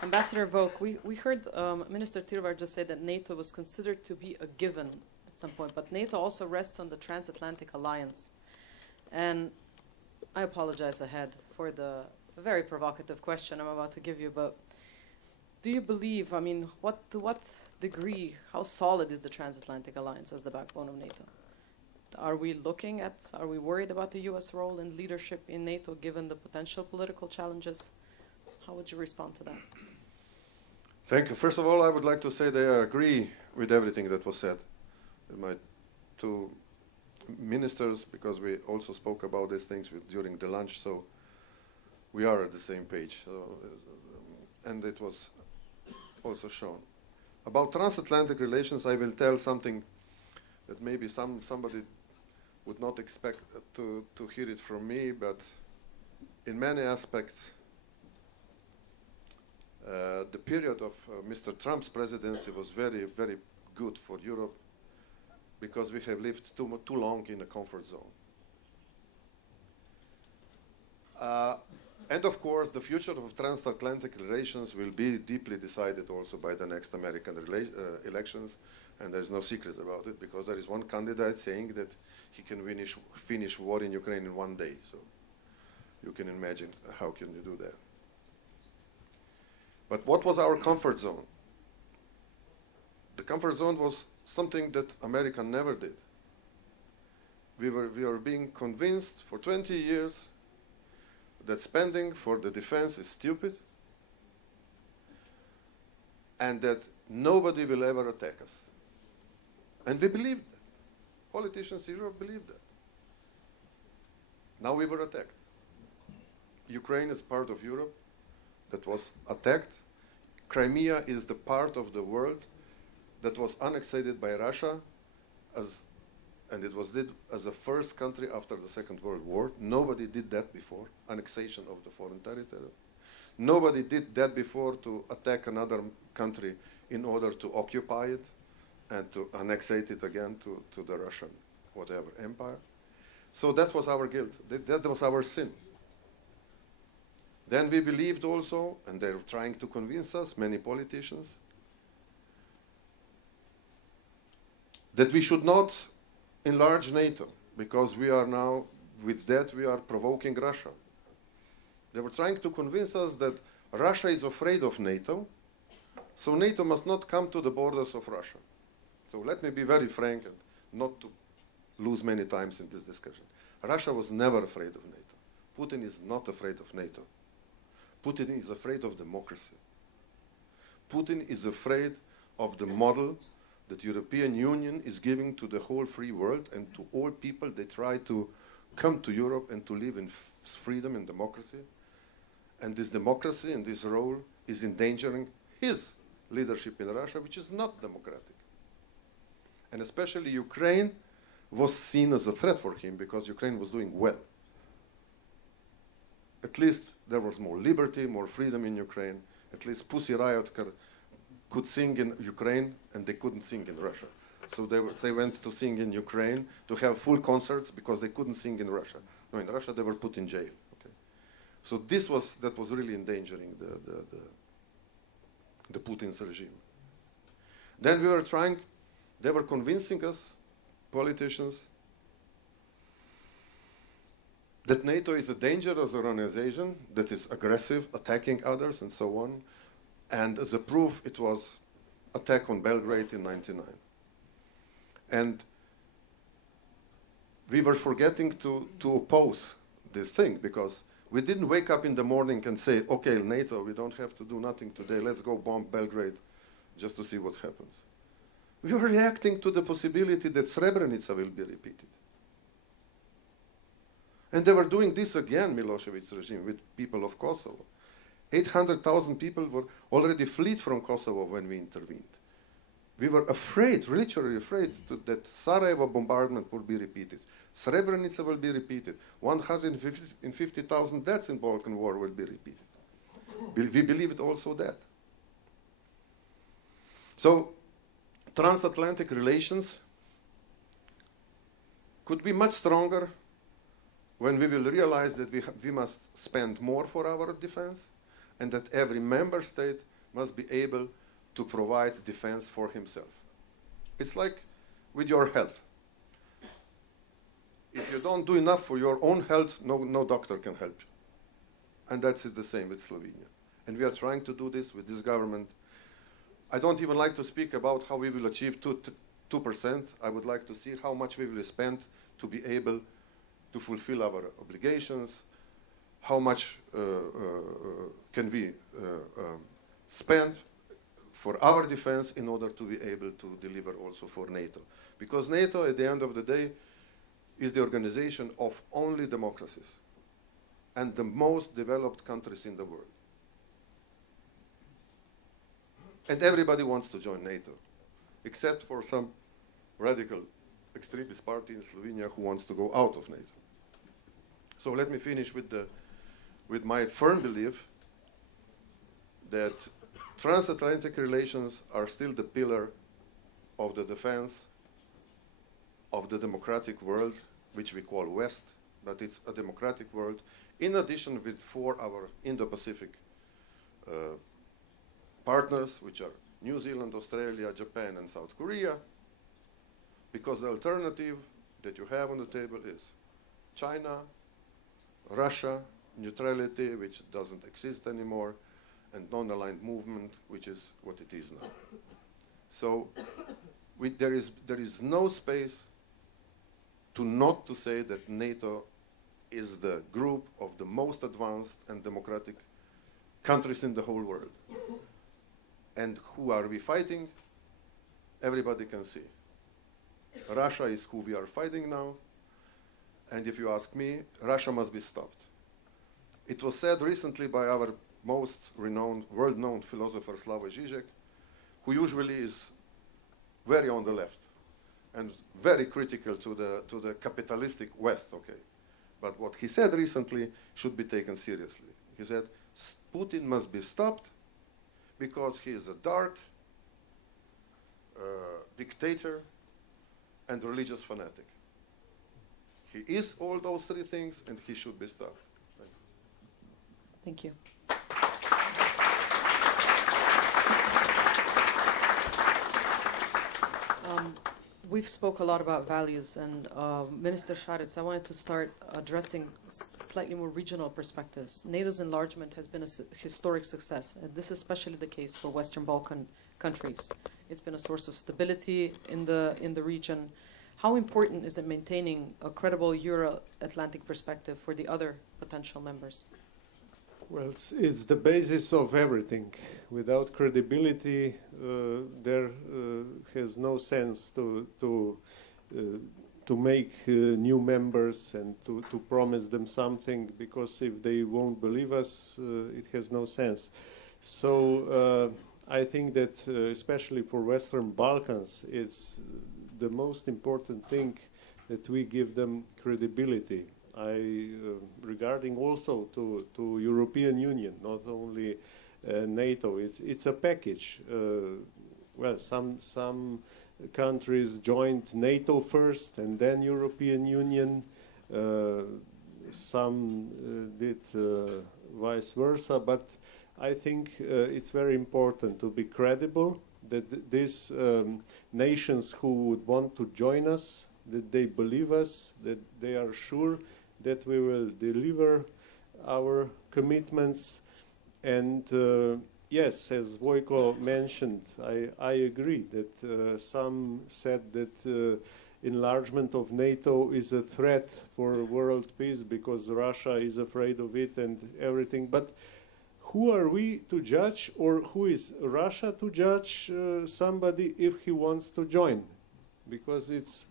Ambassador Vok, we heard Minister Tirvar just say that NATO was considered to be a given at some point, but NATO also rests on the transatlantic alliance. And I apologize ahead for the very provocative question I'm about to give you, but do you believe, I mean, to what degree, how solid is the transatlantic alliance as the backbone of NATO? Are we worried about the US role and leadership in NATO given the potential political challenges? How would you respond to that? Thank you. First of all, I would like to say that I agree with everything that was said. My two ministers, because we also spoke about these things during the lunch, so we are at the same page. So, and it was also shown. About transatlantic relations, I will tell something that maybe somebody would not expect to hear it from me, but in many aspects, the period of Mr. Trump's presidency was very, very good for Europe because we have lived too long in a comfort zone. And of course, the future of transatlantic relations will be deeply decided also by the next American elections, and there's no secret about it because there is one candidate saying that he can finish war in Ukraine in one day. So you can imagine how can you do that. But what was our comfort zone? The comfort zone was something that America never did. We were being convinced for 20 years that spending for the defense is stupid and that nobody will ever attack us. And we believed that. Politicians in Europe believed that. Now we were attacked. Ukraine is part of Europe that was attacked. Crimea is the part of the world that was annexed by Russia and it was did as a first country after the Second World War. Nobody did that before, annexation of the foreign territory. Nobody did that before to attack another country in order to occupy it and to annex it again to the Russian whatever empire. So that was our guilt. That was our sin. Then we believed also, and they're trying to convince us, many politicians, that we should not enlarge NATO, because we are now, with that, we are provoking Russia. They were trying to convince us that Russia is afraid of NATO, so NATO must not come to the borders of Russia. So let me be very frank and not to lose many times in this discussion. Russia was never afraid of NATO. Putin is not afraid of NATO. Putin is afraid of democracy. Putin is afraid of the model that the European Union is giving to the whole free world and to all people. They try to come to Europe and to live in freedom and democracy. And this democracy and this role is endangering his leadership in Russia, which is not democratic. And especially Ukraine was seen as a threat for him because Ukraine was doing well. At least there was more liberty, more freedom in Ukraine. At least Pussy Riot could sing in Ukraine and they couldn't sing in Russia. So they went to sing in Ukraine to have full concerts because they couldn't sing in Russia. No, in Russia they were put in jail. Okay. So that was really endangering the Putin's regime. Then they were convincing us, politicians, that NATO is a dangerous organization that is aggressive, attacking others and so on. And as a proof, it was attack on Belgrade in '99. And we were forgetting to oppose this thing because we didn't wake up in the morning and say, okay, NATO, we don't have to do nothing today. Let's go bomb Belgrade just to see what happens. We were reacting to the possibility that Srebrenica will be repeated. And they were doing this again, Milosevic's regime, with people of Kosovo. 800,000 people were already fled from Kosovo when we intervened. We were afraid, literally afraid, that Sarajevo bombardment will be repeated. Srebrenica will be repeated. 150,000 deaths in Balkan War will be repeated. We believed also that. So, transatlantic relations could be much stronger when we will realize that we must spend more for our defense and that every member state must be able to provide defense for himself. It's like with your health. If you don't do enough for your own health, no doctor can help you. And that's the same with Slovenia. And we are trying to do this with this government. I don't even like to speak about how we will achieve 2%. I would like to see how much we will spend to be able to fulfill our obligations, how much can we spend for our defense in order to be able to deliver also for NATO. Because NATO, at the end of the day, is the organization of only democracies and the most developed countries in the world. And everybody wants to join NATO, except for some radical extremist party in Slovenia who wants to go out of NATO. So let me finish with my firm belief that transatlantic relations are still the pillar of the defense of the democratic world, which we call West, but it's a democratic world, in addition with 4 our Indo-Pacific partners, which are New Zealand, Australia, Japan, and South Korea, because the alternative that you have on the table is China, Russia, neutrality, which doesn't exist anymore, and non-aligned movement, which is what it is now. So there is no space not to say that NATO is the group of the most advanced and democratic countries in the whole world. And who are we fighting? Everybody can see. Russia is who we are fighting now. And if you ask me, Russia must be stopped. It was said recently by our most renowned, world-known philosopher, Slavoj Žižek, who usually is very on the left and very critical to the capitalistic West, okay. But what he said recently should be taken seriously. He said, Putin must be stopped because he is a dark dictator and religious fanatic. He is all those 3 things, and he should be stopped. Thank you. we've spoke a lot about values, and Minister Šarec, I wanted to start addressing slightly more regional perspectives. NATO's enlargement has been a historic success, and this is especially the case for Western Balkan countries. It's been a source of stability in the region. How important is it maintaining a credible Euro-Atlantic perspective for the other potential members? Well, it's the basis of everything. Without credibility, there has no sense to make new members and to promise them something, because if they won't believe us, it has no sense. So I think that especially for Western Balkans, it's the most important thing that we give them credibility. Regarding also to European Union, not only NATO, it's a package. Well, some countries joined NATO first and then European Union. Some did vice versa, but I think it's very important to be credible, that these nations who would want to join us, that they believe us, that they are sure that we will deliver our commitments. And yes, as Vojko mentioned, I agree that some said that enlargement of NATO is a threat for world peace because Russia is afraid of it and everything. But who are we to judge, or who is Russia to judge somebody if he wants to join? Because it's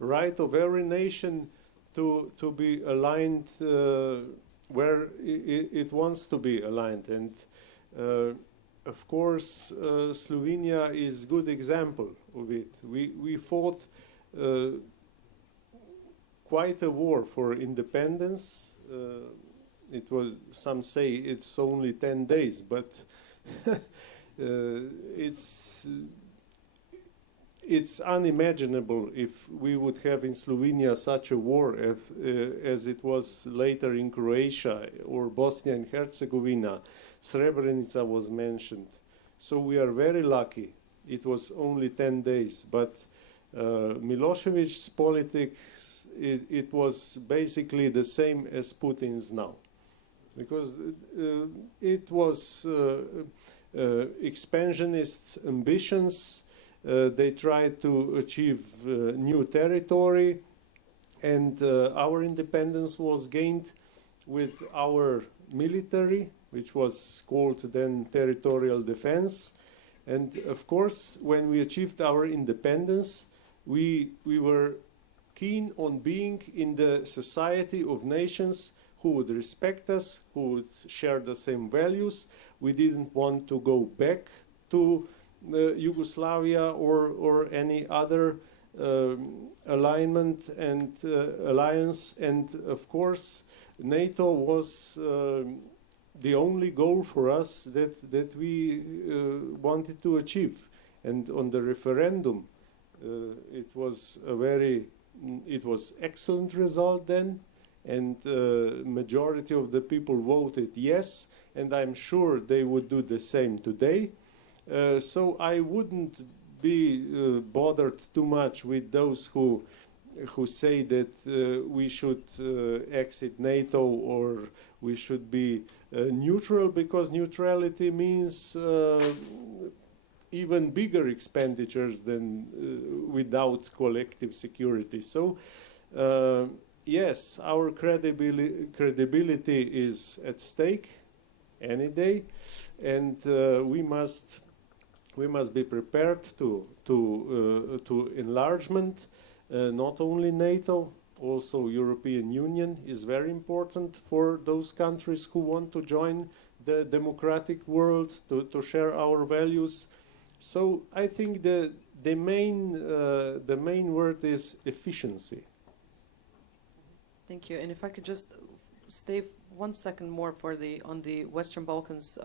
right of every nation to be aligned where it wants to be aligned. And of course, Slovenia is a good example of it. We fought quite a war for independence. It was, some say it's only 10 days, but it's unimaginable if we would have in Slovenia such a war as it was later in Croatia or Bosnia and Herzegovina. Srebrenica was mentioned. So we are very lucky. It was only 10 days, but Milosevic's politics, it was basically the same as Putin's now. Because it was expansionist ambitions. They tried to achieve new territory, and our independence was gained with our military, which was called then territorial defense. And of course, when we achieved our independence, we were keen on being in the society of nations who would respect us, who would share the same values. We didn't want to go back to Yugoslavia or any other alignment and alliance. And of course, NATO was the only goal for us that we wanted to achieve. And on the referendum, it was excellent result then, and majority of the people voted yes, and I'm sure they would do the same today. So I wouldn't be bothered too much with those who say that we should exit NATO or we should be neutral, because neutrality means even bigger expenditures than without collective security. So yes, our credibility is at stake any day, and we must be prepared to enlargement. Not only NATO, also European Union is very important for those countries who want to join the democratic world, to share our values. So I think the main word is efficiency. Thank you. And if I could just stay 1 second more on the Western Balkans.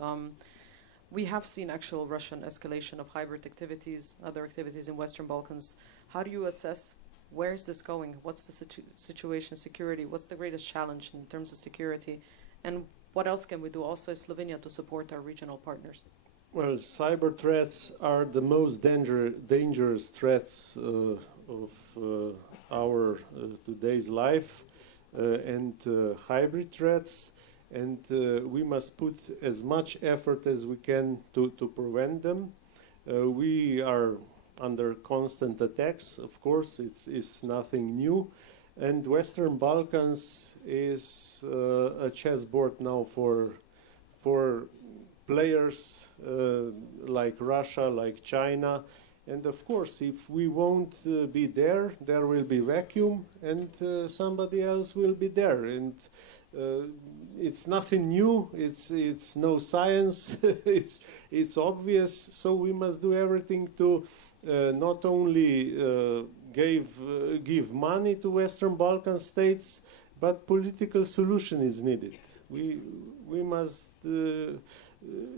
We have seen actual Russian escalation of hybrid activities, other activities in Western Balkans. How do you assess where is this going? What's the situation, security? What's the greatest challenge in terms of security? And what else can we do also as Slovenia to support our regional partners? Well, cyber threats are the most dangerous threats of our today's life, and hybrid threats, and we must put as much effort as we can to prevent them. We are under constant attacks, of course, it's nothing new, and Western Balkans is a chessboard now for players like Russia, like China, and of course, if we won't be there, there will be vacuum, and somebody else will be there. And it's nothing new. It's no science. it's obvious. So we must do everything to not only give money to Western Balkan states, but political solution is needed. We must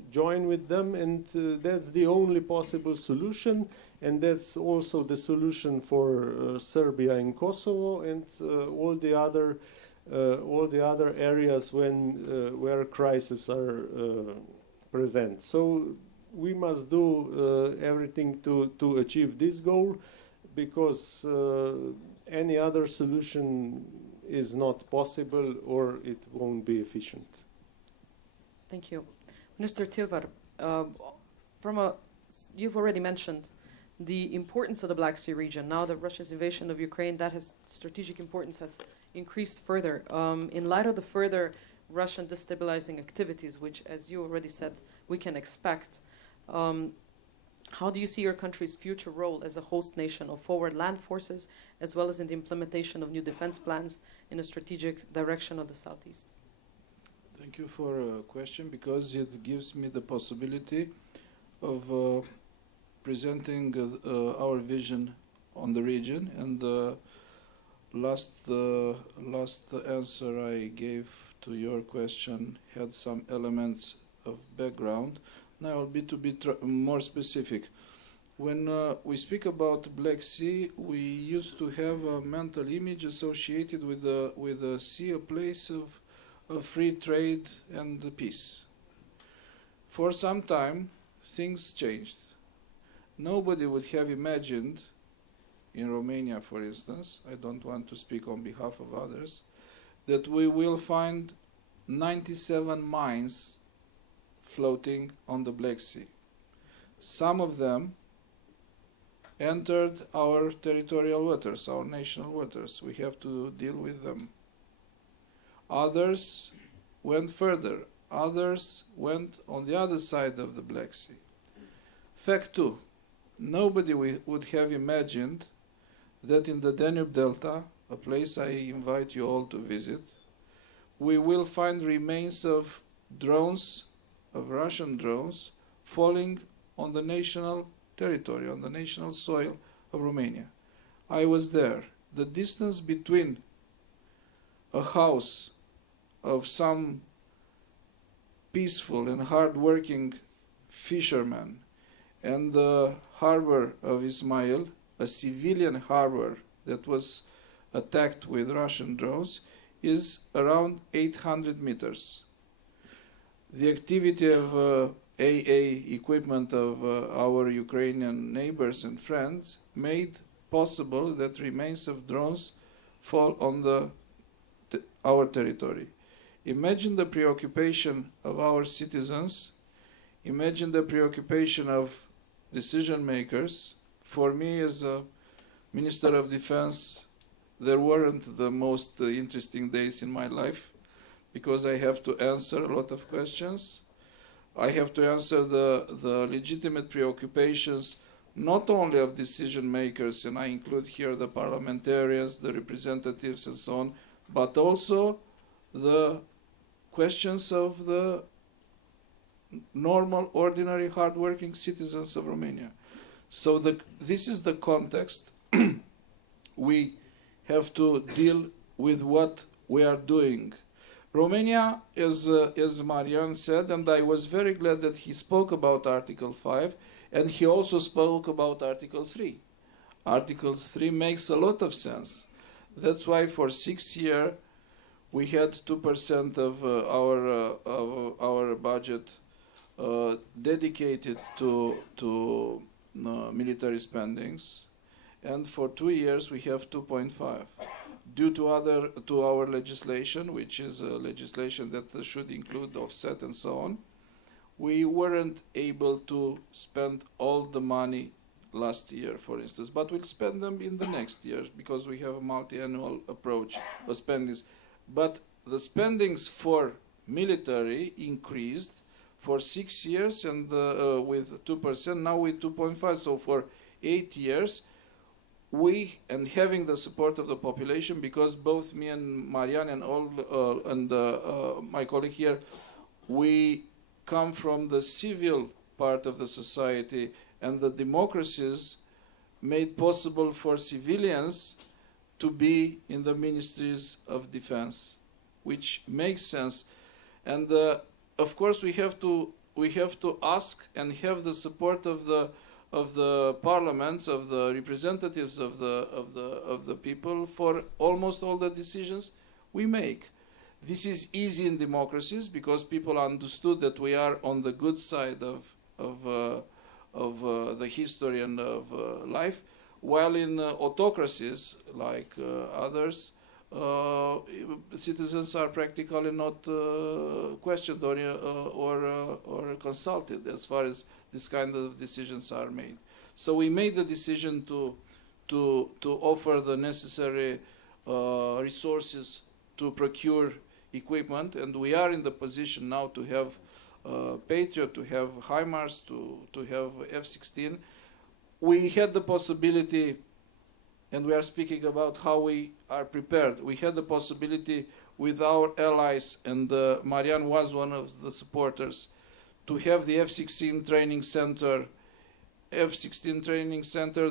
join with them, and that's the only possible solution, and that's also the solution for Serbia and Kosovo and all the other areas where crises are present. So we must do everything to achieve this goal, because any other solution is not possible, or it won't be efficient. Thank you. Minister Tilvar, you've already mentioned the importance of the Black Sea region. Now that Russia's invasion of Ukraine, that strategic importance has increased further. In light of the further Russian destabilizing activities, which, as you already said, we can expect, how do you see your country's future role as a host nation of forward land forces, as well as in the implementation of new defense plans in a strategic direction of the Southeast? Thank you for a question, because it gives me the possibility of presenting our vision on the region. And the last answer I gave to your question had some elements of background. Now I'll be more specific. When we speak about Black Sea, we used to have a mental image associated with the sea, a place of free trade and peace. For some time, things changed. Nobody would have imagined, in Romania, for instance, I don't want to speak on behalf of others, that we will find 97 mines floating on the Black Sea. Some of them entered our territorial waters, our national waters. We have to deal with them. Others went further. Others went on the other side of the Black Sea. Fact two, nobody would have imagined that in the Danube Delta, a place I invite you all to visit, we will find remains of drones, of Russian drones, falling on the national territory, on the national soil of Romania. I was there. The distance between a house of some peaceful and hard-working fisherman and the harbor of Ismail, a civilian harbor that was attacked with Russian drones, is around 800 meters. The activity of AA equipment of our Ukrainian neighbors and friends made possible that remains of drones fall on our territory. Imagine the preoccupation of our citizens. Imagine the preoccupation of decision makers. For me, as a Minister of Defense, there weren't the most interesting days in my life, because I have to answer a lot of questions. I have to answer the legitimate preoccupations, not only of decision makers, and I include here the parliamentarians, the representatives, and so on, but also the questions of the normal, ordinary, hard-working citizens of Romania. So this is the context. We have to deal with what we are doing. Romania, as Marian said, and I was very glad that he spoke about Article 5, and he also spoke about Article 3. Article 3 makes a lot of sense. That's why for 6 years we had 2% of our budget dedicated to military spendings, and for 2 years we have 2.5. Due to our legislation, which is legislation that should include offset and so on, we weren't able to spend all the money last year, for instance, but we'll spend them in the next year because we have a multi-annual approach of spendings. But the spendings for military increased for 6 years and with 2%, now with 2.5. So for 8 years, we, and having the support of the population, because both me and Marianne and all my colleague here, we come from the civil part of the society, and the democracies made possible for civilians to be in the ministries of defense, which makes sense. And of course, we have to ask and have the support of the parliaments, of the representatives of the people for almost all the decisions we make. This is easy in democracies because people understood that we are on the good side of the history and of life, while in autocracies like others, citizens are practically not questioned or consulted as far as this kind of decisions are made. So we made the decision to offer the necessary resources to procure equipment, and we are in the position now to have Patriot, to have HIMARS, to have F-16. We had the possibility, and we are speaking about how we are prepared. We had the possibility with our allies, and Marianne was one of the supporters, to have the F-16 training center,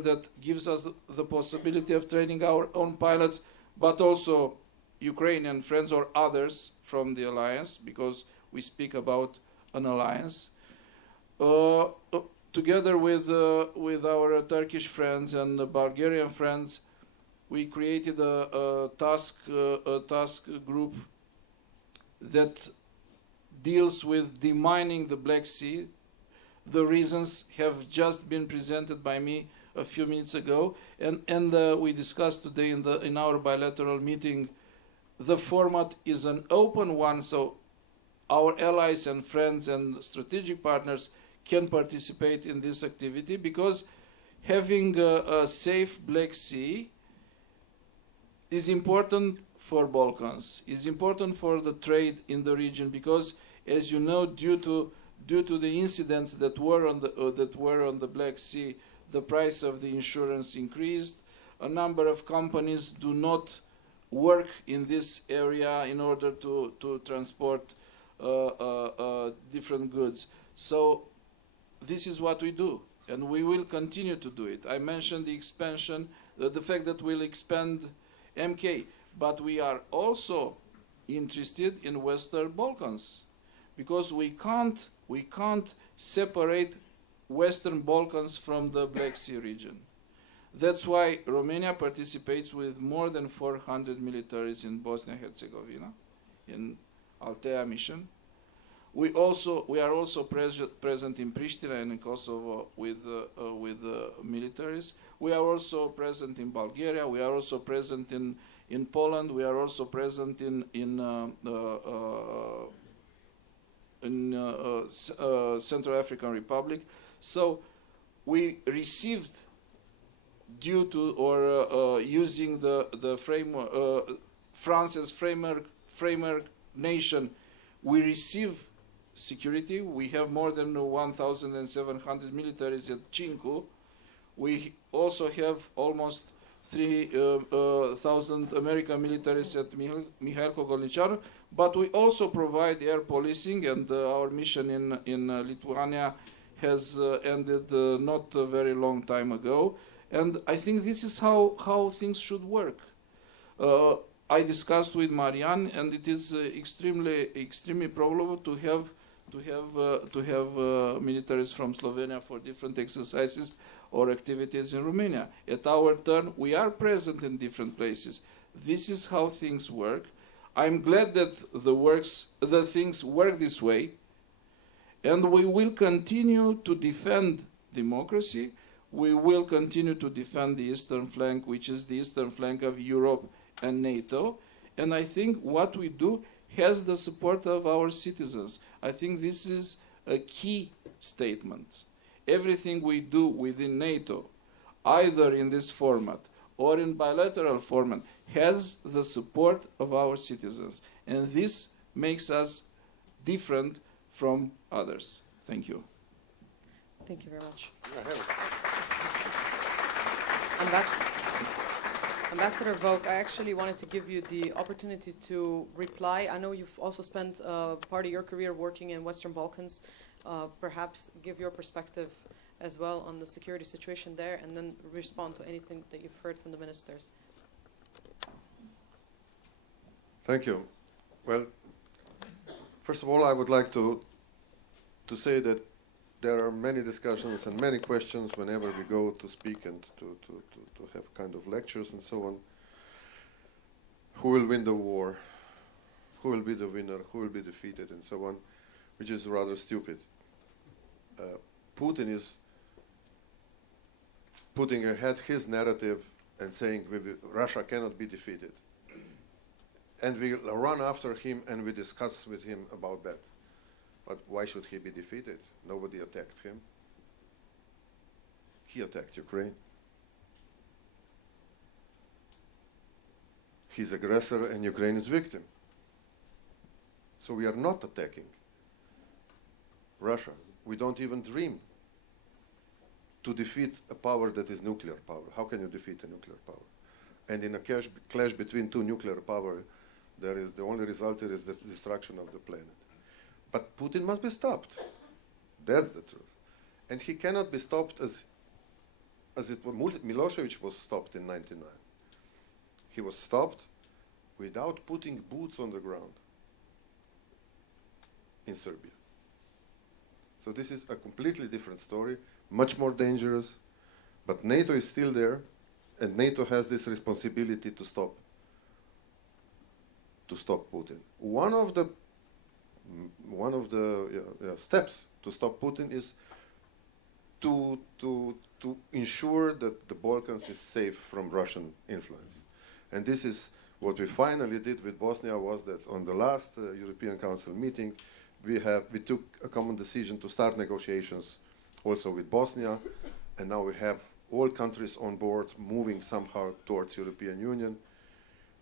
that gives us the possibility of training our own pilots, but also Ukrainian friends or others from the alliance, because we speak about an alliance. Together with our Turkish friends and Bulgarian friends, we created a task group that deals with demining the Black Sea. The reasons have just been presented by me a few minutes ago, and we discussed today in our bilateral meeting. The format is an open one, so our allies and friends and strategic partners can participate in this activity, because having a safe Black Sea is important for Balkans, is important for the trade in the region, because, as you know, due to the incidents that were on the Black Sea, the price of the insurance increased. A number of companies do not work in this area in order to transport different goods. So this is what we do, and we will continue to do it. I mentioned the expansion, the fact that we'll expand MK, but we are also interested in Western Balkans, because we can't separate Western Balkans from the Black Sea region. That's why Romania participates with more than 400 militaries in Bosnia and Herzegovina, in Altea mission. We are also present in Pristina and in Kosovo with militaries. We are also present in Bulgaria. We are also present in Poland. We are also present in Central African Republic. So we received, due to or using the framework, France's framework nation, we receive security. We have more than 1,700 militaries at Chinku. We also have almost 3,000 American militaries at Mihailko Gorničar, but we also provide air policing, and our mission in Lithuania has ended not a very long time ago. And I think this is how things should work. I discussed with Marianne, and it is extremely probable to have militaries from Slovenia for different exercises or activities in Romania. At our turn, we are present in different places. This is how things work. I'm glad that the things work this way, And we will continue to defend democracy. We will continue to defend the eastern flank, which is the eastern flank of Europe and NATO. And I think what we do has the support of our citizens. I think this is a key statement. Everything we do within NATO, either in this format or in bilateral format, has the support of our citizens. And this makes us different from others. Thank you. Thank you very much. Yeah, Ambassador Vogt, I actually wanted to give you the opportunity to reply. I know you've also spent part of your career working in Western Balkans. Perhaps give your perspective as well on the security situation there, and then respond to anything that you've heard from the ministers. Thank you. Well, first of all, I would like to say that there are many discussions and many questions whenever we go to speak and to have kind of lectures and so on. Who will win the war? Who will be the winner? Who will be defeated? And so on, which is rather stupid. Putin is putting ahead his narrative and saying Russia cannot be defeated. And we run after him and we discuss with him about that. But why should he be defeated? Nobody attacked him. He attacked Ukraine. He's aggressor and Ukraine is victim. So we are not attacking Russia. We don't even dream to defeat a power that is nuclear power. How can you defeat a nuclear power? And in a clash between two nuclear powers, the only result is the destruction of the planet. But Putin must be stopped. That's the truth. And he cannot be stopped as Milosevic was stopped in 1999. He was stopped without putting boots on the ground in Serbia. So this is a completely different story, much more dangerous, but NATO is still there, and NATO has this responsibility to stop Putin. One of the steps to stop Putin is to ensure that the Balkans is safe from Russian influence. And this is what we finally did with Bosnia, was that on the last European Council meeting, we took a common decision to start negotiations also with Bosnia, and now we have all countries on board moving somehow towards European Union,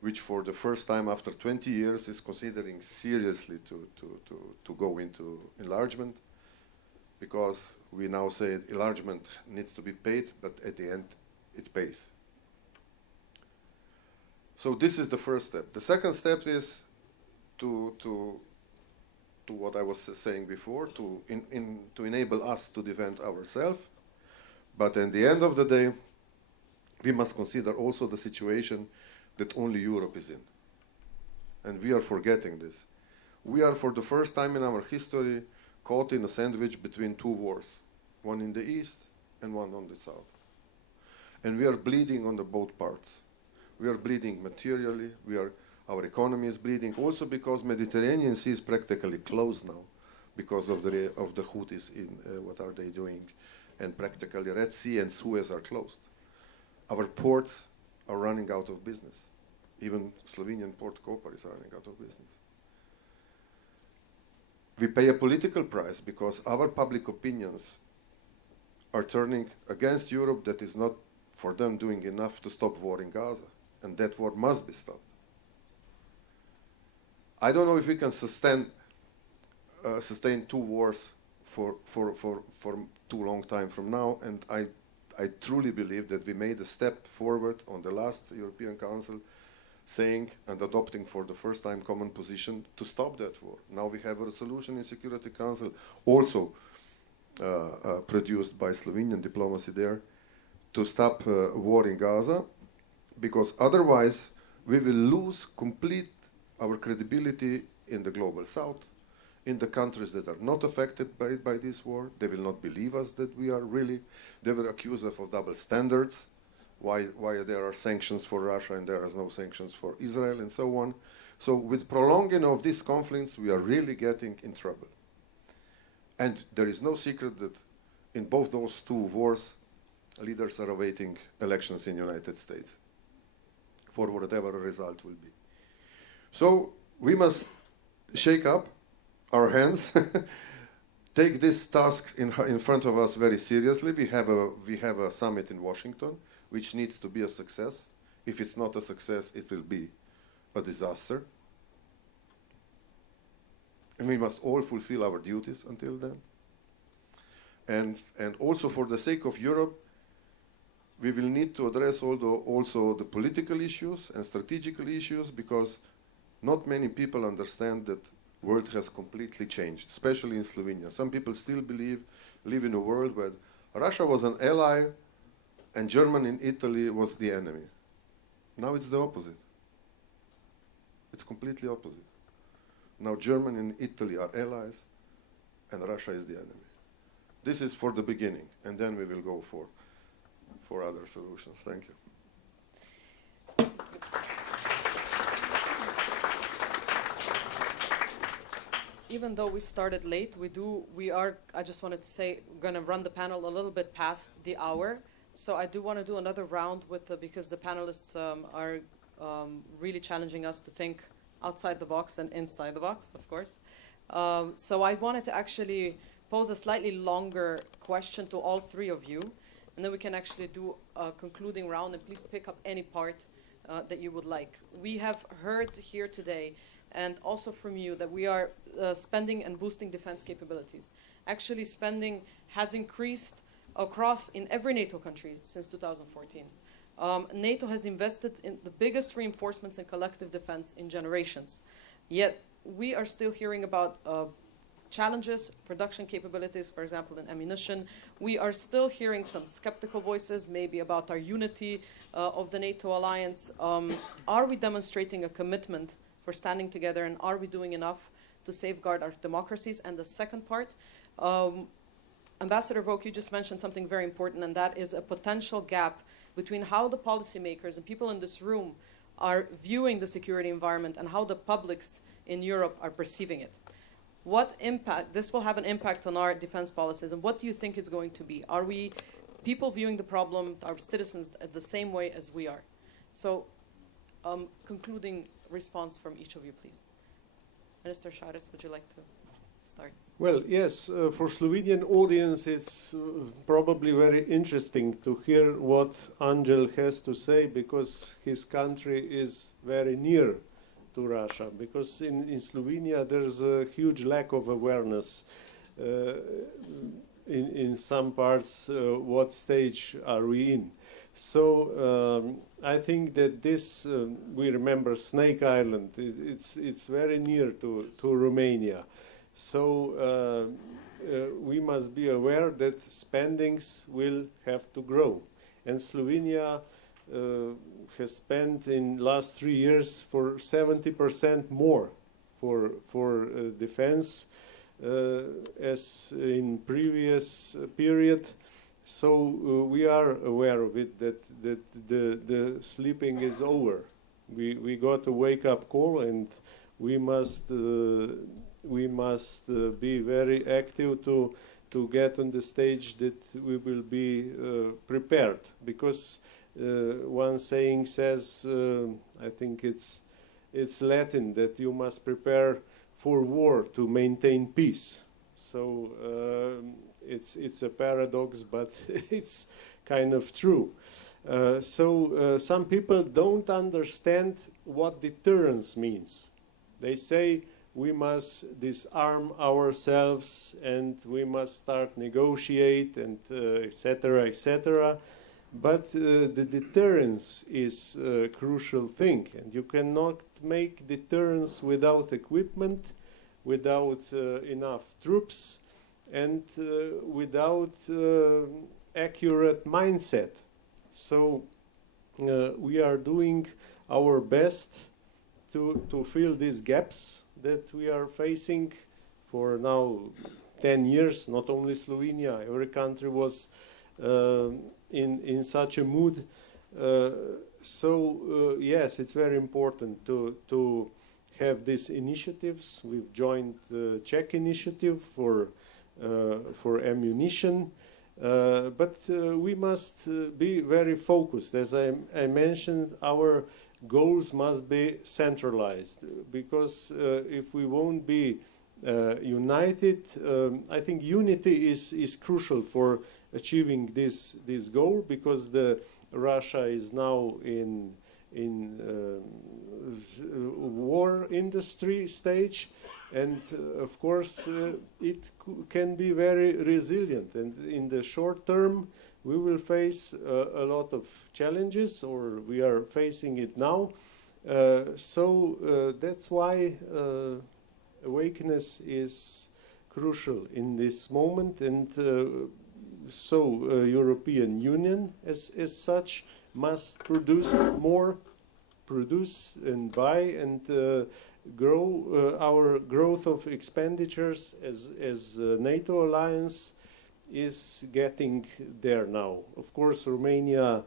which for the first time after 20 years is considering seriously to go into enlargement, because we now say enlargement needs to be paid, but at the end it pays. So this is the first step. The second step is to what I was saying before, to enable us to defend ourselves. But at the end of the day, we must consider also the situation that only Europe is in. And we are forgetting this. We are, for the first time in our history, caught in a sandwich between two wars, one in the east and one on the south. And we are bleeding on the both parts. We are bleeding materially, our economy is bleeding, also because Mediterranean Sea is practically closed now because of the Houthis in what are they doing, and practically Red Sea and Suez are closed. Our ports are running out of business. Even Slovenian port Koper is running out of business. We pay a political price because our public opinions are turning against Europe, that is not for them doing enough to stop war in Gaza, and that war must be stopped. I don't know if we can sustain two wars for too long time from now, and I truly believe that we made a step forward on the last European Council, saying and adopting for the first time common position to stop that war. Now we have a resolution in Security Council, also produced by Slovenian diplomacy there, to stop war in Gaza, because otherwise we will lose complete our credibility in the global south, in the countries that are not affected by this war. They will not believe us that we are really, they will accuse us of double standards, why there are sanctions for Russia and there are no sanctions for Israel and so on. So with prolonging of these conflicts, we are really getting in trouble. And there is no secret that in both those two wars, leaders are awaiting elections in the United States for whatever the result will be. So we must shake up our hands, take this task in front of us very seriously. We have a summit in Washington, which needs to be a success. If it's not a success, it will be a disaster. And we must all fulfill our duties until then. And also for the sake of Europe, we will need to address also the political issues and strategical issues, because not many people understand that the world has completely changed, especially in Slovenia. Some people still live in a world where Russia was an ally and Germany and Italy was the enemy. Now it's the opposite. It's completely opposite. Now Germany and Italy are allies and Russia is the enemy. This is for the beginning, and then we will go for other solutions. Thank you. Even though we started late, I just wanted to say, we're going to run the panel a little bit past the hour. So I do want to do another round because the panelists are really challenging us to think outside the box and inside the box, of course. So I wanted to actually pose a slightly longer question to all three of you, and then we can actually do a concluding round, and please pick up any part that you would like. We have heard here today, and also from you, that we are spending and boosting defense capabilities. Actually, spending has increased in every NATO country since 2014. NATO has invested in the biggest reinforcements in collective defense in generations. Yet, we are still hearing about challenges, production capabilities, for example, in ammunition. We are still hearing some skeptical voices, maybe about our unity of the NATO alliance. Are we demonstrating a commitment for standing together, and are we doing enough to safeguard our democracies? And the second part, Ambassador Vok, you just mentioned something very important, and that is a potential gap between how the policymakers and people in this room are viewing the security environment and how the publics in Europe are perceiving it. What impact, this will have an impact on our defense policies, and what do you think it's going to be? Are we people viewing the problem, our citizens, the same way as we are? So, concluding response from each of you, please. Minister Šarec, would you like to start? Well, yes, for Slovenian audience, it's probably very interesting to hear what Angel has to say, because his country is very near to Russia, because in Slovenia there's a huge lack of awareness in some parts what stage are we in. So I think that this, we remember Snake Island, it's very near to Romania. So we must be aware that spendings will have to grow. And Slovenia has spent in last 3 years for 70% more for defense as in previous period. So we are aware of it, that the sleeping is over. We got a wake-up call, and we must be very active to get on the stage that we will be prepared, because one saying says, I think it's Latin, that you must prepare for war to maintain peace. So it's a paradox, but it's kind of true. So some people don't understand what deterrence means. They say we must disarm ourselves and we must start negotiate and etc., etc. But the deterrence is a crucial thing, and you cannot make deterrence without equipment, without enough troops, and without accurate mindset. So we are doing our best to fill these gaps that we are facing for now 10 years. Not only Slovenia, every country was in such a mood. So yes, it's very important to have these initiatives. We've joined the Czech initiative for for ammunition. But we must be very focused. As I mentioned, our goals must be centralized, because if we won't be united, I think unity is crucial for achieving this goal, because Russia is now in war industry stage, and of course it can be very resilient, and in the short term we will face a lot of challenges, or we are facing it now. So that's why awakeness is crucial in this moment, and so European Union as such must produce more, produce and buy, and grow our growth of expenditures as NATO alliance is getting there now. Of course, Romania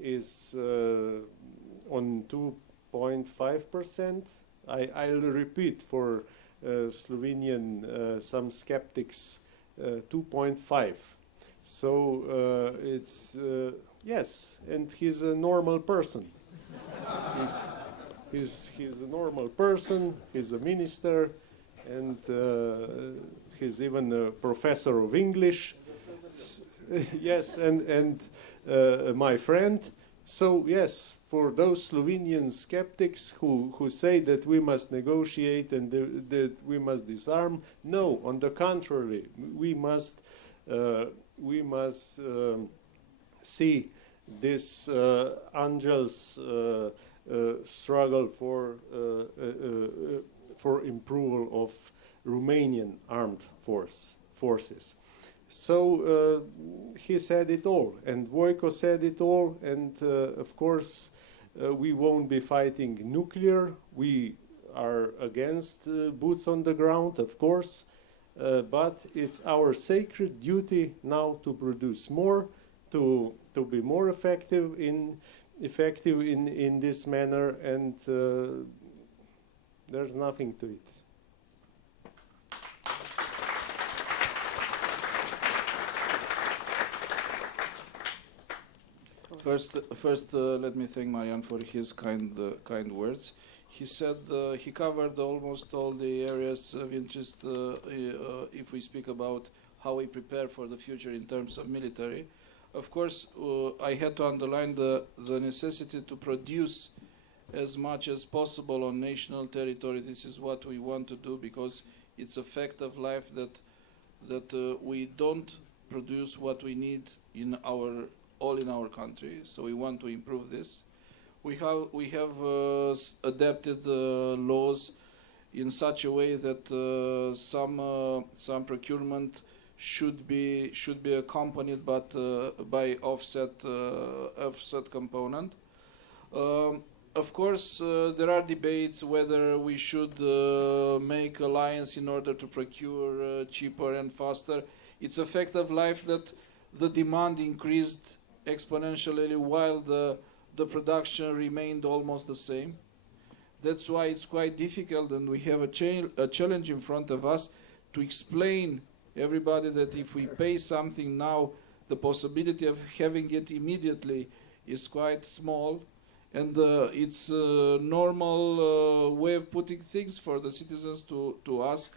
is on 2.5%. I'll repeat for Slovenian some skeptics, 2.5. So it's yes, and he's a normal person. He's a normal person. He's a minister, and he's even a professor of English. Yes, and my friend. So yes, for those Slovenian skeptics who say that we must negotiate and that we must disarm, no. On the contrary, we must see this angels struggle for improvement of Romanian armed forces. So he said it all, and Vojko said it all, and of course we won't be fighting nuclear. We are against boots on the ground, of course, but it's our sacred duty now to produce more, to be more effective in this manner, and there's nothing to it. First, let me thank Marian for his kind words. He said he covered almost all the areas of interest if we speak about how we prepare for the future in terms of military. Of course, I had to underline the necessity to produce as much as possible on national territory. This is what we want to do, because it's a fact of life that we don't produce what we need in our country. So we want to improve this. We have adapted laws in such a way that some procurement should be accompanied by offset component. Of course, there are debates whether we should make alliance in order to procure cheaper and faster. It's a fact of life that the demand increased exponentially while the production remained almost the same. That's why it's quite difficult, and we have a challenge in front of us to explain everybody that if we pay something now, the possibility of having it immediately is quite small, and it's a normal way of putting things for the citizens to ask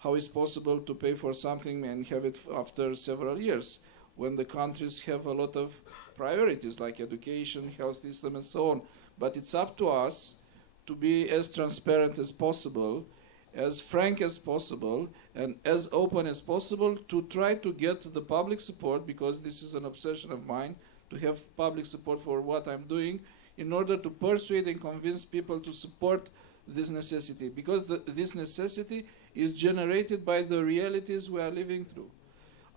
how it's possible to pay for something and have it after several years, when the countries have a lot of priorities like education, health system, and so on. But it's up to us to be as transparent as possible, as frank as possible, and as open as possible to try to get the public support, because this is an obsession of mine, to have public support for what I'm doing, in order to persuade and convince people to support this necessity, because this necessity is generated by the realities we are living through.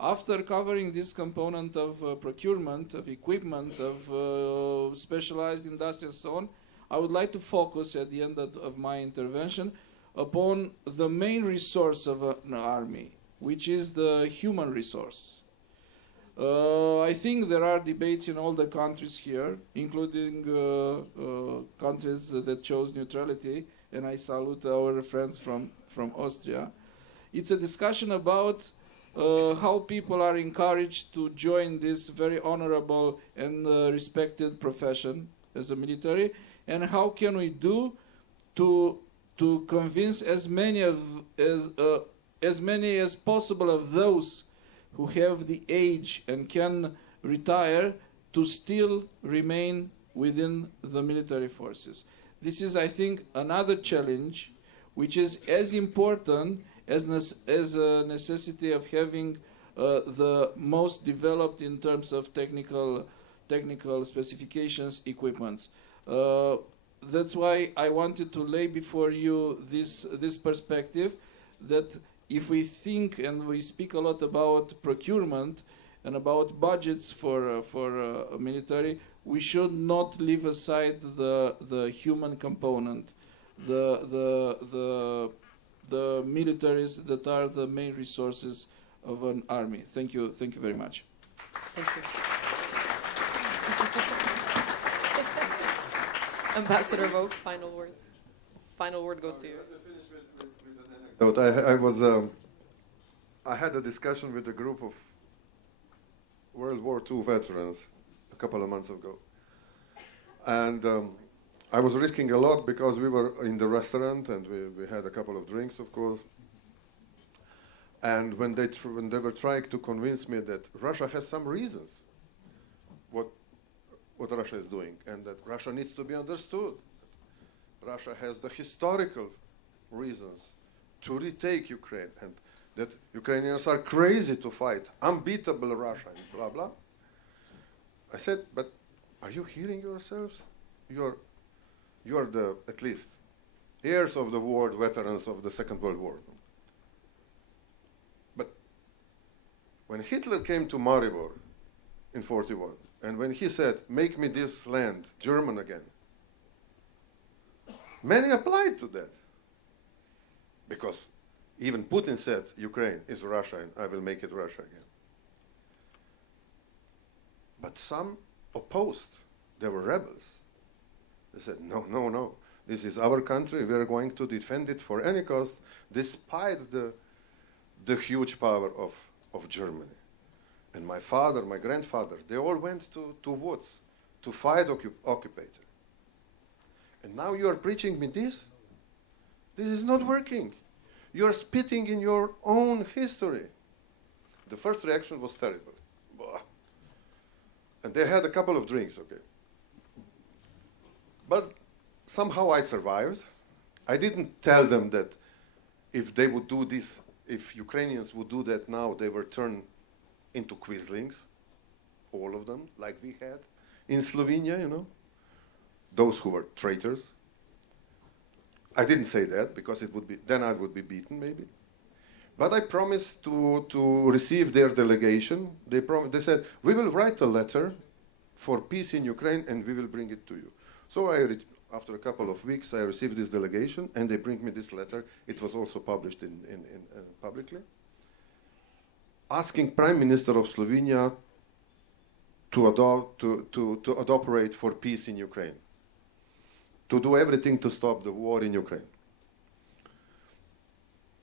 After covering this component of procurement, of equipment, of specialized industry and so on, I would like to focus at the end of my intervention upon the main resource of an army, which is the human resource. I think there are debates in all the countries here, including countries that chose neutrality, and I salute our friends from Austria. It's a discussion about how people are encouraged to join this very honorable and respected profession as a military, and how can we do to convince as many as possible of those who have the age and can retire to still remain within the military forces. This is, I think, another challenge which is as important as a necessity of having the most developed in terms of technical specifications equipments. That's why I wanted to lay before you this perspective, that if we think and we speak a lot about procurement and about budgets for military, we should not leave aside the human component, the militaries that are the main resources of an army. Thank you very much. Thank you. Ambassador Vogt, final words. Final word goes to you. I had a discussion with a group of World War II veterans a couple of months ago. And I was risking a lot because we were in the restaurant and we had a couple of drinks, of course. And when they were trying to convince me that Russia has some reasons what Russia is doing, and that Russia needs to be understood. Russia has the historical reasons to retake Ukraine, and that Ukrainians are crazy to fight, unbeatable Russia, and blah, blah. I said, but are you hearing yourselves? You are the, at least, heirs of the war, veterans of the Second World War. But when Hitler came to Maribor in 1941, and when he said, make me this land German again, many applied to that. Because even Putin said, Ukraine is Russia and I will make it Russia again. But some opposed. They were rebels. They said, no, no, no. This is our country. We are going to defend it for any cost, despite the huge power of Germany. And my father, my grandfather, they all went to woods to fight occupator. And now you are preaching me this? This is not working. You are spitting in your own history. The first reaction was terrible. And they had a couple of drinks, okay. But somehow I survived. I didn't tell them that if they would do this, if Ukrainians would do that now, they were turned into quislings, all of them, like we had in Slovenia, you know, those who were traitors. I didn't say that because it would be, then I would be beaten maybe. But I promised to receive their delegation. They said, we will write a letter for peace in Ukraine and we will bring it to you. So after a couple of weeks, I received this delegation and they bring me this letter. It was also published publicly, asking Prime Minister of Slovenia to operate for peace in Ukraine, to do everything to stop the war in Ukraine.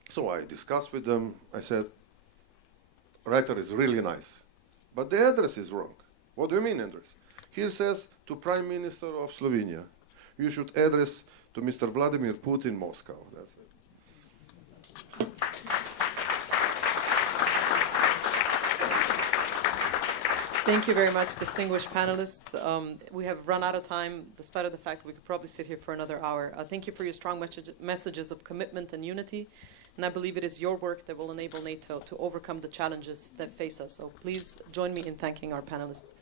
So I discussed with them. I said, letter is really nice, but the address is wrong. What do you mean address? Here says to Prime Minister of Slovenia, you should address to Mr. Vladimir Putin, Moscow. That's it. Thank you very much, distinguished panelists. We have run out of time, despite of the fact that we could probably sit here for another hour. Thank you for your strong messages of commitment and unity. And I believe it is your work that will enable NATO to overcome the challenges that face us. So please join me in thanking our panelists.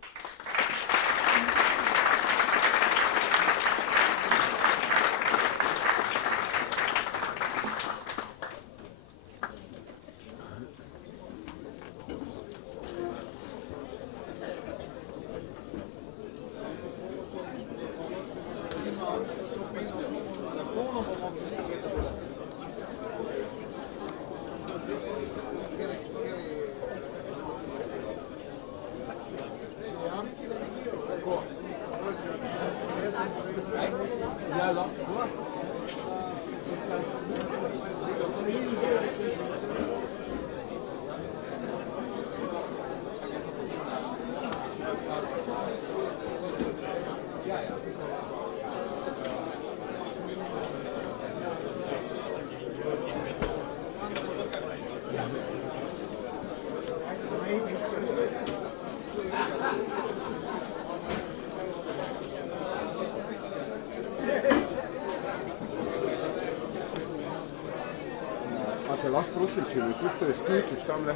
prosječili, pusto je isključiš tam ne.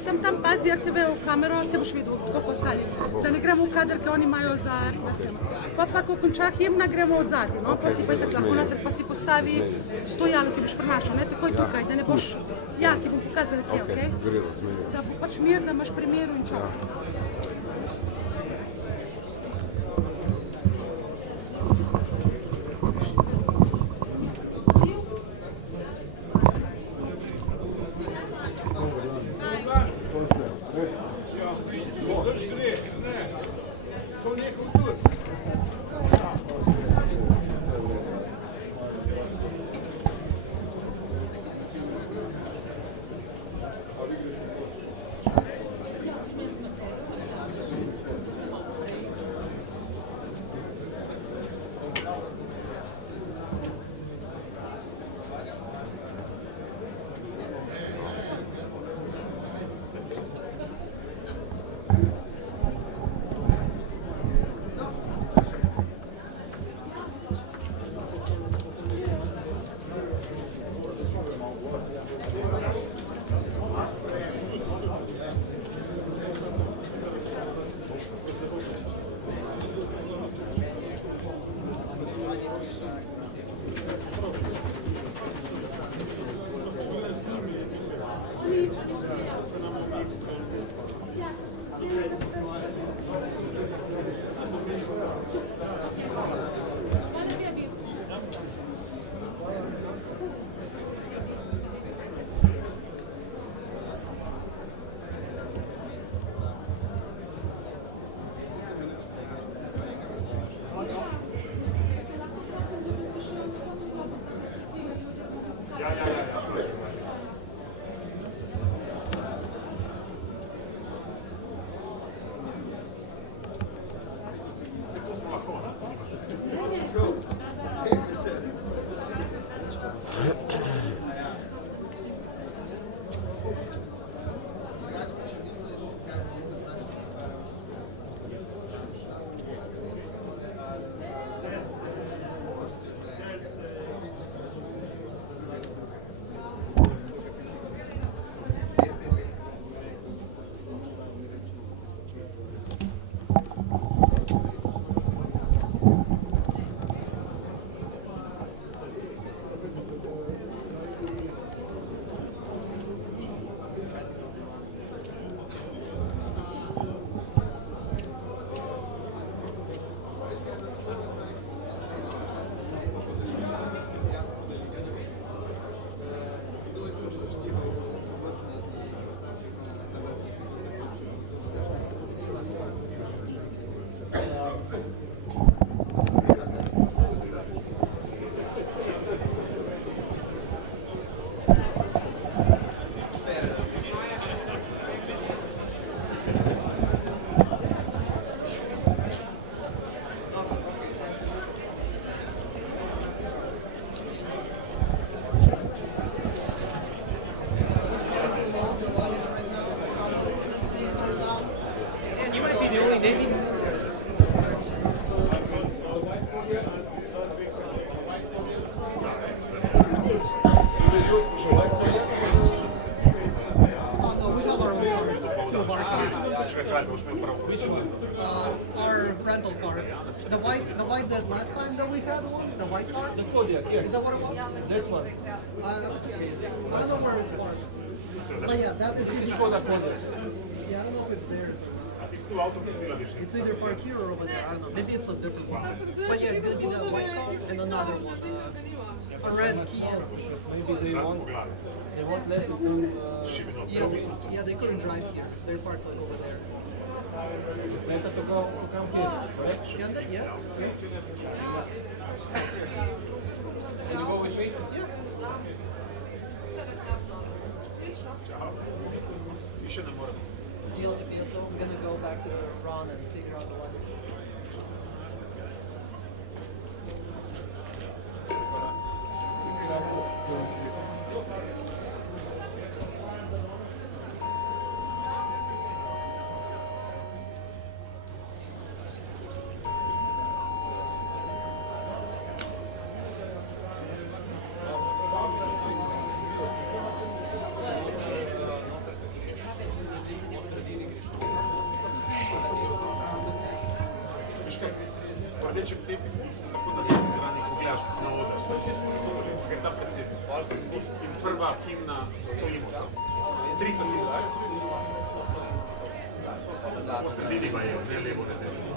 Sam tam pazi RTV v kamero, se boš videl, kako ostali. Da ne gremo v kader, ki oni imajo za RTV snem. Pa ko konča himna, gremo od zadnji, no? Pa si pa tako lahko noter, pa si postavi stojalo, ki boš prenašal, ne? Takoj tukaj, da ne boš, ja, ti bom pokazala kje, okej? Da bo pač mir, da imaš primeru in čau. Our rental cars. The white that last time that we had one, the white car? The Kodiak, yes. Is that what it was? That's one. I don't know where it's parked. But yeah, that is Skoda Kodiak. Yeah, I don't know if it's theirs. It's either parked here or over there. I don't know. Maybe it's a different one. But yeah, it's gonna be that white car and another one. A red Kia. Maybe they won't let you come. Yeah, they couldn't drive here. They're parked like over there. Better to go come here, correct? Yeah. Can you go with me? Yeah. So I'm gonna go back to Ron and figure out the one. Prva himna, stojimo tam. 3 so himna, po sredini pa je, ne levo, ne desno.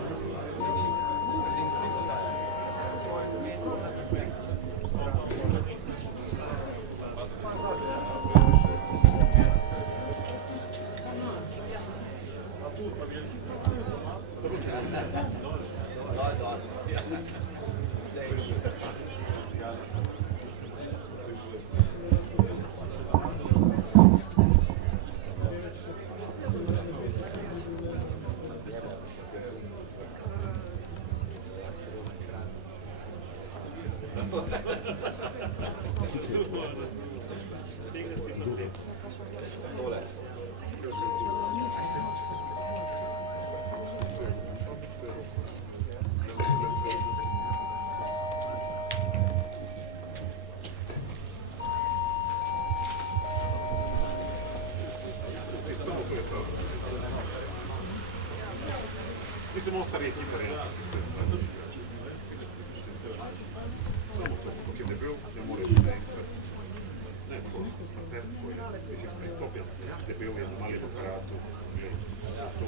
Mislim, Mostar je hiter, samo to, kot je debil, ne moreš naenkrat. Ne, to na Tercko je, mislim, pristopil, debil je na malem aparatu, to,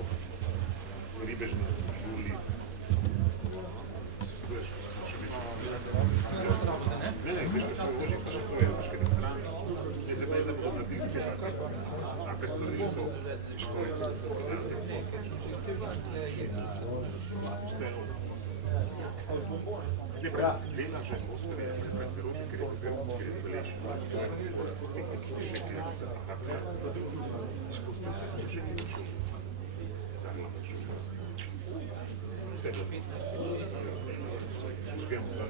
ribež na žuli. Ne, veš, kaj to je, pa še to je, veš, kaj je stran. Ne, se pa je, da bodo na diski, kakaj stvari to, veš, to je. Vse. Ne, dela že Mostar je pred Peruti, ker je belešen, zato je še kaj se znakaplja. Konstrukcije smo še ni začel. Tak imamo že. Vse je vemo, da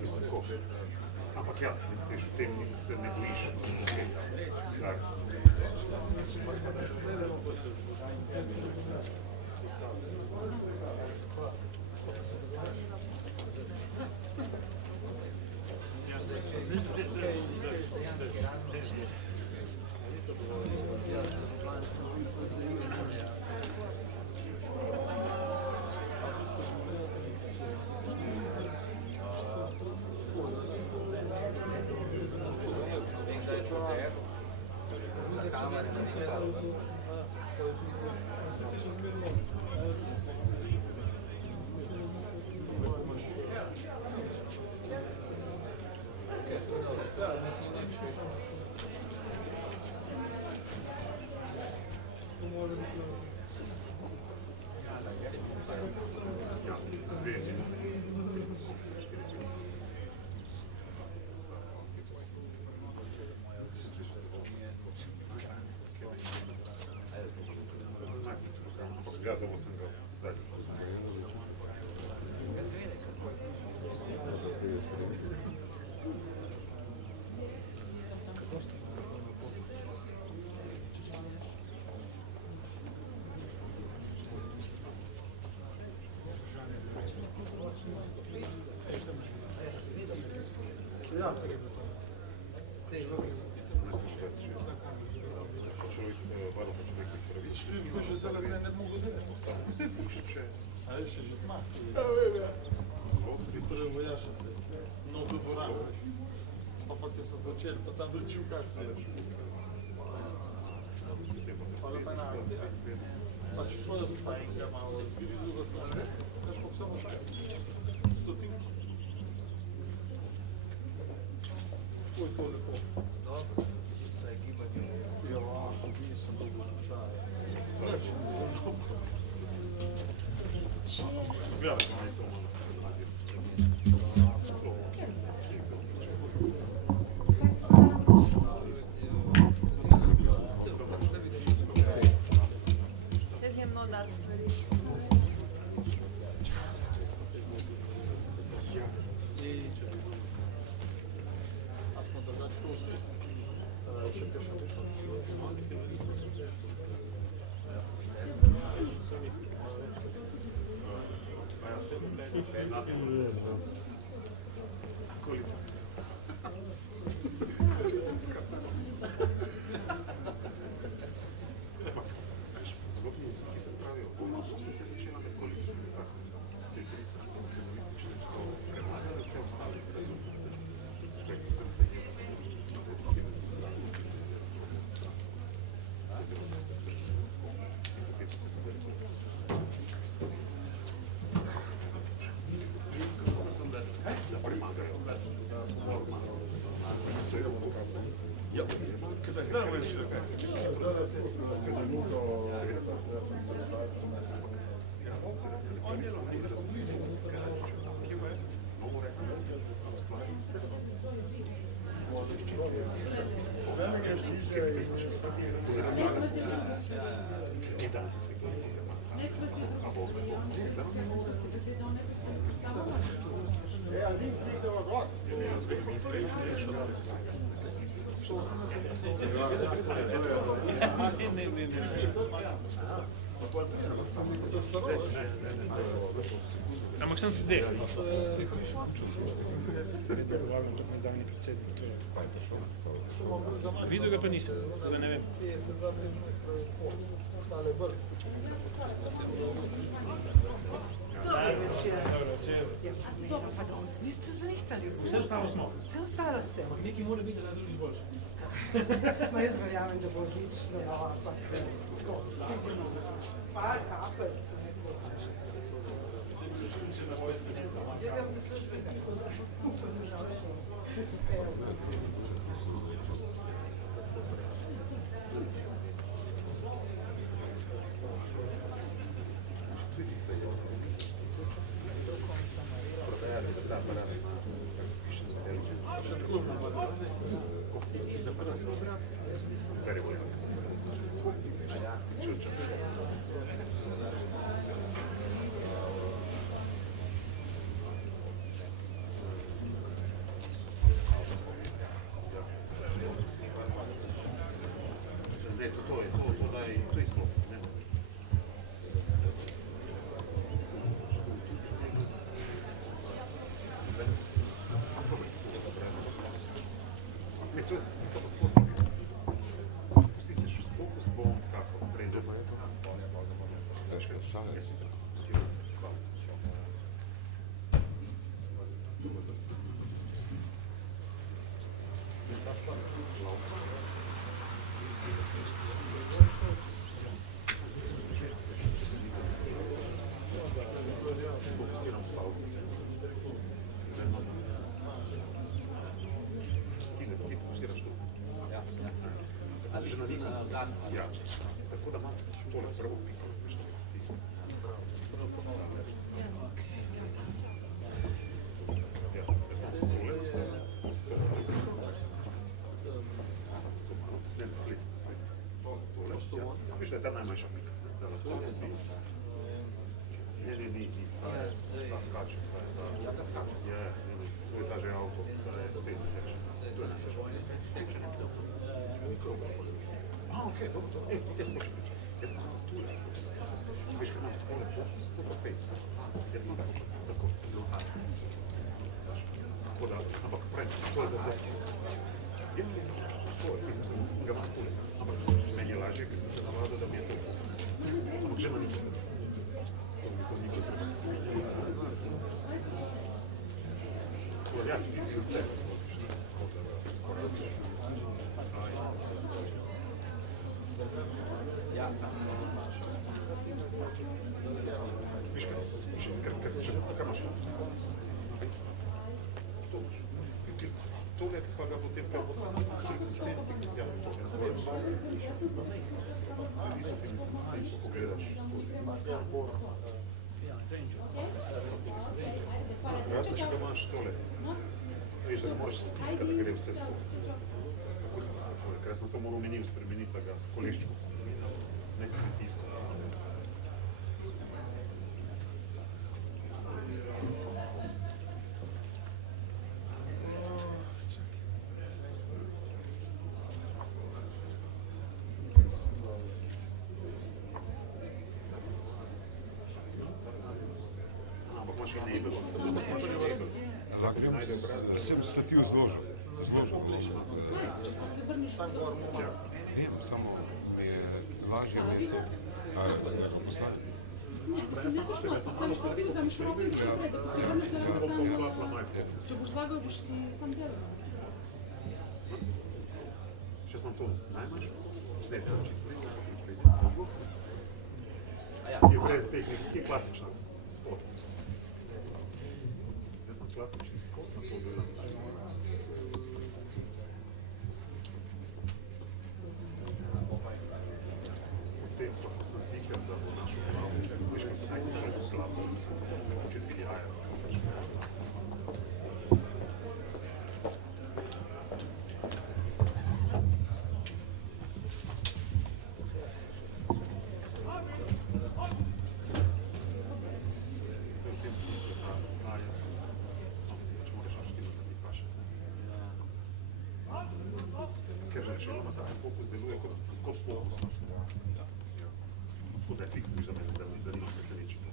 mislim tako. Ampak ja, veš, v tem se ne bojiš, mislim, kaj darc. Gledamo sam ga zadnji. varuha človekovih pravic. Že zdaj ne mogo zdaj. Vse pušče. A je še že tma. Si prvi vojašate. Mnogo dvorano. Pa pa, ki so začeli, pa sam pričil kasneje. Hvala pa na akcija. Pač first time ga malo zgrizu ga to ne. Kaš pa samo šaj. Stotinku. Oj, to lepo. Dobro, saj gibanje. Ja, gibanje sem dobro nazaj. Strač. Ja, to malo. Ampak sem se delal. Nedavni predsednik. Videl ga pa nisem, da ne vem. Dobro, pa danes niste zrihtali. Vse ostalo smo. Vse ostalo ste. Nekaj mora biti, da je drugi boljši. Ma jaz verjamem, da bo odlično, ampak par kapec. Jaz ga bom službe Ja, tako da imam tole prvo piko. Viš, da je ta najmanjša pika. Ne, ta skače. Ja, ta skače. To je ta že avto, da je tezno več. To je najmanjša. Okej, dobro. Jaz smo še pričali. Jaz smo tule. Viš, kaj nam stole, to pa fejs. Jaz smo tako zelo hajno. Tako da, ampak pravim, to je za zemljo. Ja, to je, mislim, ga imam tule. Ampak sem menjala lažje, ker sem se navadil, da mi je to. Ampak že na nič. To nič treba spominjati. Ja, ti si vse. Ja, sam. Viš, kar imaš? Tole pa ga potem pa postavljamo še z 10, ja, to je zaveš. Se isto ti mislim, ko pogledaš skozi. Razno, če ga imaš tole, veš, da moraš stiskati, da gre vse skozi. Tako sem skočil, ker sem to moral menil spremeniti, da ga s koleščkom spremenil, ne s pritiskom. Sem sletil zložil. Vem, samo mi je lažje mesto. Kako poslali? Če boš zlagal, boš si sam delal. Še sem to najmanjšo? Ne, čisto nekaj, ki sledi. Je brez tehnike, ki je klasična spot. Jaz imam klasični spot, na to delam. Potem pa sem siker, da bo našo glavo, veš, kot najnižjo glavo, mislim, da bo mogoče bili jaja. Načeloma ta fokus deluje kot fokus. Tako da je fiks, da nimaš presenečenja.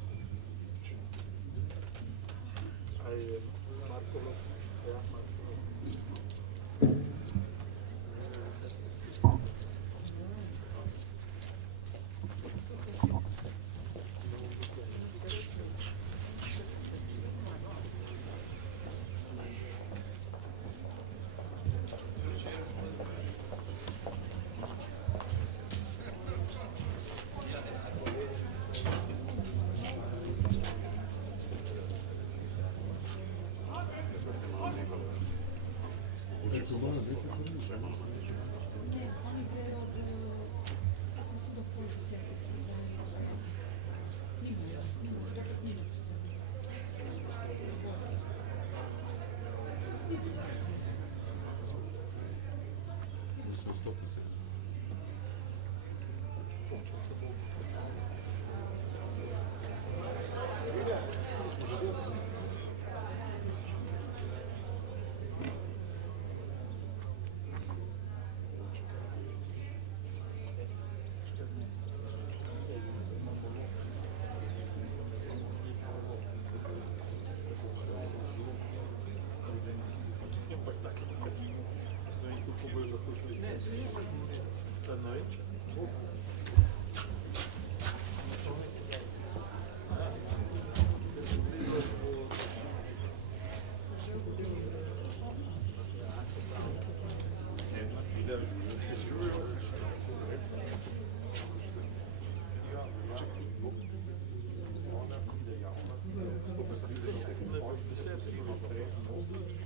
Da noite.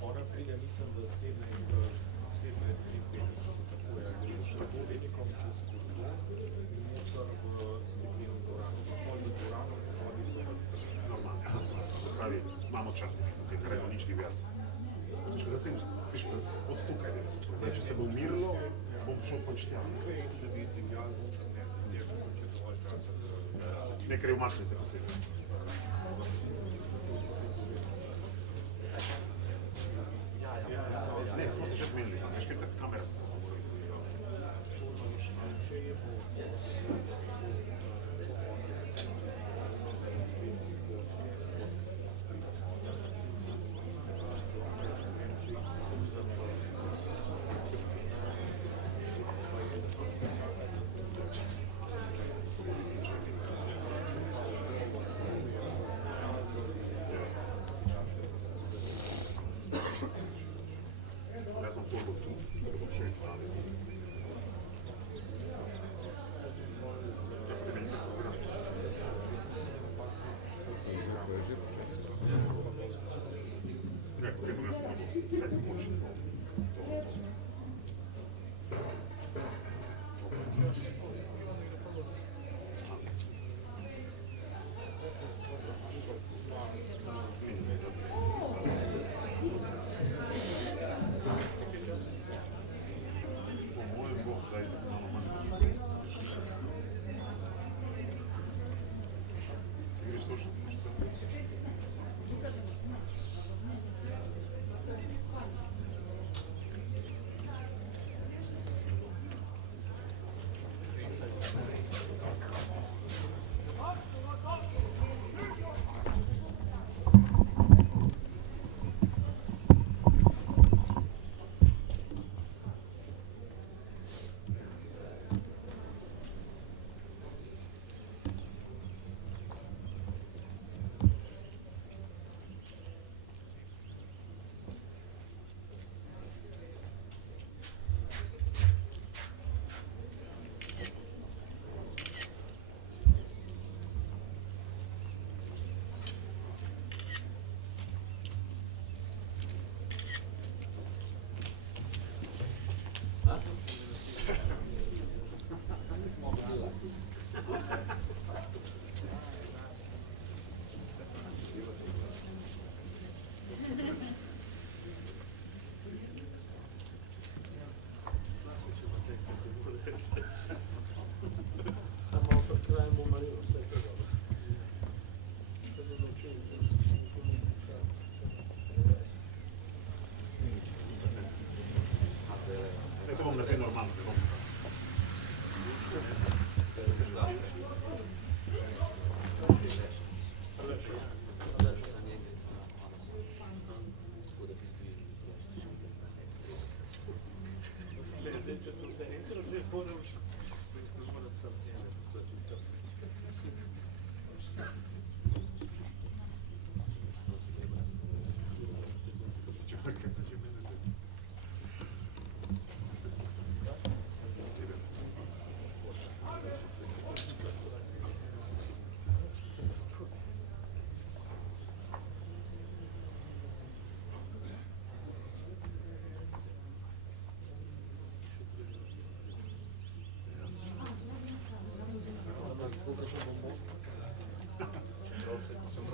Ona pride, mislim, da 17:53. Pravi, imamo čas, da gremo nič divjati. Zdaj se od tukaj, zdaj, če se bo umirilo, bom šel počtja. Nekaj je umaknite posebej. Ne, smo se že zmenili, veš, kaj s kamerami smo se morali zmeniti.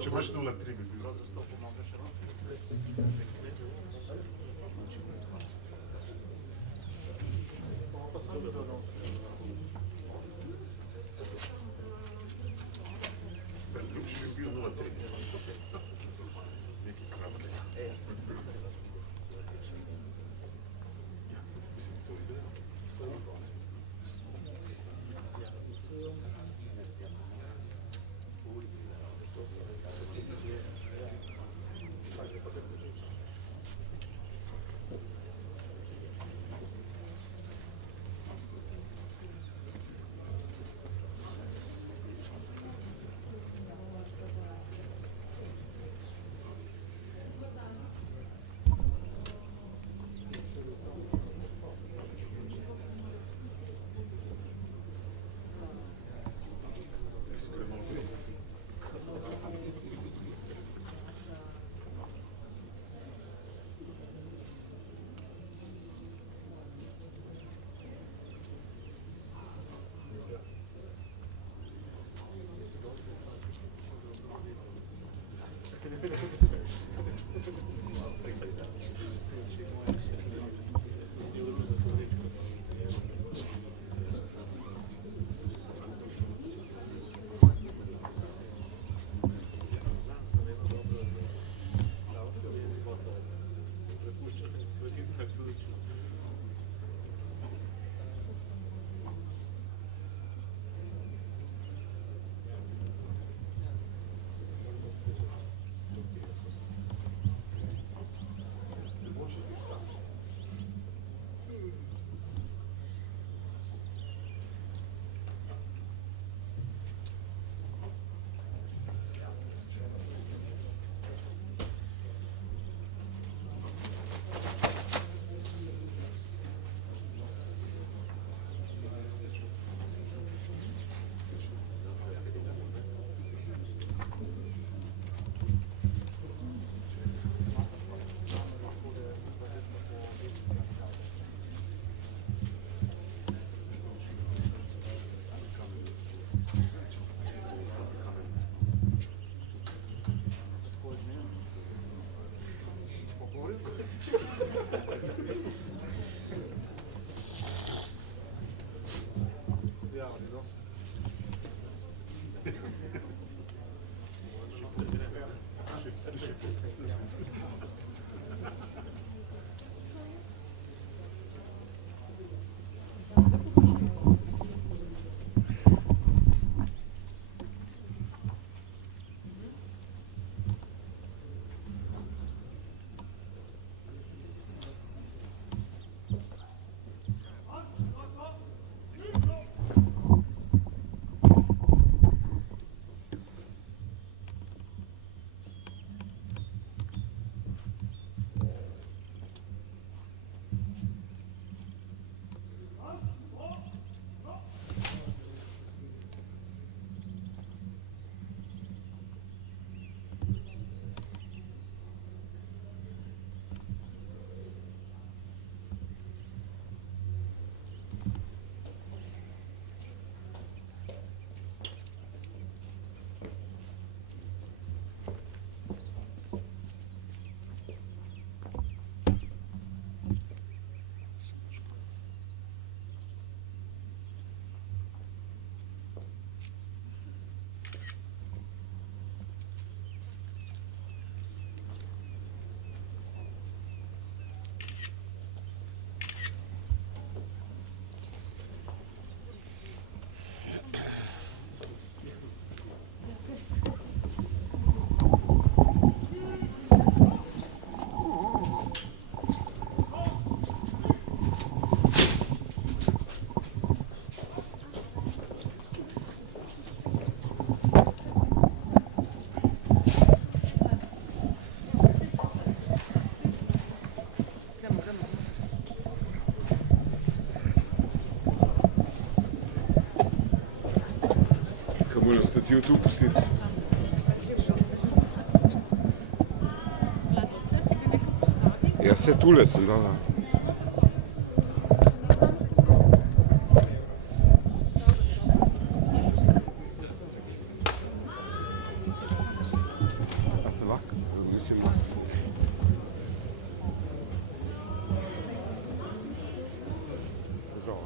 Če imaš 0,3 bi bil. Ljubši bi bil 0,3. Nekaj kratke. Mislim, to je ideja. moram statijo tu pustiti. Ja, se tule sem dala. A se lahko? Mislim, lahko. Zdravo.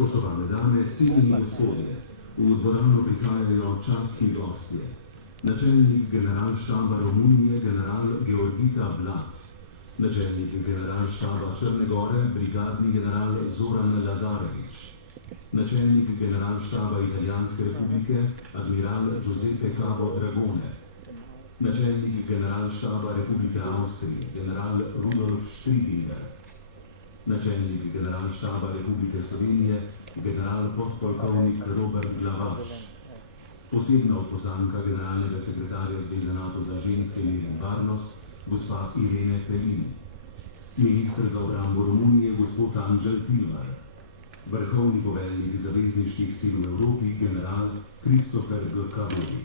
Spoštovane dame, cenjeni gospodje, v dvorano prihajajo častni gostje. Načelnik generalštaba Romunije, general Georgita Blat, načelnik generalštaba Črne Gore, brigadni general Zoran Lazarevič, načelnik generalštaba Italijanske republike, admiral Giuseppe Cavo Dragone, načelnik generalštaba Republike Avstrije, general Rudolf Stridinger, načelnik generalštaba Republike Slovenije, general podpolkovnik Robert Glavaš, posebna odposlanka generalnega sekretarja Zveze NATO za ženske in varnost, gospa Irene Felin, minister za obrambo Romunije, gospod Anđel Pilvar, vrhovni poveljnik zavezniških sil v Evropi, general Christopher Gkavori,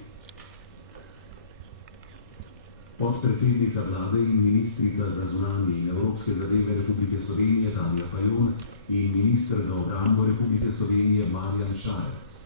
podpredsednica vlade in ministrica za zunanje in evropske zadeve Republike Slovenije Tanja Fajon in minister za obrambo Republike Slovenije Marjan Šarec.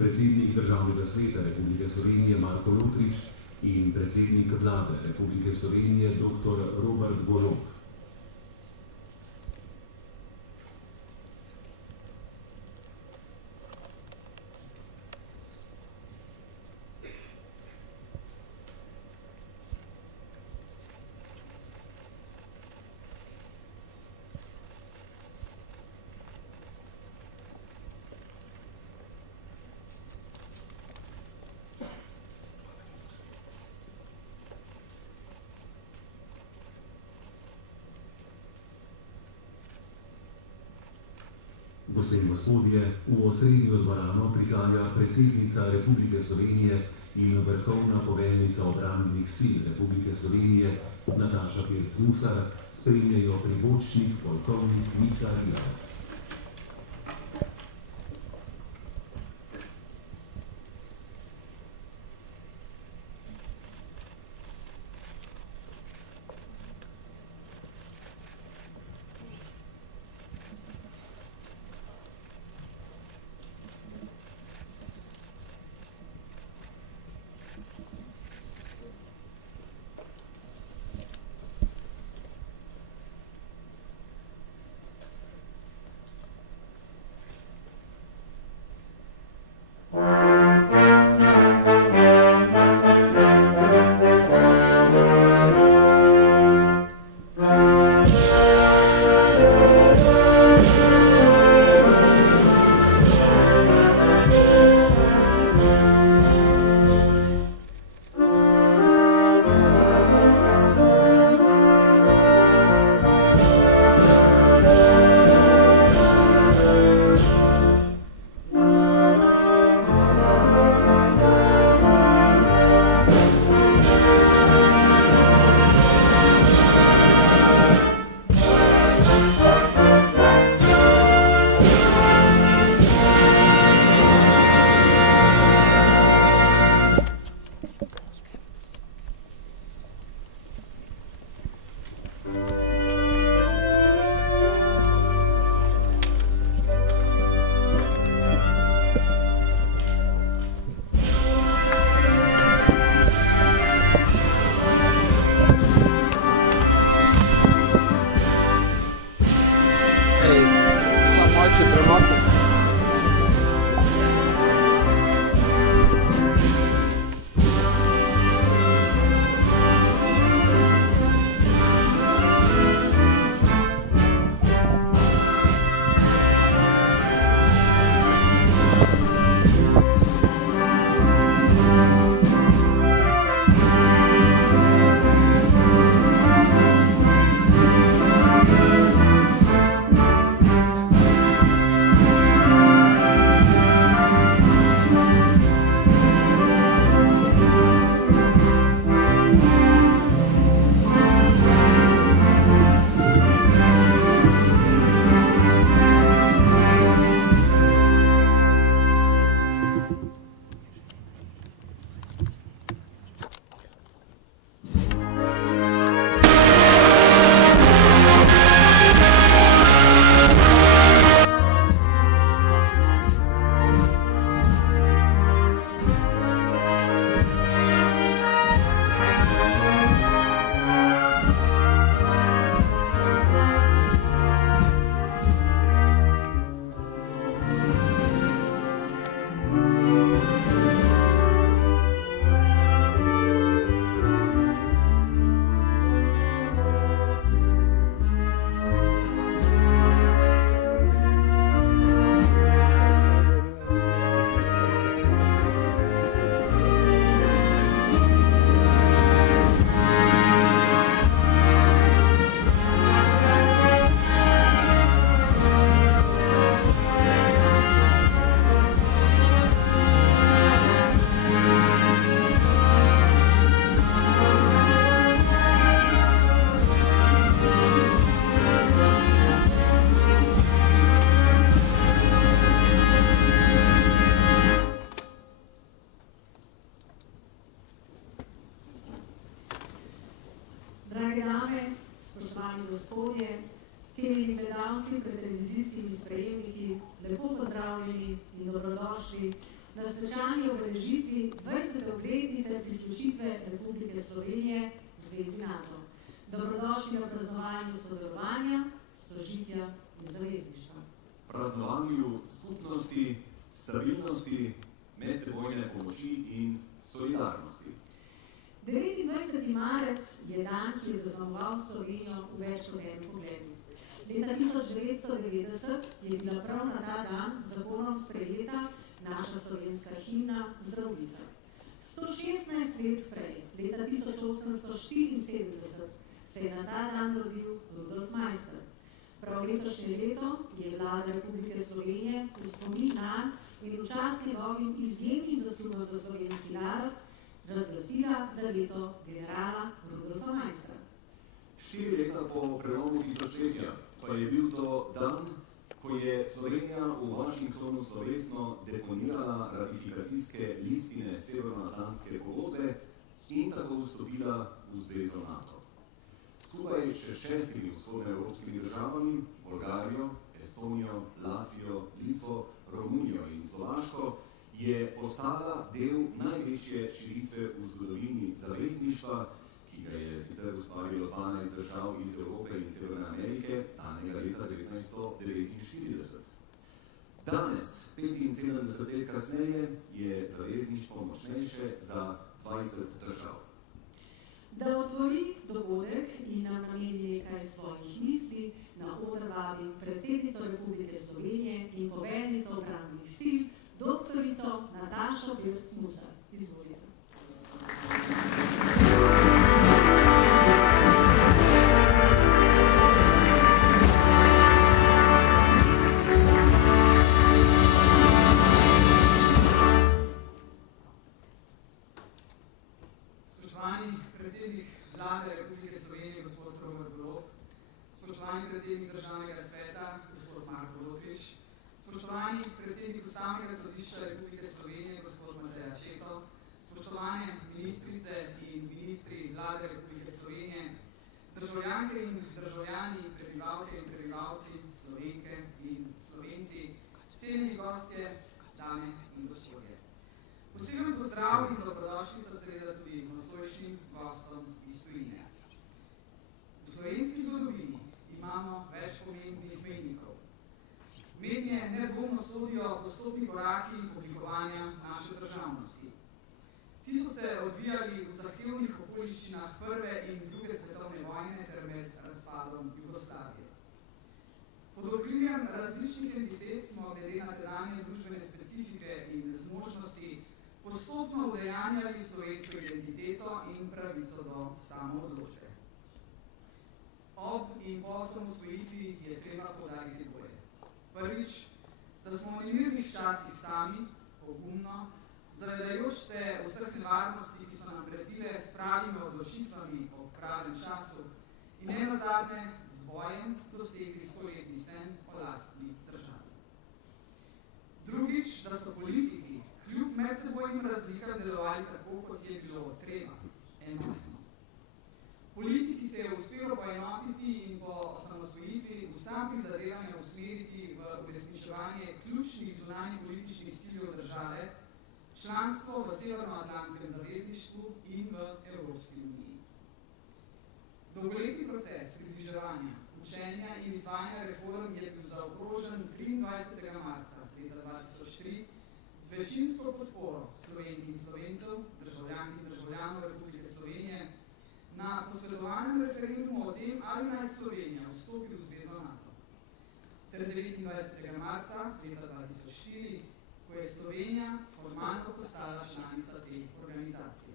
Predsednik Državnega sveta Republike Slovenije Marko Lotrič in predsednik vlade Republike Slovenije dr. Robert Golob. Gospe in gospodje, v osrednjo dvorano prihaja predsednica Republike Slovenije in vrhovna poveljnica obrambnih sil Republike Slovenije Nataša Pirc-Musar, spremljajo pribočnik polkovnik Miha Rijavec. cenjeni gledalci pred televizijskimi sprejemniki, lepo pozdravljeni in dobrodošli na svečani obeležitvi 20. obletnice priključitve Republike Slovenije Zvezi NATO. Dobrodošli na praznovanju sodelovanja, sožitja in zavezništva. Praznovanju skupnosti, stabilnosti, medsebojne pomoči in solidarnosti. 29. marec je dan, ki je zaznamoval Slovenijo v več kot enem pogledu. Leta 1990 je bila prav na ta dan zakonom sprejeta naša slovenska himna Zdravljica. 116 let prej, leta 1874, se je na ta dan rodil Rudolf Meister. Prav letošnje leto je vlada Republike Slovenije v spomin na in v čast njegovim izjemnim zaslugam za slovenski narod razglasila za leto generala Rudolfa Maistra. 4 leta po prelomu tisočletja pa je bil to dan, ko je Slovenija v Washingtonu slovesno deponirala ratifikacijske listine Severnoatlantske pogodbe in tako vstopila v zvezo NATO. Skupaj še 6 vzhodnoevropskimi državami, Bolgarijo, Estonijo, Latvijo, Litvo, Romunijo in Slovaško, je postala del največje širitve v zgodovini zavezništva, ki ga je sicer ustvarilo 12 držav iz Evrope in Severne Amerike, danega leta 1949. Danes, 75 let kasneje, je zavezništvo močnejše za 20 držav. Da otvori dogodek in nam nameni nekaj svojih misli, na oder vabim predsednico Republike Slovenije in poveljnico obrambnih sil, doktorico Natašo Pirc-Musar. Izvolite. Spoštovani predsednik vlade Republike Slovenije, gospod Robert Brdo, spoštovani predsednik državnega sveta, gospod Marko Lotrič, spoštovani predsednik Ustavnega sodišča Republike Slovenije, gospod Mateja Četo, spoštovane ministrice in ministri vlade Republike Slovenije, državljanke in državljani, prebivalke in prebivalci, Slovenke in Slovenci, cenjeni gostje, dame in gospodje. Poseben pozdrav in dobrodošlica seveda tudi nocojšnjim gostom iz tujine. V slovenski zgodovini imamo več pomembnih mejnikov. Mednje nedvomno sodijo postopni koraki oblikovanja naše državnosti. Ti so se odvijali v zahtevnih okoliščinah prve in druge svetovne vojne ter med razpadom Jugoslavije. Pod okriljem različnih entitet smo glede na tedanje družbene specifike in zmožnosti postopno udejanjali slovensko identiteto in pravico do samoodločbe. Ob in po osamosvojitvi je treba poudariti dvoje. Prvič, da smo v nemirnih časih sami, pogumno, zavedajoč se vseh nevarnosti, ki so nam pretile s pravimi odločitvami o pravem času in ne nazadnje z bojem dosegli stoletni sen o lastni državi. Drugič, da so politiki kljub medsebojnim razlikam delovali tako, kot je bilo treba, enotno. Politiki se je uspelo poenotiti in po osamosvojitvi vsa prizadevanja usmeriti v uresničevanje ključnih zunanjih političnih ciljev države, članstvo v Severnoatlantskem zavezništvu in v Evropski uniji. Dolgoletni proces približevanja, učenja in izvajanja reform je bil zaokrožen 23. marca leta 2003 z večinsko podporo Slovenk in Slovencev, državljank in državljanov Republike Slovenije, na posredovanjem referendumu o tem, ali naj Slovenija vstopi v zvezo NATO. Ter 29. marca leta 2004, ko je Slovenija formalno postala članica te organizacije.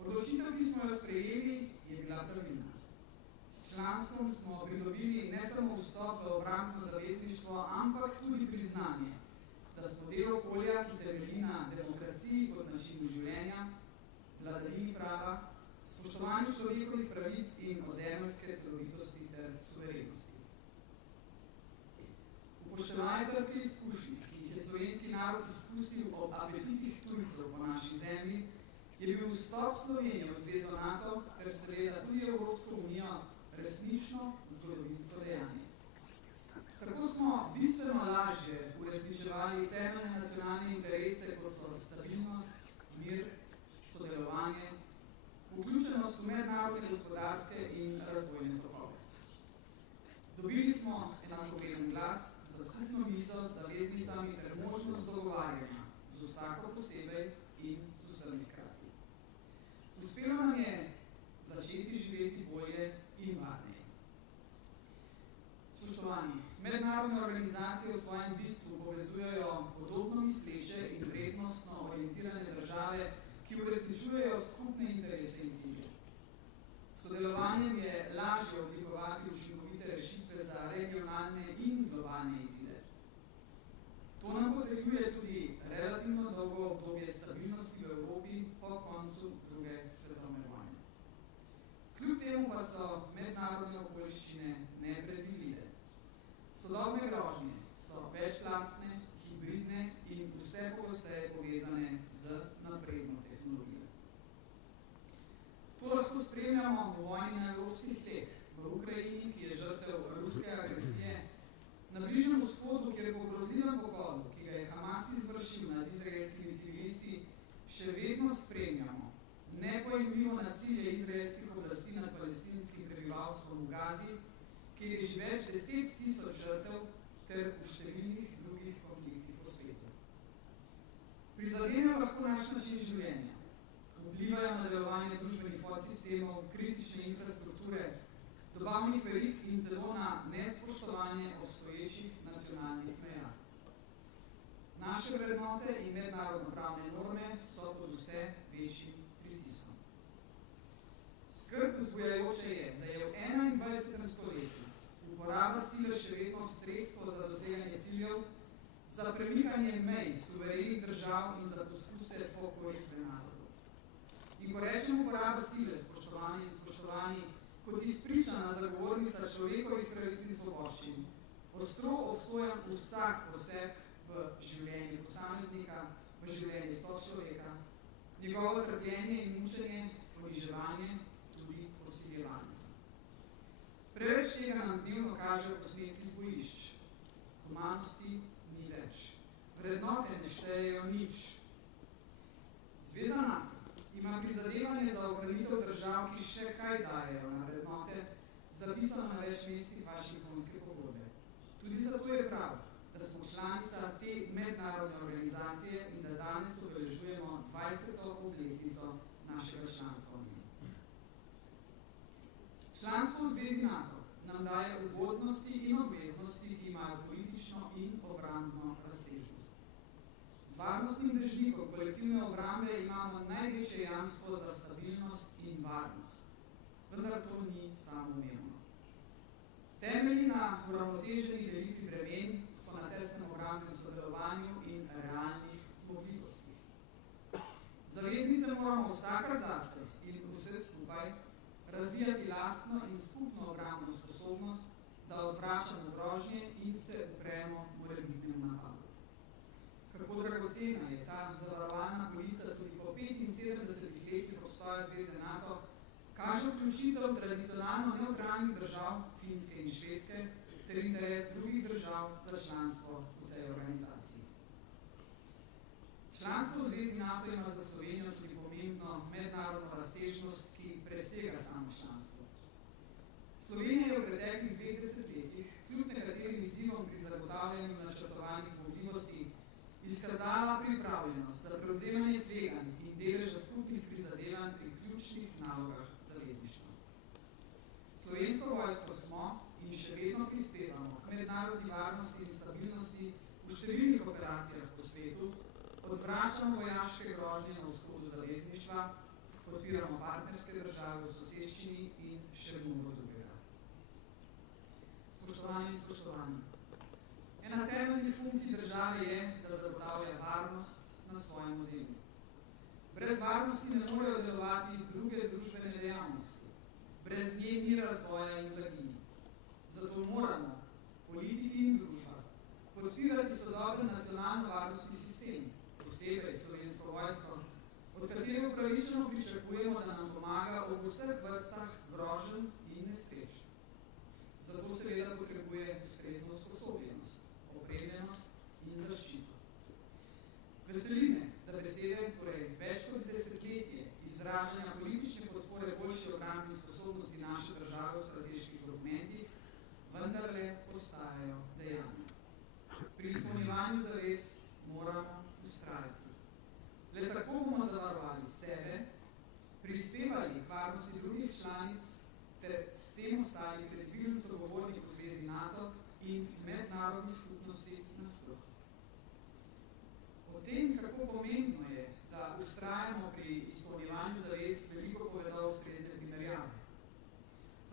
Odločitev, ki smo jo sprejeli, je bila pravilna. S članstvom smo pridobili ne samo vstop v obrambno zavezništvo, ampak tudi priznanje, da smo del okolja, ki temelji na demokraciji kot načinu življenja, vladavini prava, spoštovanju človekovih pravic in ozemeljske celovitosti ter suverenosti. Upoštevaje trpke izkušnje, ki jih je slovenski narod izkusil ob apetitih tujcev po naši zemlji, je bil vstop Slovenije v zvezo NATO ter seveda tudi Evropsko unijo resnično zgodovinsko dejanje. Tako smo bistveno lažje uresničevali temeljne nacionalne interese, kot so stabilnost, mir, sodelovanje, vključenost v mednarodne gospodarske in razvojne tokove. Dobili smo enakovreden glas za skupno mizo z zaveznicami ter možnost dogovarjanja z vsako posebej in z vsemi hkrati. Uspelo nam je začeti živeti bolje in varneje. Spoštovani, mednarodne organizacije v svojem bistvu povezujejo podobno misleče in vrednostno orientirane države, ki uresničujejo skupne interese in cilje. S sodelovanjem je lažje oblikovati učinkovite celovite rešitve za regionalne in globalne izzive. To nam potrjuje tudi relativno dolgo obdobje stabilnosti v Evropi po koncu druge svetovne vojne. Kljub temu pa so mednarodne okoliščine nepredvidljive. Sodobne grožnje so večplastne, hibridne in vse pogosteje povezane z napredno tehnologijo. To lahko spremljamo v vojni na evropskih tleh, v Ukrajini, ki je žrtev ruske agresije, na Bližnjem vzhodu, kjer po grozljivem pokodu, ki ga je Hamas izvršil nad izraelskimi civilisti, še vedno spremljamo nepojemljivo nasilje izraelskih oblasti nad palestinskim prebivalstvom v Gazi, kjer je že več 10.000 žrtev ter v številnih drugih konfliktih po svetu. Prizadenejo lahko naš način življenja, vplivajo na delovanje družbenih podsistemov, kritične infrastrukture, dobavnih verig in celo na nespoštovanje obstoječih nacionalnih meja. Naše vrednote in mednarodno-pravne norme so pod vse večjim pritiskom. Skrb vzbujajoče je, da je v 21. stoletju uporaba sile še vedno sredstvo za doseganje ciljev, za premikanje mej suverenih držav in za poskuse pokoritve narodov. In ko rečem uporaba sile, spoštovani in spoštovani, kot izpričana zagovornica človekovih pravic in svoboščin, ostro obsojam vsak poseg v življenje posameznika, v življenje sočloveka, njegovo trpljenje in mučenje, poniževanje, tudi posiljevanje. Preveč tega nam dnevno kažejo posnetki z bojišč. Humanosti ni več. Vrednote ne štejejo nič. Zveza NATO ima prizadevanje za ohranitev držav, ki še kaj dajejo na vrednote, zapisano na več mestih Vašingtonske pogodbe. Tudi zato je prav, da smo članica te mednarodne organizacije in da danes obeležujemo 20. obletnico našega članstva v njej. Članstvo v Zvezi NATO nam daje ugodnosti in obveznosti, ki imajo politično in obrambno razsežnost. Z varnostnim dežnikom kolektivne obrambe imamo največje jamstvo za stabilnost in varnost. Vendar to ni samoumevno. Temelji na uravnoteženi delitvi bremen so na tesnem obrambnem sodelovanju in realnih zmogljivostih. Zaveznice moramo vsaka zase in vse skupaj razvijati lastno in skupno obrambno sposobnost, da odvračamo grožnje in se upremo morebitnemu napadu. Kako dragocena je ta zavarovalna polica tudi po 75 letih obstoja Zveze NATO, kaže vključitev tradicionalno neutralnih držav, Finske in Švedske, ter interes drugih držav za članstvo v tej organizaciji. Članstvo v Zvezi NATO ima za Slovenijo tudi pomembno mednarodno razsežnost, ki presega samo članstvo. Slovenija je v preteklih 2 desetletjih, kljub nekaterim izzivom pri zagotavljanju načrtovanih zmogljivosti, izkazala pripravljenost za prevzemanje tveganj in deleža skupnih prizadevanj pri ključnih nalogah zavezništva. Slovensko vojsko smo in še vedno prispevamo k mednarodni varnosti in stabilnosti v številnih operacijah po svetu, odvračamo vojaške grožnje na vzhodu zavezništva, podpiramo partnerske države v soseščini in še mnogo drugega. Spoštovani in spoštovani, ena temeljnih funkcij države je, da zagotavlja varnost na svojem ozemlju. Brez varnosti ne morejo delovati druge družbene dejavnosti. Brez nje ni razvoja in blaginje. Zato moramo, politiki in družba, podpirati sodoben nacionalno-varnostni sistem, posebej Slovensko vojsko, od katere upravičeno pričakujemo, da nam pomaga ob vseh vrstah groženj in nesreč. Zato seveda potrebuje ustrezno usposobljenost, opremljenost in zaščito. Veseli me, da besede, torej več kot desetletje izražanja politične podpore boljši obrambni sposobnosti naše države v strateških dokumentih, vendarle postajajo dejanja. Pri izpolnjevanju zavez moramo vztrajati. Le tako bomo zavarovali sebe, prispevali k varnosti drugih članic ter s tem ostali kredibilen sogovornik v Zvezi NATO in mednarodni skupnosti nasploh. O tem, kako pomembno je, da vztrajamo pri izpolnjevanju zavez, veliko povedal ustrezne primerjave.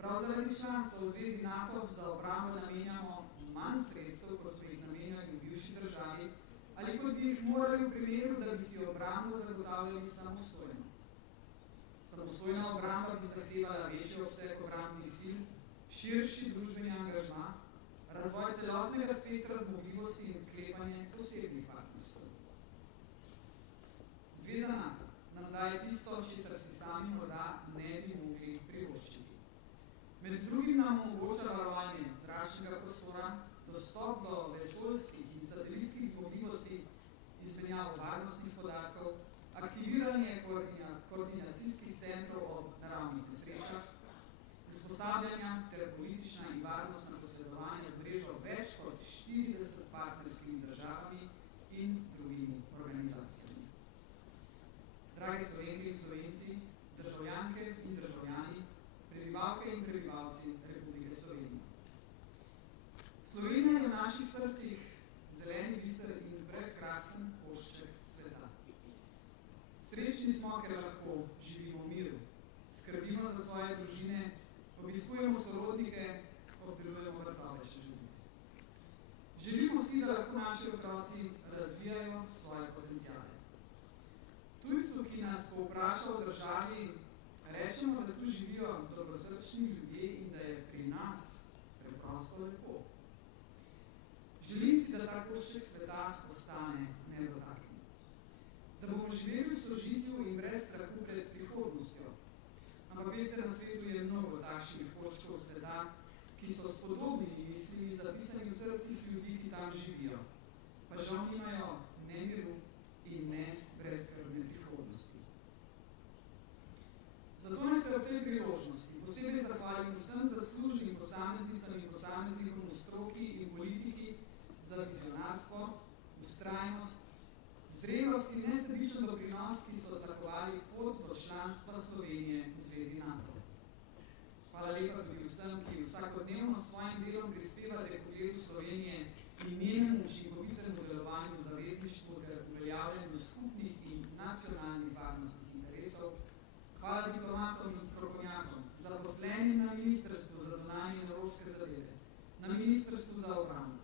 Prav zaradi članstva v zvezi NATO za obrambo namenjamo manj sredstev, kot smo jih namenjali v bivši državi, ali kot bi jih morali v primeru, da bi si obrambo zagotavljali samostojno. Samostojna obramba bi zahtevala večji obseg obrambnih sil, širši družbeni angažma, razvoj celotnega spektra zmogljivosti in sklepanje posebnih partnerstv. Zveza NATO nam daje tisto, česar si sami morda ne bi mogli privoščiti. Med drugim nam omogoča varovanje zračnega prostora, dostop do vesoljskih in satelitskih zmogljivosti, izmenjavo varnostnih podatkov, aktiviranje koordinacijskih centrov ob naravnih nesrečah, usposabljanja ter politična in varnostna posredovanja z mrežo več kot 40 partnerskimi državami in drugimi organizacijami. Dragi Slovenke in Slovenci, državljanke in državljani, prebivalke in prebivalci Republike Slovenije. Slovenija je v naših srcih zeleni biser in prekrasen košček sveta. Srečni smo, ker lahko živimo v miru, skrbimo za svoje družine, obiskujemo sorodnike, obdelujemo vrtove, če želite. Želimo si, da lahko naši otroci razvijajo svoje potenciale. Tujcu, ki nas povpraša o državi, rečemo, da tu živijo dobrosrčni ljudje in da je pri nas preprosto lepo. Želim si, da ta košček sveta ostane nedotaknjen. Da bomo živeli v sožitju in brez strahu pred prihodnostjo. Ampak veste, na svetu je mnogo takšnih koščkov sveta, ki so s podobnimi mislimi zapisani v srcih ljudi, ki tam živijo. Pa žal nimajo ne miru in ne brezskrbne prihodnosti. Zato naj se v tej priložnosti posebej zahvalim vsem zaslužnim posameznicam in posameznikom v stroki in politiki za vizionarstvo, vztrajnost, zrelost in nesebičen doprinos, ki so tlakovali pot do članstva Slovenije v zvezi NATO. Hvala lepa tudi vsem, ki vsakodnevno s svojim delom prispevate k ugledu Slovenije in njenemu učinkovitemu delovanju v zavezništvu ter uveljavljanju skupnih in nacionalnih varnostnih interesov. Hvala diplomatom in strokovnjakom, zaposlenim na Ministrstvu za zunanje in evropske zadeve, na Ministrstvu za obrambo,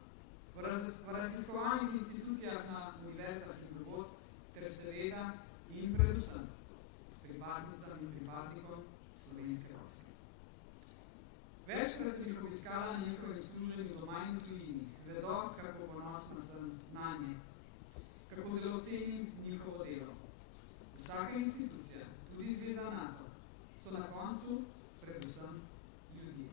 v raziskovalnih institucijah na univerzah in drugod, ter seveda in predvsem pripadnicam in pripadnikom Slovenske vojske. Večkrat sem jih obiskala na njihovem služenju doma in v tujini, vedo, kako ponosna sem nanje, kako zelo cenim njihovo delo. Vsaka institucija, tudi Zveza NATO, so na koncu predvsem ljudje.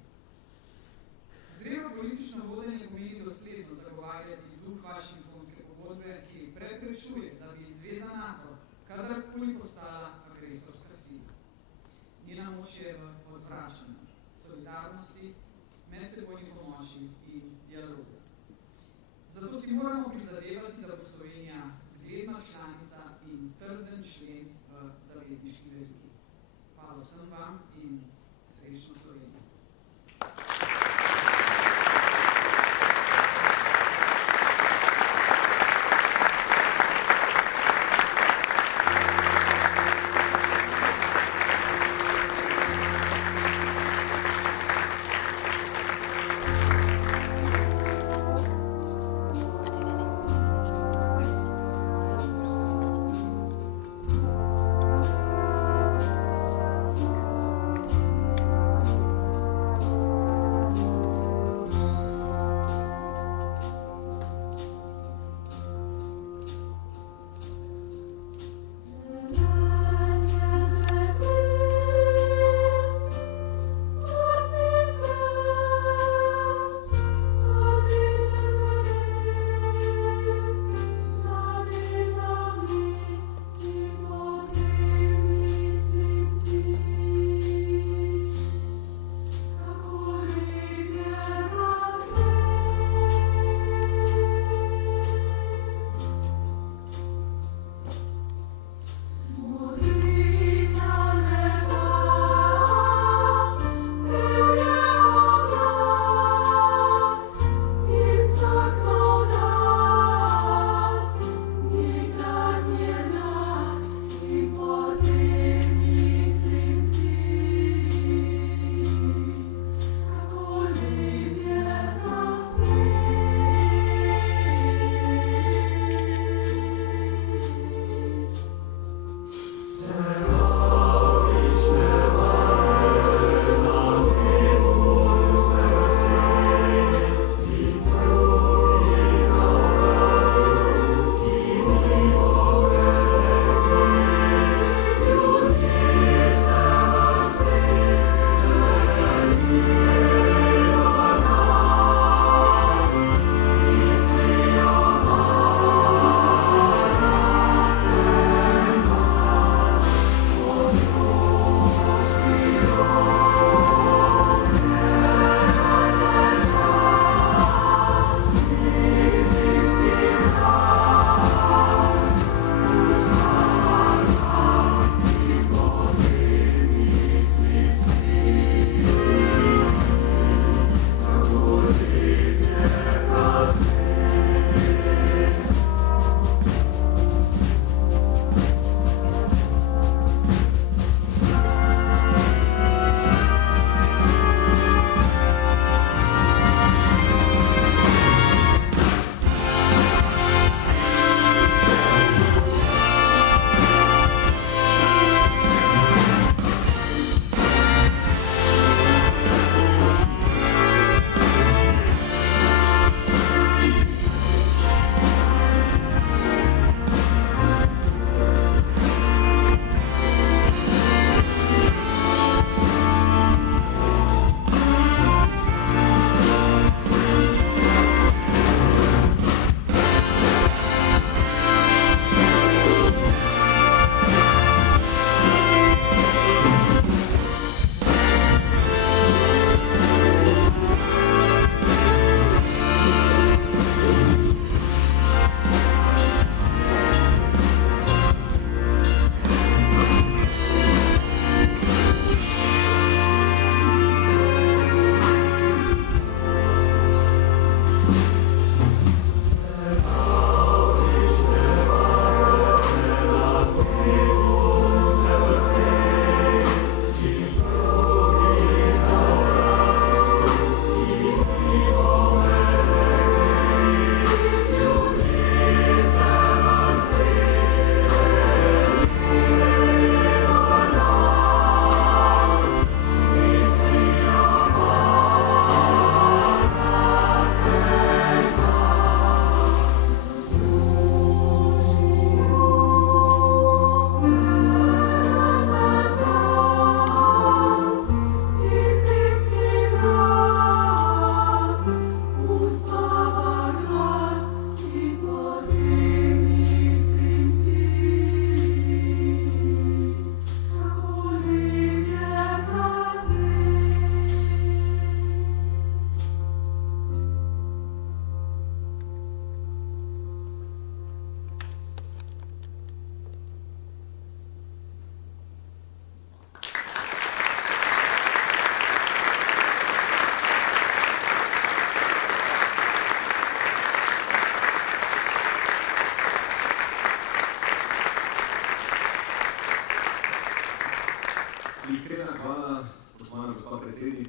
Zrelo politično vodenje pomeni dosledno zagovarjati duh Vašingtonske pogodbe, ki preprečuje, da bi Zveza NATO kadarkoli postala agresorska sila. Njena moč je v odvračanju, solidarnosti, medsebojni pomoči in dialogu. Zato si moramo prizadevati, da bo Slovenija zgledna članica in trden člen v zavezniški verigi. Hvala vsem vam in srečno Slovenijo.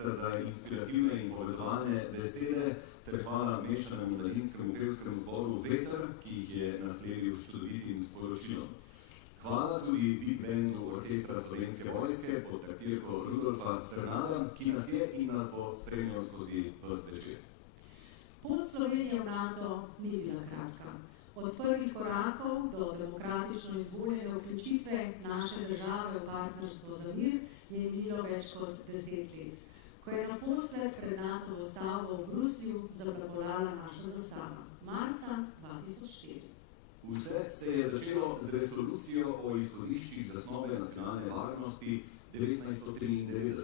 ministrica za inspirativne in povezovalne besede, ter hvala mešanemu mladinskemu pevskemu zboru Veter, ki jih je nasledil s čudovitim sporočilom. Hvala tudi Big Bandu Orkestra Slovenske vojske pod taktirko Rudolfa Strnada, ki nas je in nas bo spremljal skozi ves večer. Pot Slovenije v NATO ni bila kratka. Od prvih korakov do demokratično izvoljene vključitve naše države v partnerstvo za mir je minilo več kot 10 let, ko je naposled pred NATO stavbo v Bruslju zabrabolala naša zastava, marca 2004. Vse se je začelo z resolucijo o izhodiščih zasnove nacionalne varnosti 1993.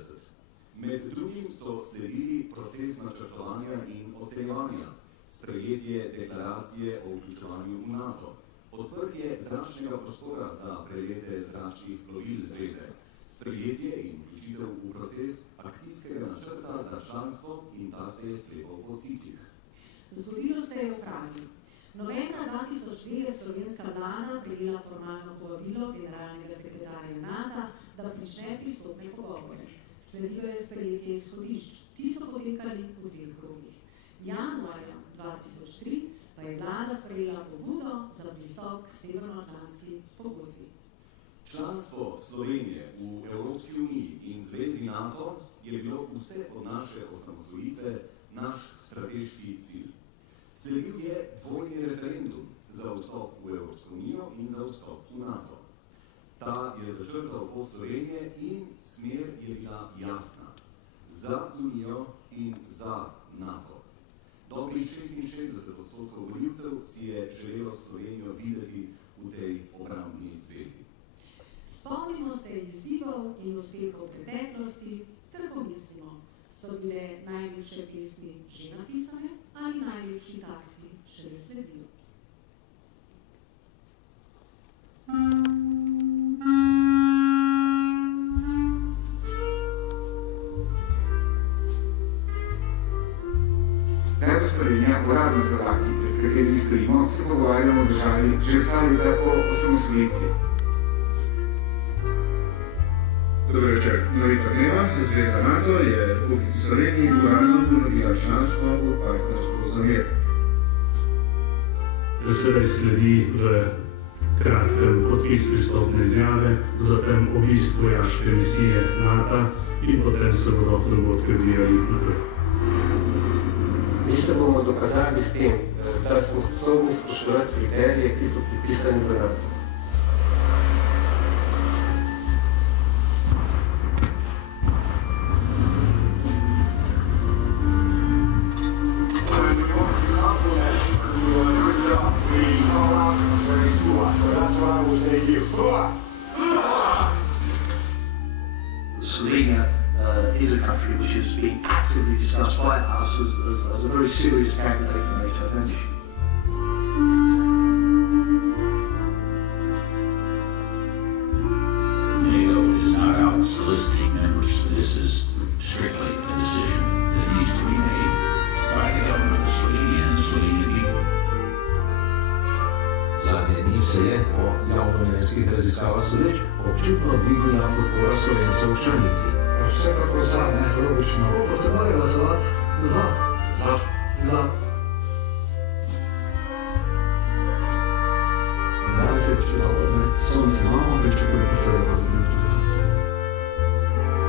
Med drugim so sledili proces načrtovanja in ocenjevanja, sprejetje deklaracije o vključevanju v NATO, odprtje zračnega prostora za prelete zračnih plovil zveze, sprejetje in vključitev v proces akcijskega načrta za članstvo in ta se je sklepal po ciklih. Zgodilo se je v Pragi. Novembra 2002 je slovenska vlada prejela formalno povabilo generalnega sekretarja NATO, da prične pristopne pogovore. Sledilo je sprejetje izhodišč. Ti so potekali v 2 krogih. Januarja 2003 pa je vlada sprejela pobudo za pristop k Severnoatlantski pogodbi. Članstvo Slovenije v Evropski uniji in zvezi NATO je bilo vse od naše osamosvojitve naš strateški cilj. Sledil je dvojni referendum za vstop v Evropsko unijo in za vstop v NATO. Ta je začrtal pot Slovenije in smer je bila jasna. Za unijo in za NATO. Dobrih 66% volivcev si je želelo Slovenijo videti v tej obrambni zvezi. Spomnimo se izzivov in uspehov preteklosti, ter pomislimo, so bile najljubše pesmi že napisane ali najljubši takti šele sledijo. Najbolj Slovenija, uradno z vrati, pred katerimi stojimo, se pogovarjamo o državi že vsa leta po osamosvojitvi. Dobro večer. Novica dneva, Zveza NATO je Republiki Sloveniji uradno ponudila članstvo v partnerstvu za mir. Sedaj sledi v kratkem podpis pristopne izjave, zatem obisk vojaške misije NATO in potem se bodo dogodki odvijali naprej. Mi se bomo dokazali s tem, da smo sposobni spoštovati kriterije, ki so pripisani v NATO. Slovenia is a country which is being actively discussed by us as a very serious candidate for NATO membership. NATO is not out soliciting members. This is strictly a decision that needs to be made by the government of Slovenia and the Slovenian people. Zadnje dni se je po javnomnenjskih raziskavah sodeč občutno dvignila podpora Slovencev v Črnitvi. Vsekakor za, ne, logično. Pa se mora glasovati za. Danes je dobro, ne? Sonce imamo, pričakujete se, da bo tudi.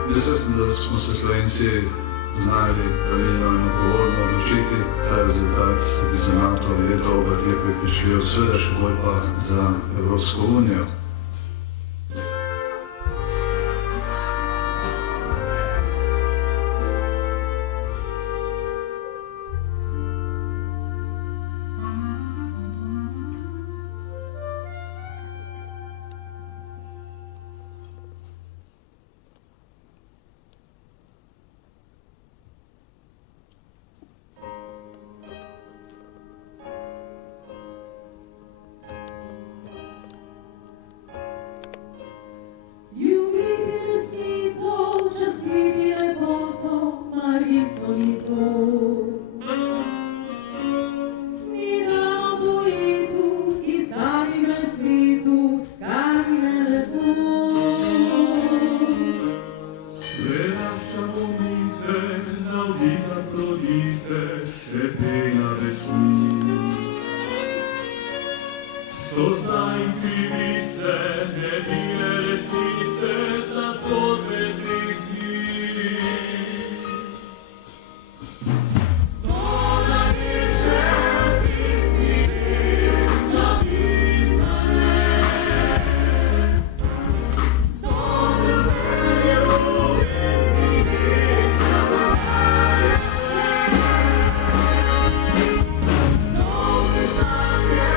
Jaz mislim, da smo se Slovenci znali pravilno in odgovorno odločiti. Ta rezultat tudi za NATO je dober, je pripričljiv, seveda še bolj pa za Evropsko unijo. Spoznaj krivice, edine resnice za zgodbe teh dni. So najviše pismi napisane, so se zmelju pismi nagovarjale, so se znanje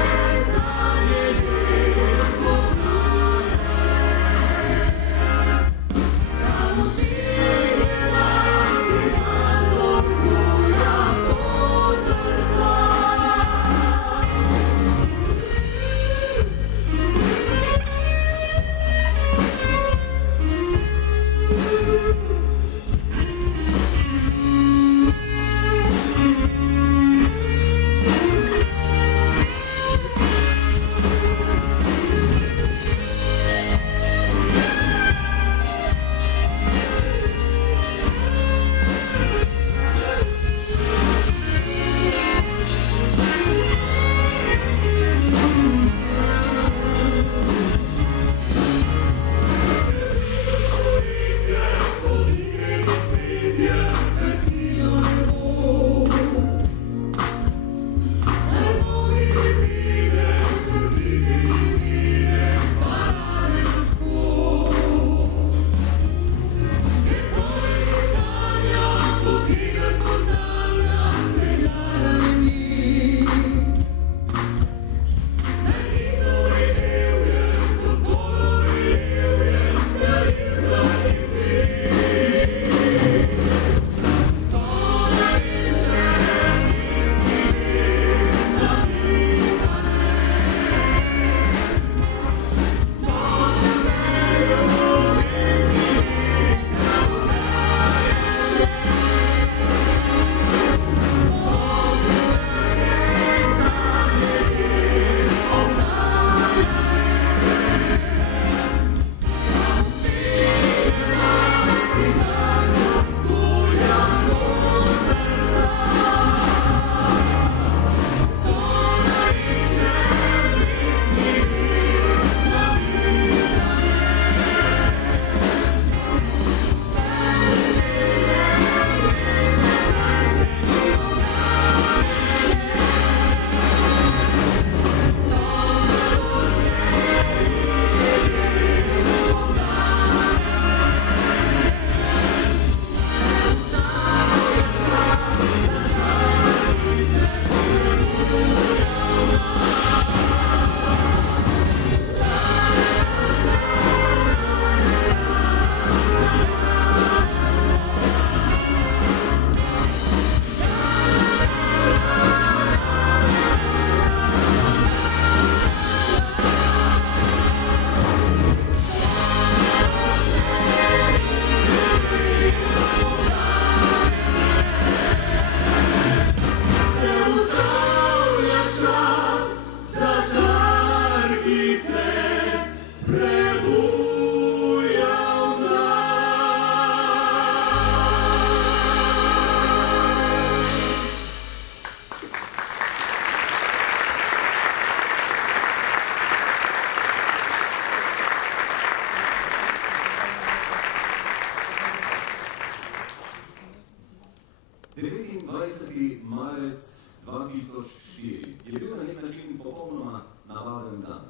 marec 2004 je bil na nek način popolnoma navaden dan.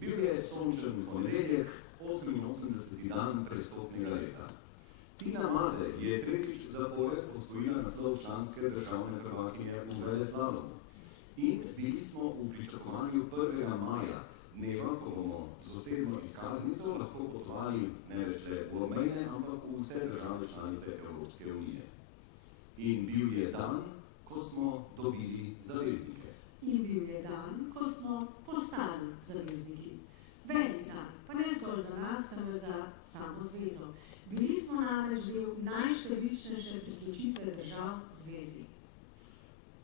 Bil je sončen ponedeljek, 88. dan prestopnega leta. Tina Maze je tretjič zapored osvojila naslov članske državne prvakinje v veleslalomu. In bili smo v pričakovanju 1. maja, dneva, ko bomo z osebno izkaznico lahko potovali ne več le v obmejne, ampak v vse države članice Evropske unije. In bil je dan, ko smo dobili zaveznike. In bil je dan, ko smo postali zavezniki. Velik dan, pa ne zgolj za nas, temveč za samo zvezo. Bili smo namreč del najštevilčnejše priključitve držav zvezi.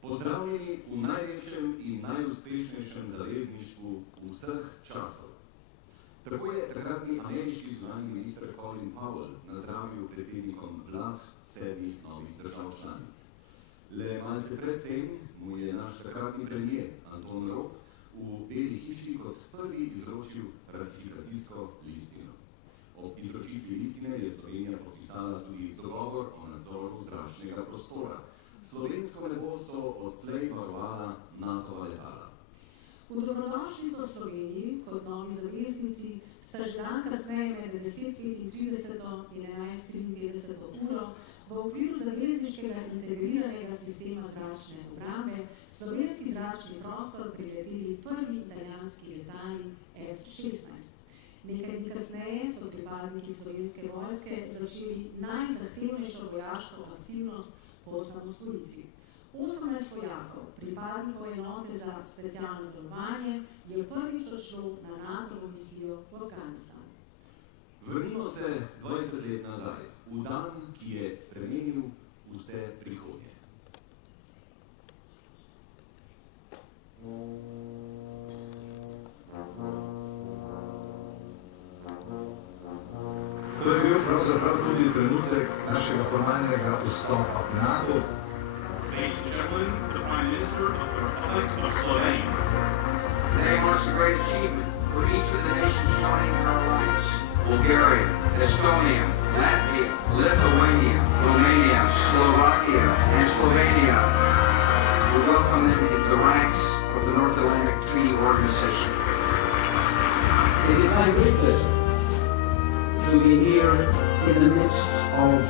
Pozdravljeni v največjem in najuspešnejšem zavezništvu vseh časov. Tako je takratni ameriški zunanji minister Colin Powell nazdravil predsednikom vlad 7 novih držav članic. Le malce pred tem mu je naš takratni premier Anton Rop v Beli hiši kot prvi izročil ratifikacijsko listino. Ob izročitvi listine je Slovenija podpisala tudi dogovor o nadzoru zračnega prostora. Slovensko nebo so odslej varovala NATO-va letala. V dobrodošlico Sloveniji kot novi zaveznici sta že dan kasneje med 10:35 in 11:53 uro v okviru zavezniškega integriranega sistema zračne obrambe slovenski zračni prostor prileteli prvi italijanski letali F-16. Nekaj dni kasneje so pripadniki slovenske vojske začeli najzahtevnejšo vojaško aktivnost po osamosvojitvi. 18 vojakov, pripadnikov enote za specialno delovanje, je prvič odšlo na NATO-vo misijo v Afganistan. Vrnimo se 20 let nazaj, v dan, ki je spremenil vse prihodnje. To je bil pravzaprav tudi trenutek našega formalnega vstopa v NATO. Ladies and gentlemen, the Prime Minister of the Republic of Slovenia. Today marks a great achievement for each of the nations joining in our alliance. Bulgaria, Estonia, Latvia, Lithuania, Romania, Slovakia, and Slovenia. We welcome them into the ranks of the North Atlantic Treaty Organization. It is my great pleasure to be here in the midst of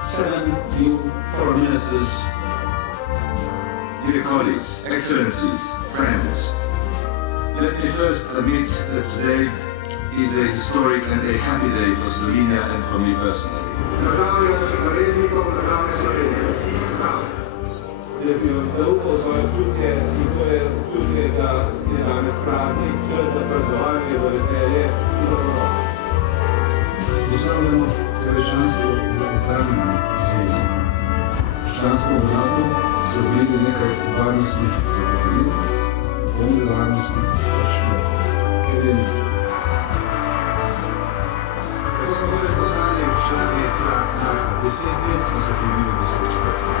7 new foreign ministers. Dear colleagues, excellencies, friends, let me first admit that today is a historic and a happy day for Slovenia and for me personally. Jaz bi vam zaupal svoje občutke in to je občutke, da je danes praznik, čas za praznovanje, za veselje in za ponos. Pozdravljamo torej članstvo v Neutralni zvezi. Članstvo v NATO so imeli nekaj varnostnih zagotovil, polne varnosti, ker je ni. Ko smo torej postali članica NATO, 10 let smo se pomili 10 članstva.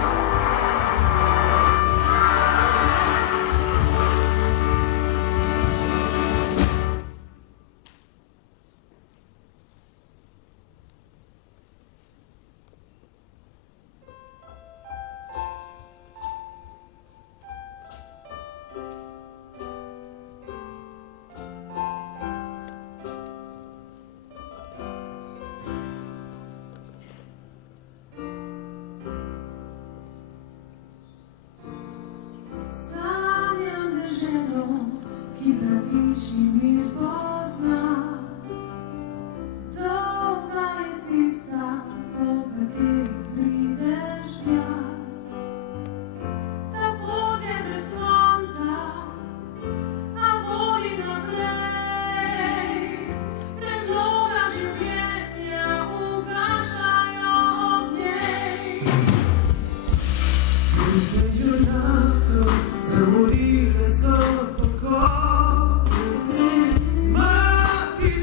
Zamolile so pokoj, mati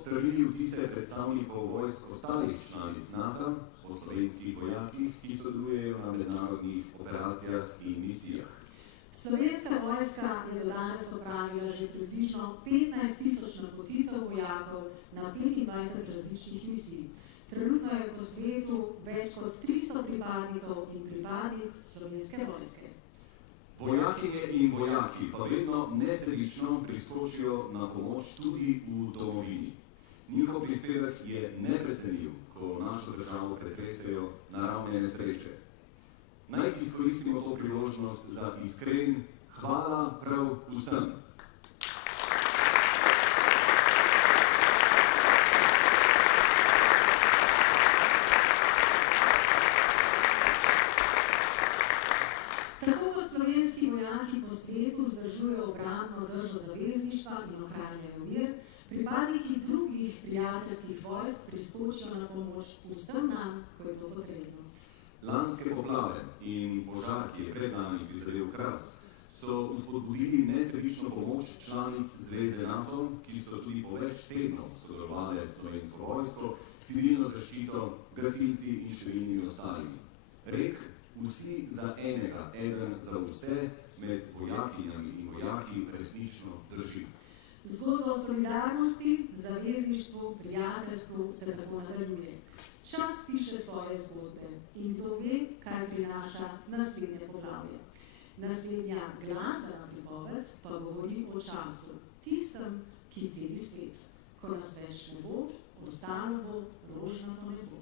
strli vtise predstavnikov vojsk ostalih članic NATO o slovenskih vojakih, ki sodelujejo na mednarodnih operacijah in misijah. Slovenska vojska je do danes opravila že približno 15.000 napotitev vojakov na 25 različnih misij. Trenutno je po svetu več kot 300 pripadnikov in pripadnic Slovenske vojske. Vojakinje in vojaki pa vedno nesebično priskočijo na pomoč tudi v domovini. Njihov prispevek je neprecenljiv, ko našo državo pretresejo naravne nesreče. Naj izkoristimo to priložnost za iskren hvala prav vsem. Tako kot slovenski vojaki po svetu zdržujejo obrambno držo zavezništva in ohranjajo mir, pripadniki drugih prijateljskih vojsk priskočijo na pomoč vsem nam, ko je to potrebno. Lanske poplave in požar, ki je pred nami prizadel Kras, so vzpodbudili nesebično pomoč članic Zveze NATO, ki so tudi po več tednov sodelovali s slovensko vojsko, civilno zaščito, gasilci in številnimi ostalimi. Rek, vsi za enega, eden za vse, med vojakinjami in vojaki resnično drži. Zgodba o solidarnosti, zavezništvu, prijateljstvu se tako nadaljuje. Čas piše svoje zgodbe in kdo ve, kaj prinaša naslednje poglavje. Naslednja glasbena pripoved pa govori o času, tistem, ki celi svet. Ko nas več ne bo, ostalo bo rožnato nebo.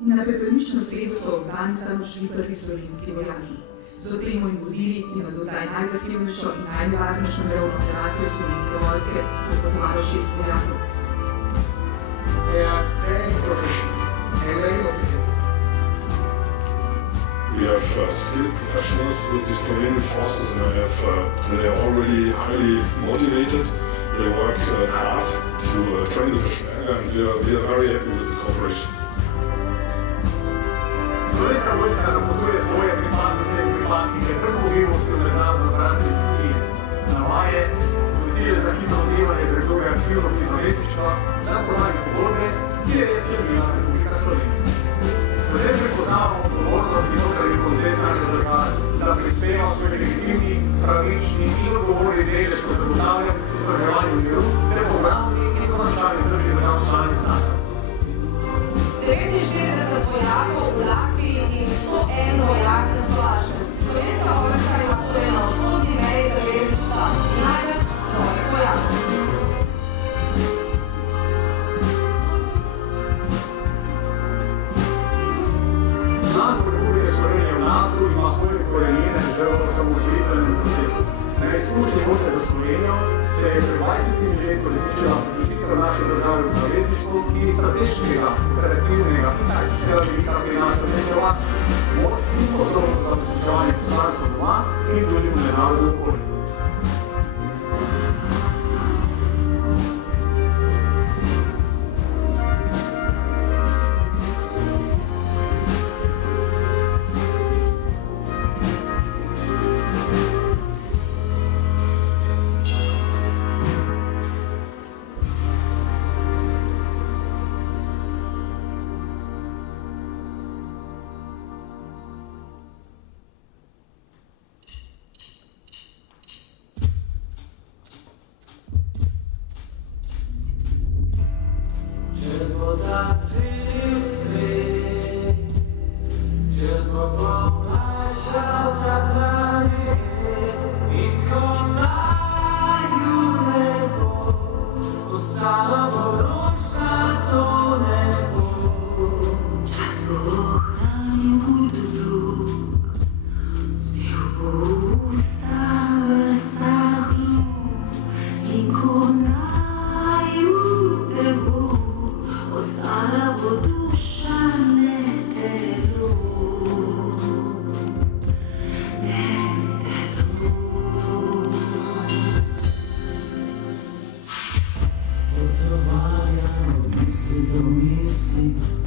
Na pepelničnem sredu so v Afganistanu šli prvi slovenski vojaki. Z opremo in vozili in na do zdaj najzahtevnejšo in najnevarnejšo mirovno operacijo slovenske vojske popotovalo 6 vojakov. They are very professional and very motivated. We have skilled professionals with the Slovenian forces and they are already highly motivated. They work hard to train the Peshmerga and we are very happy with the cooperation. Slovenska vojska napotuje svoje pripadnice in pripadnike v pogibosti v mednarodni operaciji misije. Navaje, misije za hitro odzivanje teritorija aktivnosti zavezništva na podlagi pogodbe, ki je sklenila Republika Slovenija. V tem prepoznavamo odgovornost in notranji konsens naše države, da prispeva svoj legitimni, pravični in odgovorni delež po zagotavljanju in vzdrževanju miru ter po obrambi in ponašanju drugih držav članic NATO. 49 vojakov v Latviji in 101 vojak na Slovaškem. Slovenska vojska ima torej na vzhodni meji zavezništva največ svojih vojakov. Članstvo Republike Slovenije v NATO ima svoje korenine že v osamosvojitvenem procesu. Na izkušnji vojske za Slovenijo se je pred 20 leti uresničila priključitev naše države v zavezništvu in strateškega, operativnega in taktičnega vidika prinaša reševati moč in sposobnost za uresničevanje poslanstva doma in tudi v mednarodnem okolju.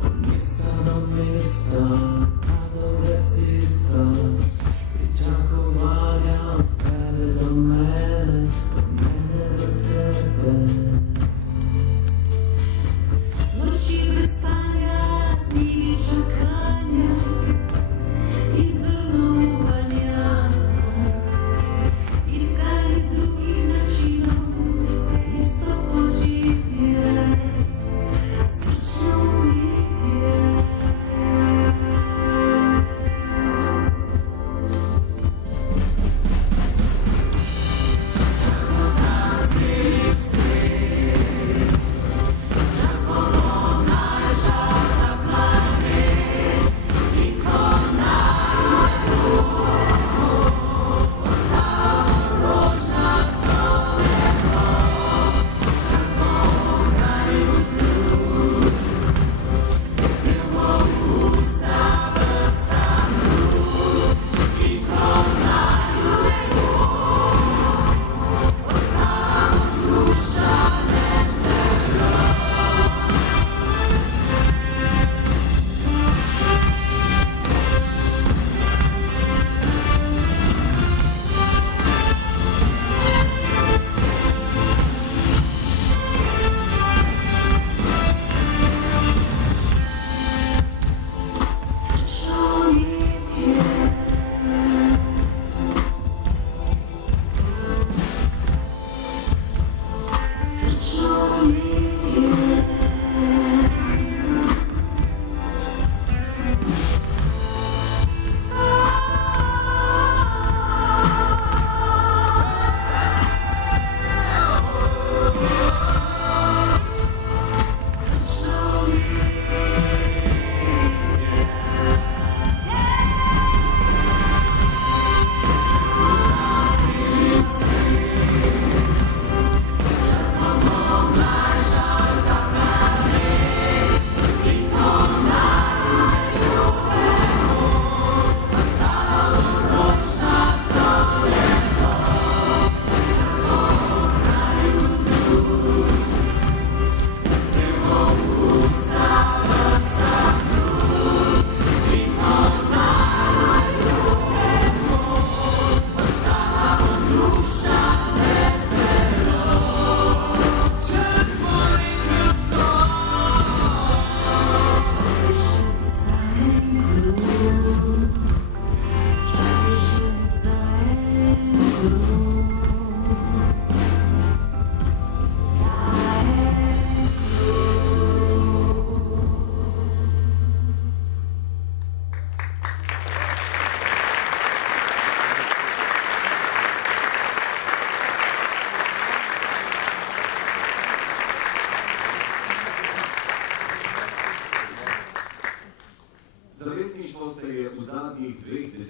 Od mesta do mesta, a do recista,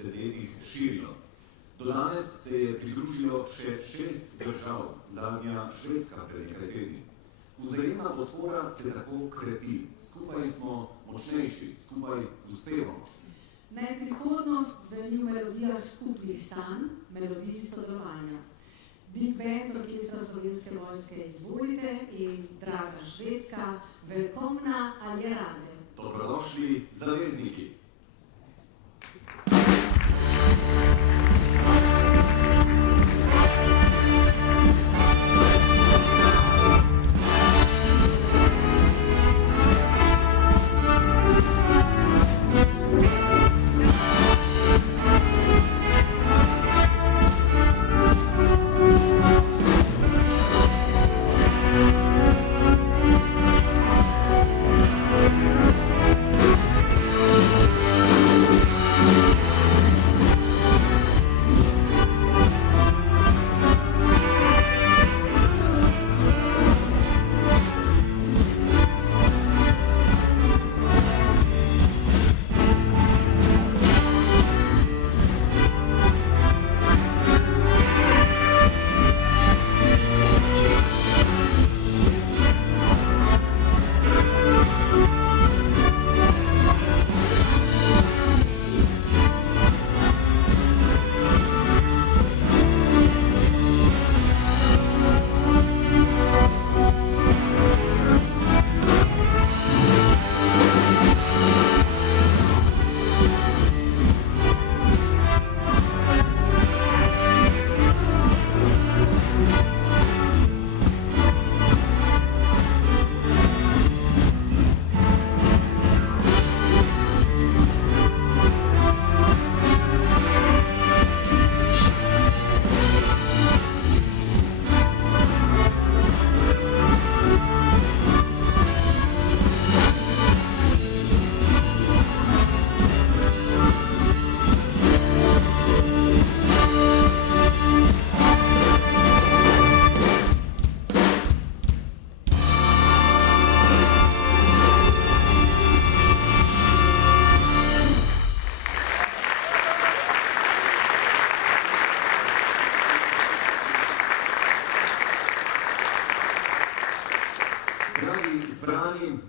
desetletjih širilo. Do danes se je pridružilo še 6 držav, zadnja Švedska pred nekaj tedni. Vzajemna podpora se tako krepi. Skupaj smo močnejši, skupaj uspevamo. Naj prihodnost zveni v melodijah skupnih sanj, melodij sodelovanja. Big Band Orkestra Slovenske vojske izvolite in draga Švedska, velkomna ali rade. Dobrodošli zavezniki.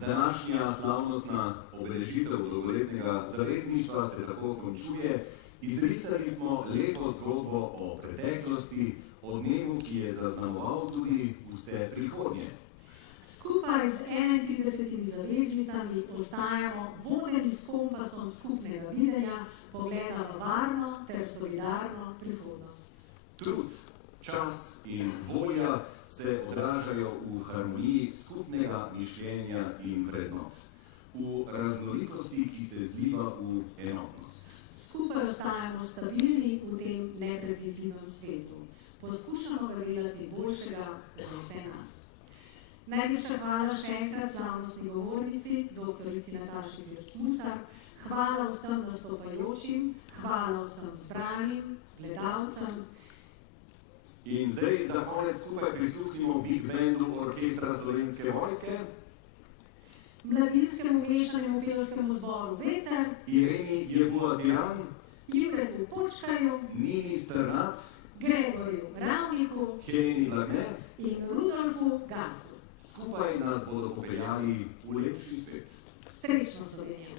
Današnja slavnostna obeležitev dolgoletnega zavezništva se tako končuje. Izrisali smo lepo zgodbo o preteklosti, o dnevu, ki je zaznamoval tudi vse prihodnje. Skupaj z 31 zaveznicami ostajamo vodeni s kompasom skupnega videnja, pogleda v varno ter solidarno prihodnost. Trud, čas in volja se odražajo v harmoniji skupnega mišljenja in vrednot, v raznolikosti, ki se zliva v enotnost. Skupaj ostajamo stabilni v tem nepredvidljivem svetu. Poskušamo ga delati boljšega za vse nas. Najlepša hvala še enkrat slavnostni govornici, doktorici Nataši Virc-Musar. Hvala vsem nastopajočim, hvala vsem zbranim, gledalcem. In zdaj za konec skupaj prisluhnimo Big Bandu Orkestra Slovenske vojske, mladinskemu mešanemu pevskemu zboru Veter, Ireni Jebula-Tiran, Juretu Počkaju, Nini Strnat, Gregorju Ravniku, Heleni Blagne in Rudolfu Gasu. Skupaj nas bodo popeljali v lepši svet. Srečno Slovenija!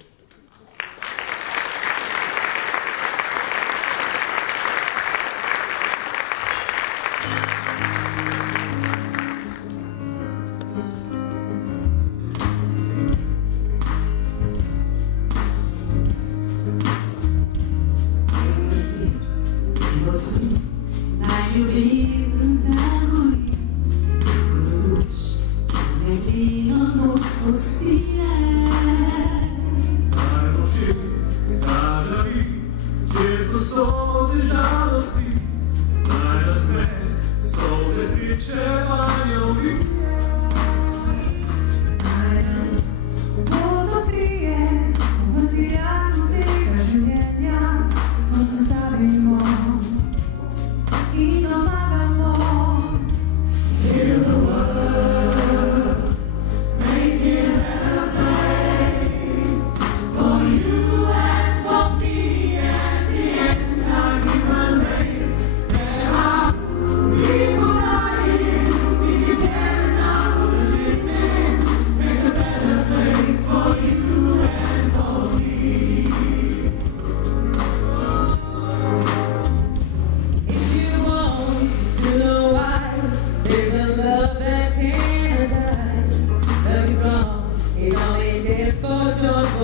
Make it happen.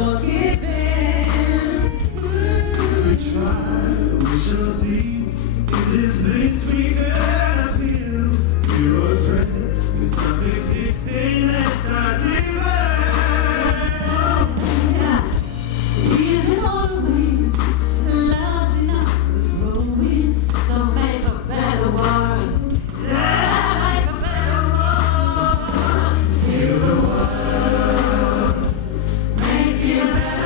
forgiven. If we try, we shall see. In this place we cannot feel. Zero threat, it's not existing, let's start living. Isn't always love's enough with growing, so make a better world. Make a better world. Heal the world. Make it better.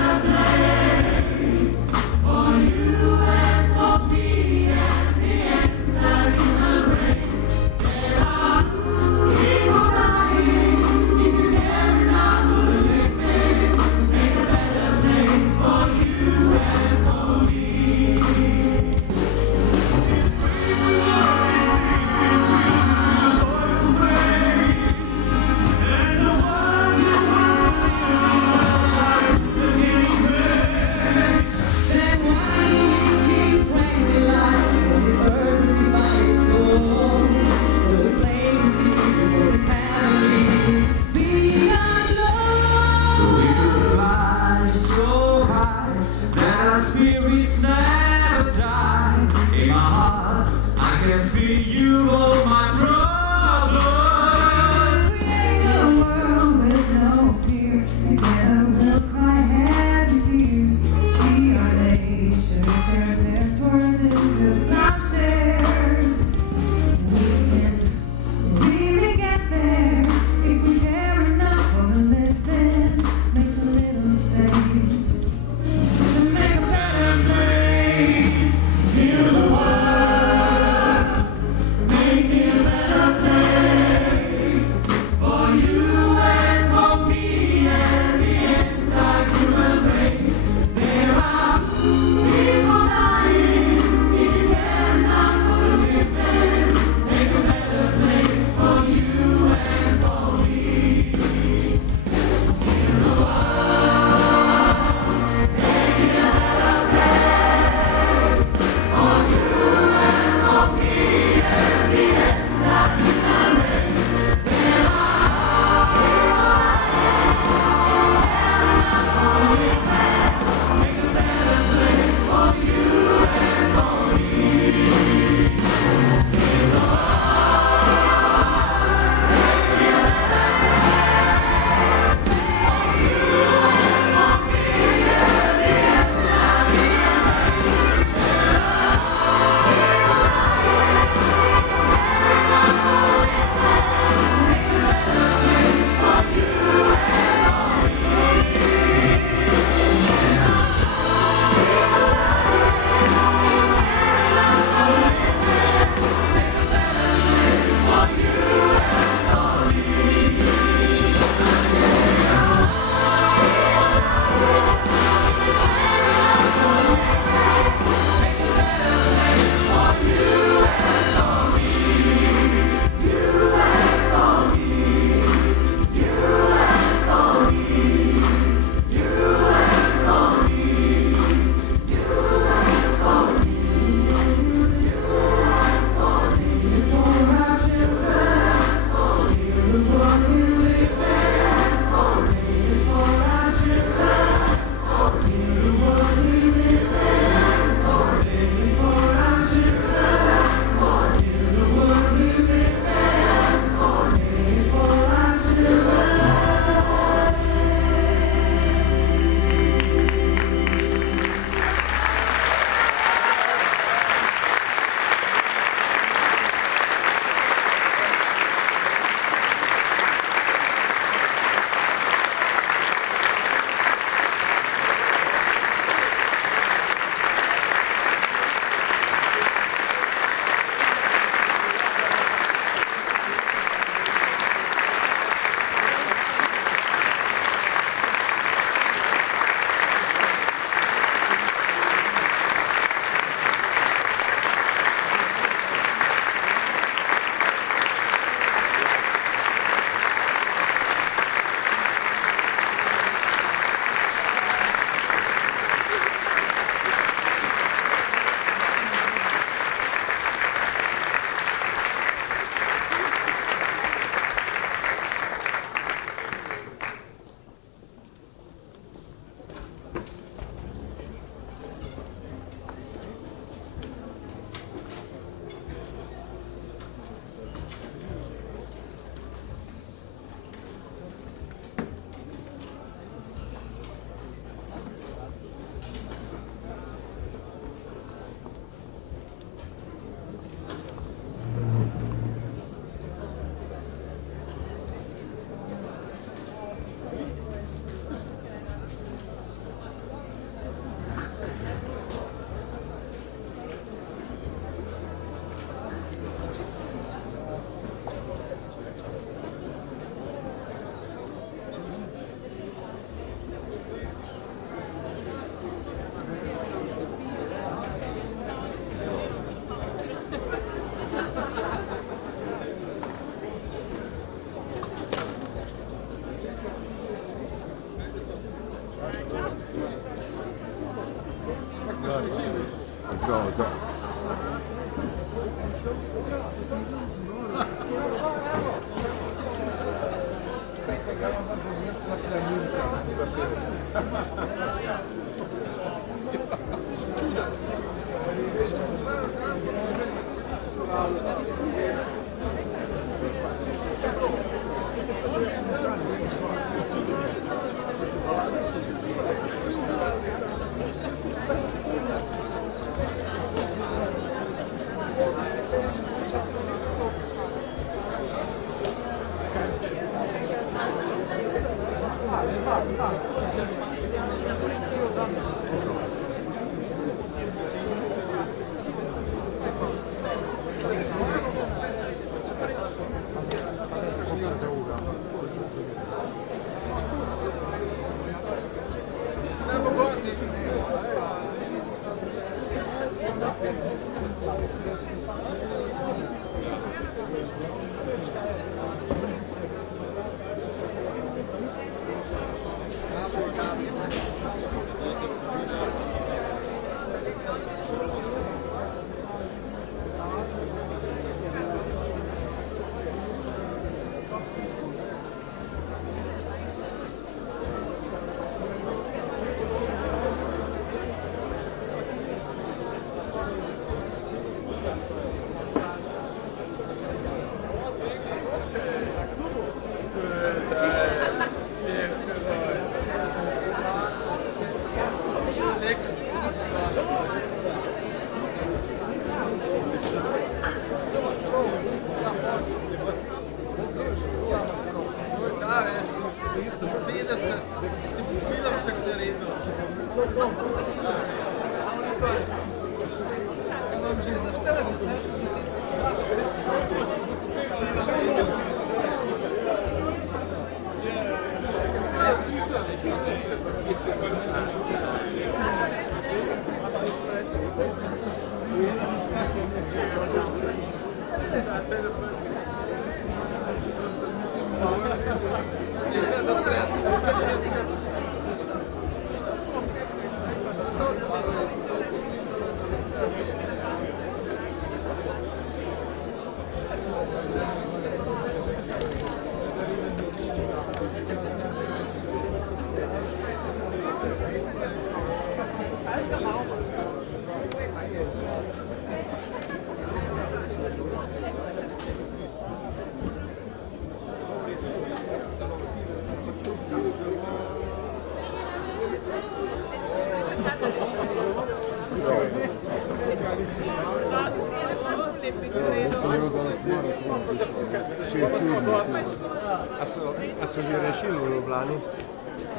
A so že rešili v Ljubljani?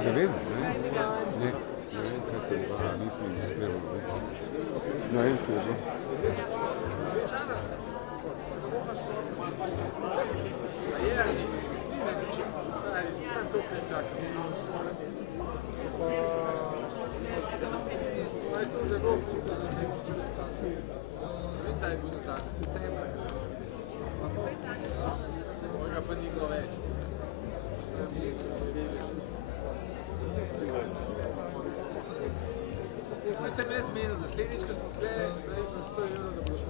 Ne vem, ne vem, kaj se je, nisem uspel. Ne vem, če je bilo. Pa ni bilo več. Zdaj sem jaz menil, naslednjič, ko smo tukaj, da bo šlo.